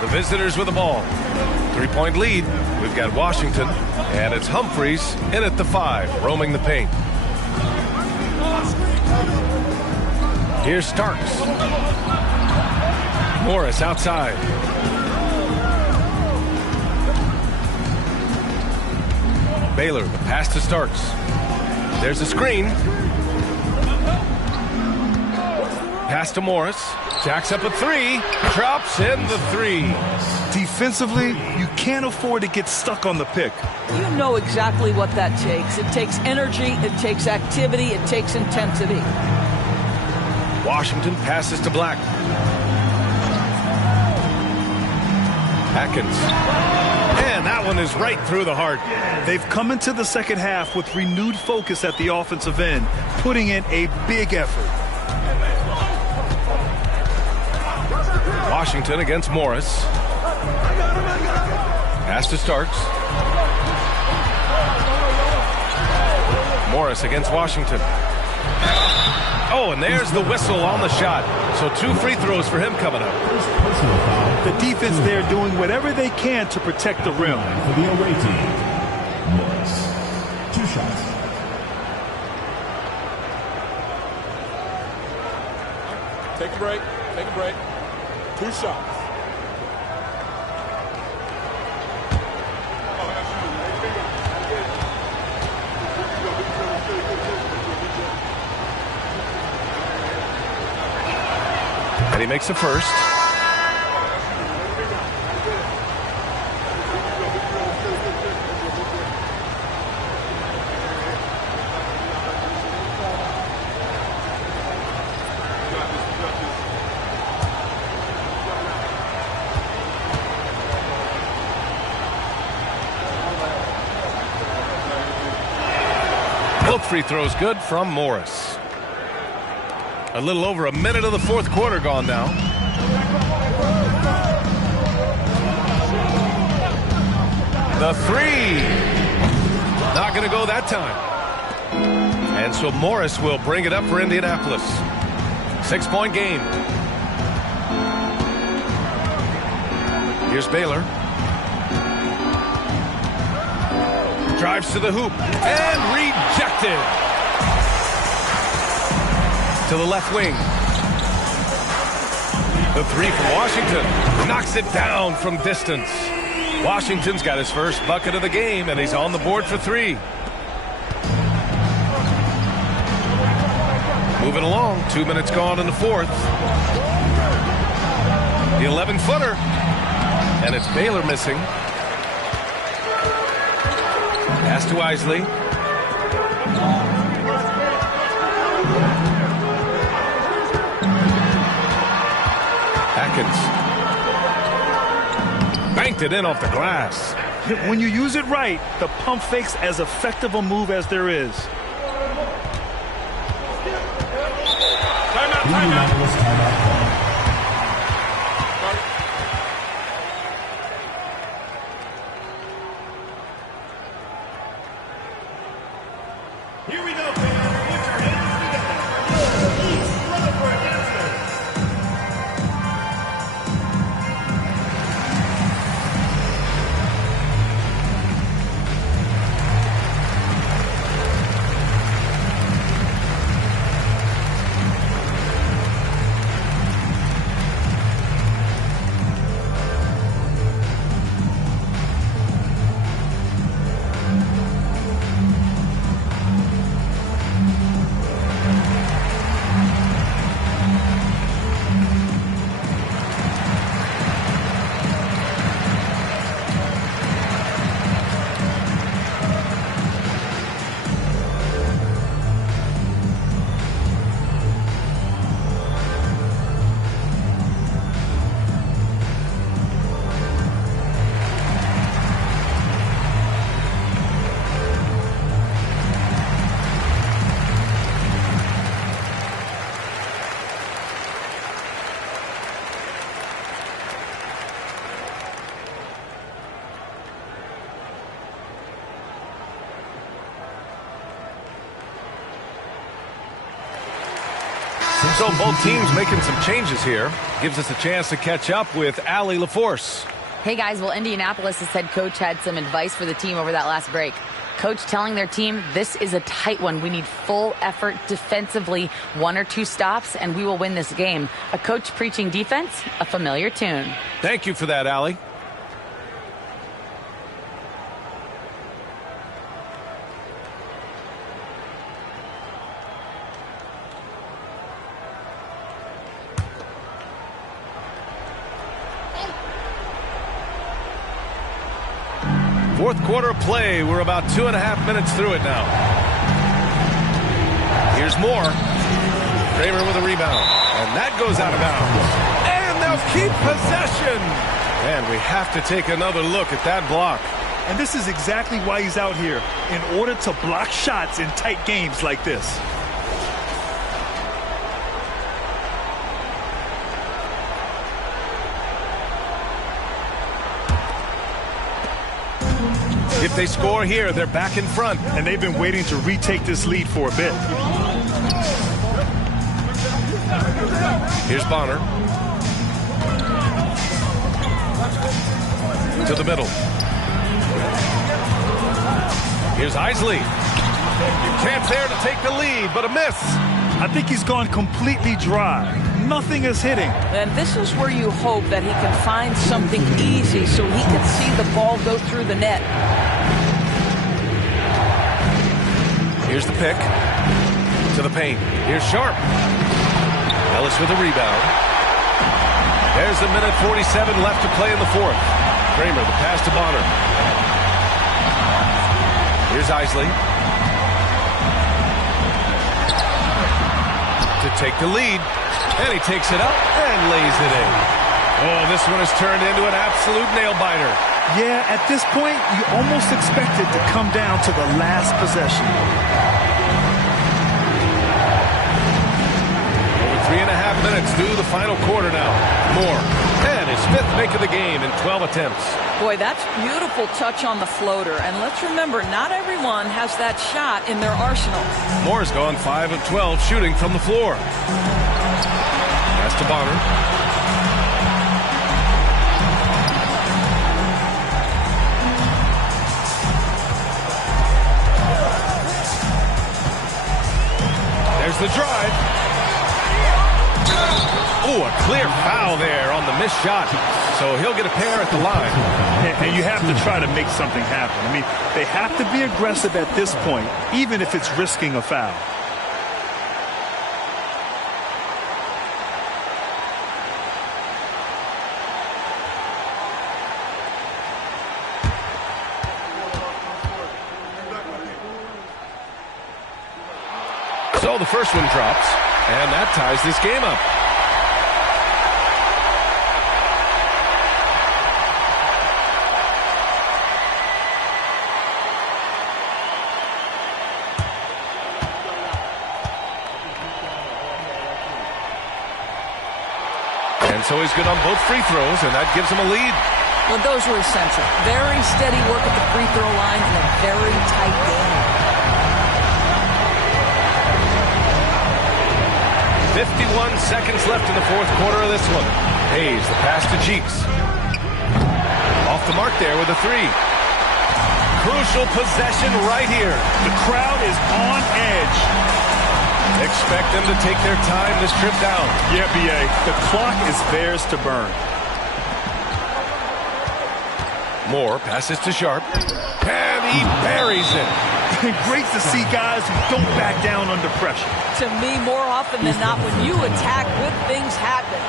The visitors with the ball. 3-point lead. We've got Washington, and it's Humphries in at the 5, roaming the paint. Here's Starks. Morris outside. Baylor, the pass to Starks. There's a screen. Pass to Morris. Jacks up a 3. Drops in the 3. Defensively, you can't afford to get stuck on the pick. You know exactly what that takes. It takes energy, it takes activity, it takes intensity. Washington passes to Black. Atkins. And that one is right through the heart. They've come into the second half with renewed focus at the offensive end, putting in a big effort. Washington against Morris. Pass to Starks. Morris against Washington. Oh, and there's the whistle on the shot. So 2 free throws for him coming up. The defense there doing whatever they can to protect the rim. For the away team, Morris. 2 shots. Take a break. Take a break. 2 shots. And he makes the first. Both free throws good from Morris. A little over a minute of the fourth quarter gone now. The three. Not going to go that time. And so Morris will bring it up for Indianapolis. 6-point game. Here's Baylor. Drives to the hoop and rejected. To the left wing. The three from Washington knocks it down from distance. Washington's got his first bucket of the game, and he's on the board for 3. Moving along, 2 minutes gone in the fourth. The 11-footer, and it's Baylor missing. Pass to Isley. Atkins. Banked it in off the glass. When you use it right, the pump fake's as effective a move as there is. Timeout. Here we go, fans. Get your hands together. East Rutherford Dancers. So both teams making some changes here. Gives us a chance to catch up with Allie LaForce. Hey guys, well, Indianapolis' head coach had some advice for the team over that last break. Coach telling their team, this is a tight one. We need full effort defensively, 1 or 2 stops, and we will win this game. A coach preaching defense, a familiar tune. Thank you for that, Allie. Fourth quarter of play. We're about 2.5 minutes through it now. Here's Moore. Kramer with a rebound. And that goes out of bounds. And they'll keep possession. And we have to take another look at that block. And this is exactly why he's out here, in order to block shots in tight games like this. If they score here, they're back in front. And they've been waiting to retake this lead for a bit. Here's Bonner. To the middle. Here's Isley. Chance there to take the lead, but a miss. I think he's gone completely dry. Nothing is hitting. And this is where you hope that he can find something easy so he can see the ball go through the net. Here's the pick. To the paint. Here's Sharp. Ellis with a rebound. There's a minute 47 left to play in the fourth. Kramer, the pass to Bonner. Here's Isley. To take the lead. And he takes it up and lays it in. Oh, this one has turned into an absolute nail-biter. Yeah, at this point, you almost expect it to come down to the last possession. Over 3.5 minutes through the final quarter now. Moore. And his fifth make of the game in 12 attempts. Boy, that's beautiful touch on the floater. And let's remember, not everyone has that shot in their arsenal. Moore's gone 5 of 12 shooting from the floor. Pass to Bonner. There's the drive. Oh, a clear foul there on the missed shot. So he'll get a pair at the line. And you have to try to make something happen. I mean, they have to be aggressive at this point, even if it's risking a foul. So the first one drops, and that ties this game up. And so he's good on both free throws, and that gives him a lead. Well, those were essential. Very steady work at the free throw line in a very tight game. 51 seconds left in the fourth quarter of this one. Hayes, the pass to Cheeks. Off the mark there with a three. Crucial possession right here. The crowd is on edge. Expect them to take their time this trip down. Yeah, B.A. The clock is theirs to burn. Moore passes to Sharp. And he buries it. Great to see guys who don't back down under pressure. To me, more often than not, when you attack, good things happen.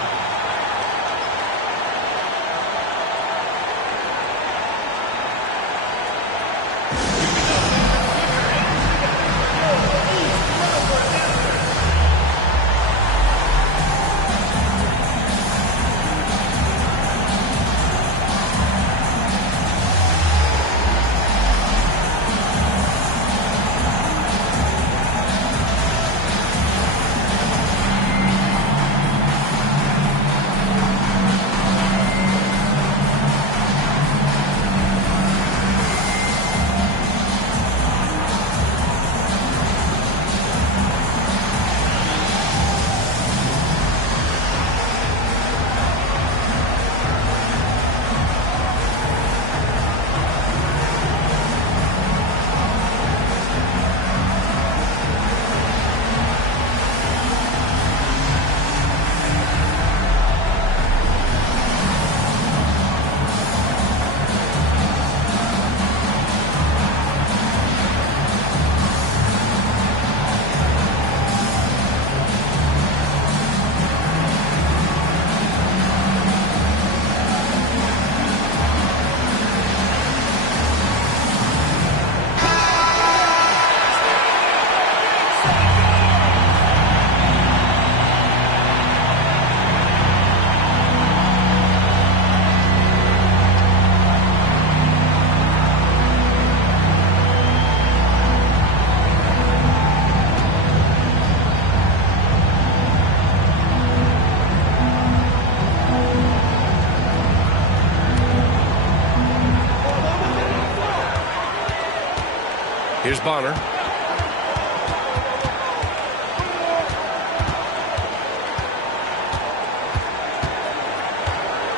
Here's Bonner.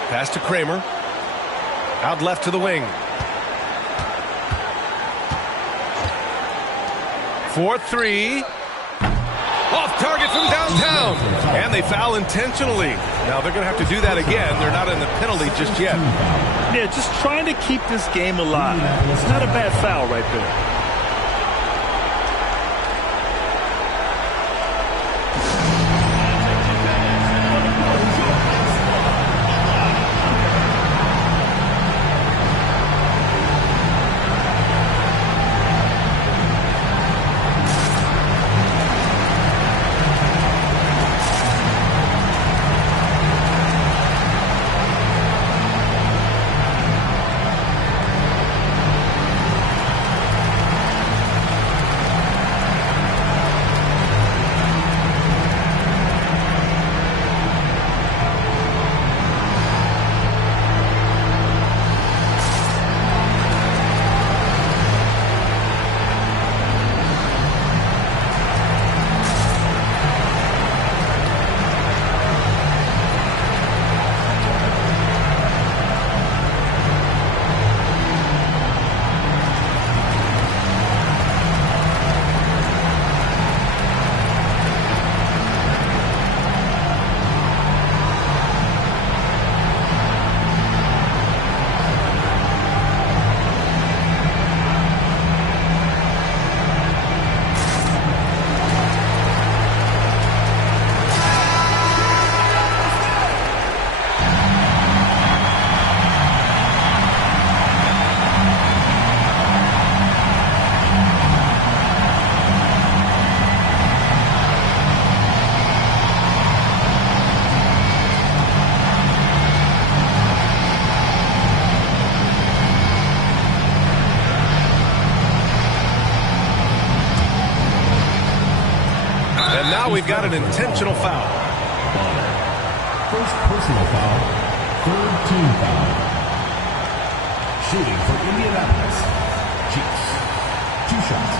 Pass to Kramer. Out left to the wing. 4-3. Off target from downtown. And they foul intentionally. Now they're going to have to do that again. They're not in the penalty just yet. Yeah, just trying to keep this game alive. It's not a bad foul right there. We've got an intentional foul. First personal foul, third team foul. Shooting for Indianapolis. Chiefs. 2 shots.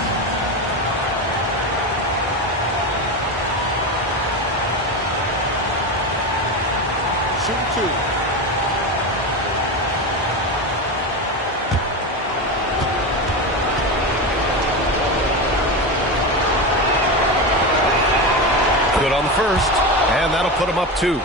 Shoot 2. Good on the first, and that'll put him up 2.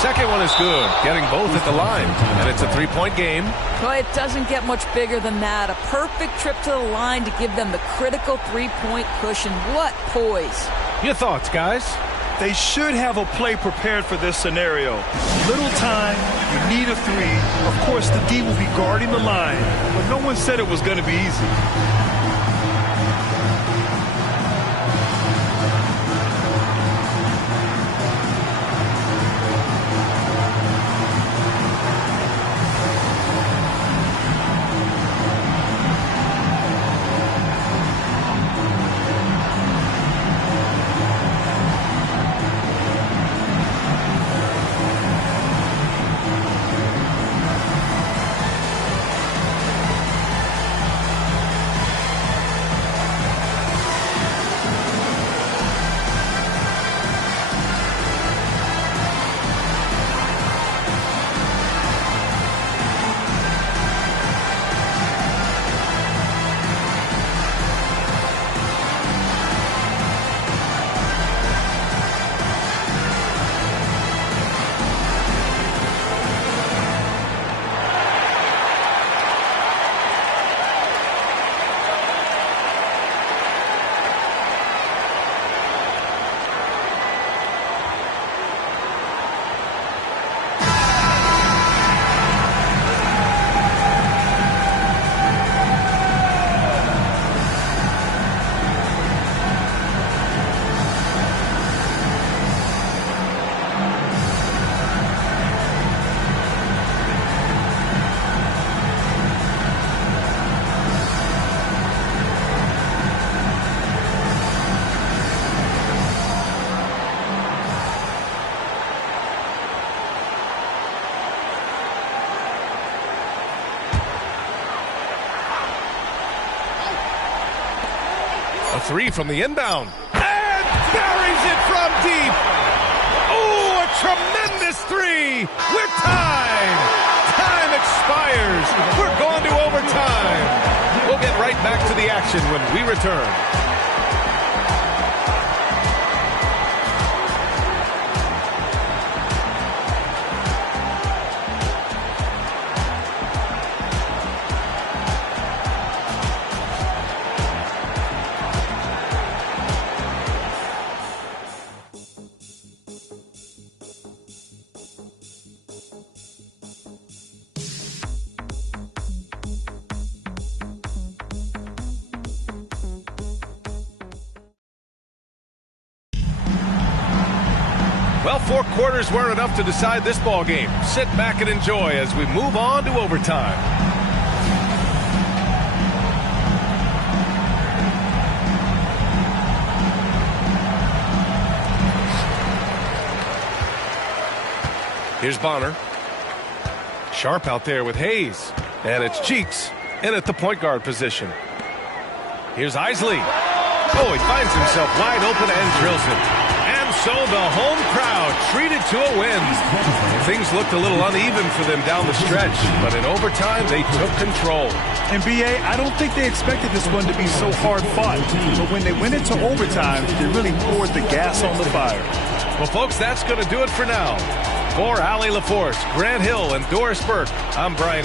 Second one is good, getting both at the line, and it's a 3-point game. Well, it doesn't get much bigger than that. A perfect trip to the line to give them the critical 3-point cushion. What poise. Your thoughts, guys? They should have a play prepared for this scenario. Little time, you need a 3. Of course, the D will be guarding the line, but no one said it was going to be easy. A 3 from the inbound. And buries it from deep. Oh, a tremendous 3. We're tied. Time expired. fires. We're going to overtime. We'll get right back to the action when we return. Well, 4 quarters weren't enough to decide this ball game. Sit back and enjoy as we move on to overtime. Here's Bonner. Sharp out there with Hayes. And it's Cheeks in at the point guard position. Here's Isley. Oh, he finds himself wide open and drills it. And so the home crowd treated to a win. Things looked a little uneven for them down the stretch, but in overtime, they took control. And B.A., I don't think they expected this one to be so hard fought. But when they went into overtime, they really poured the gas on the fire. Well, folks, that's going to do it for now. For Allie LaForce, Grant Hill, and Doris Burke, I'm Brian.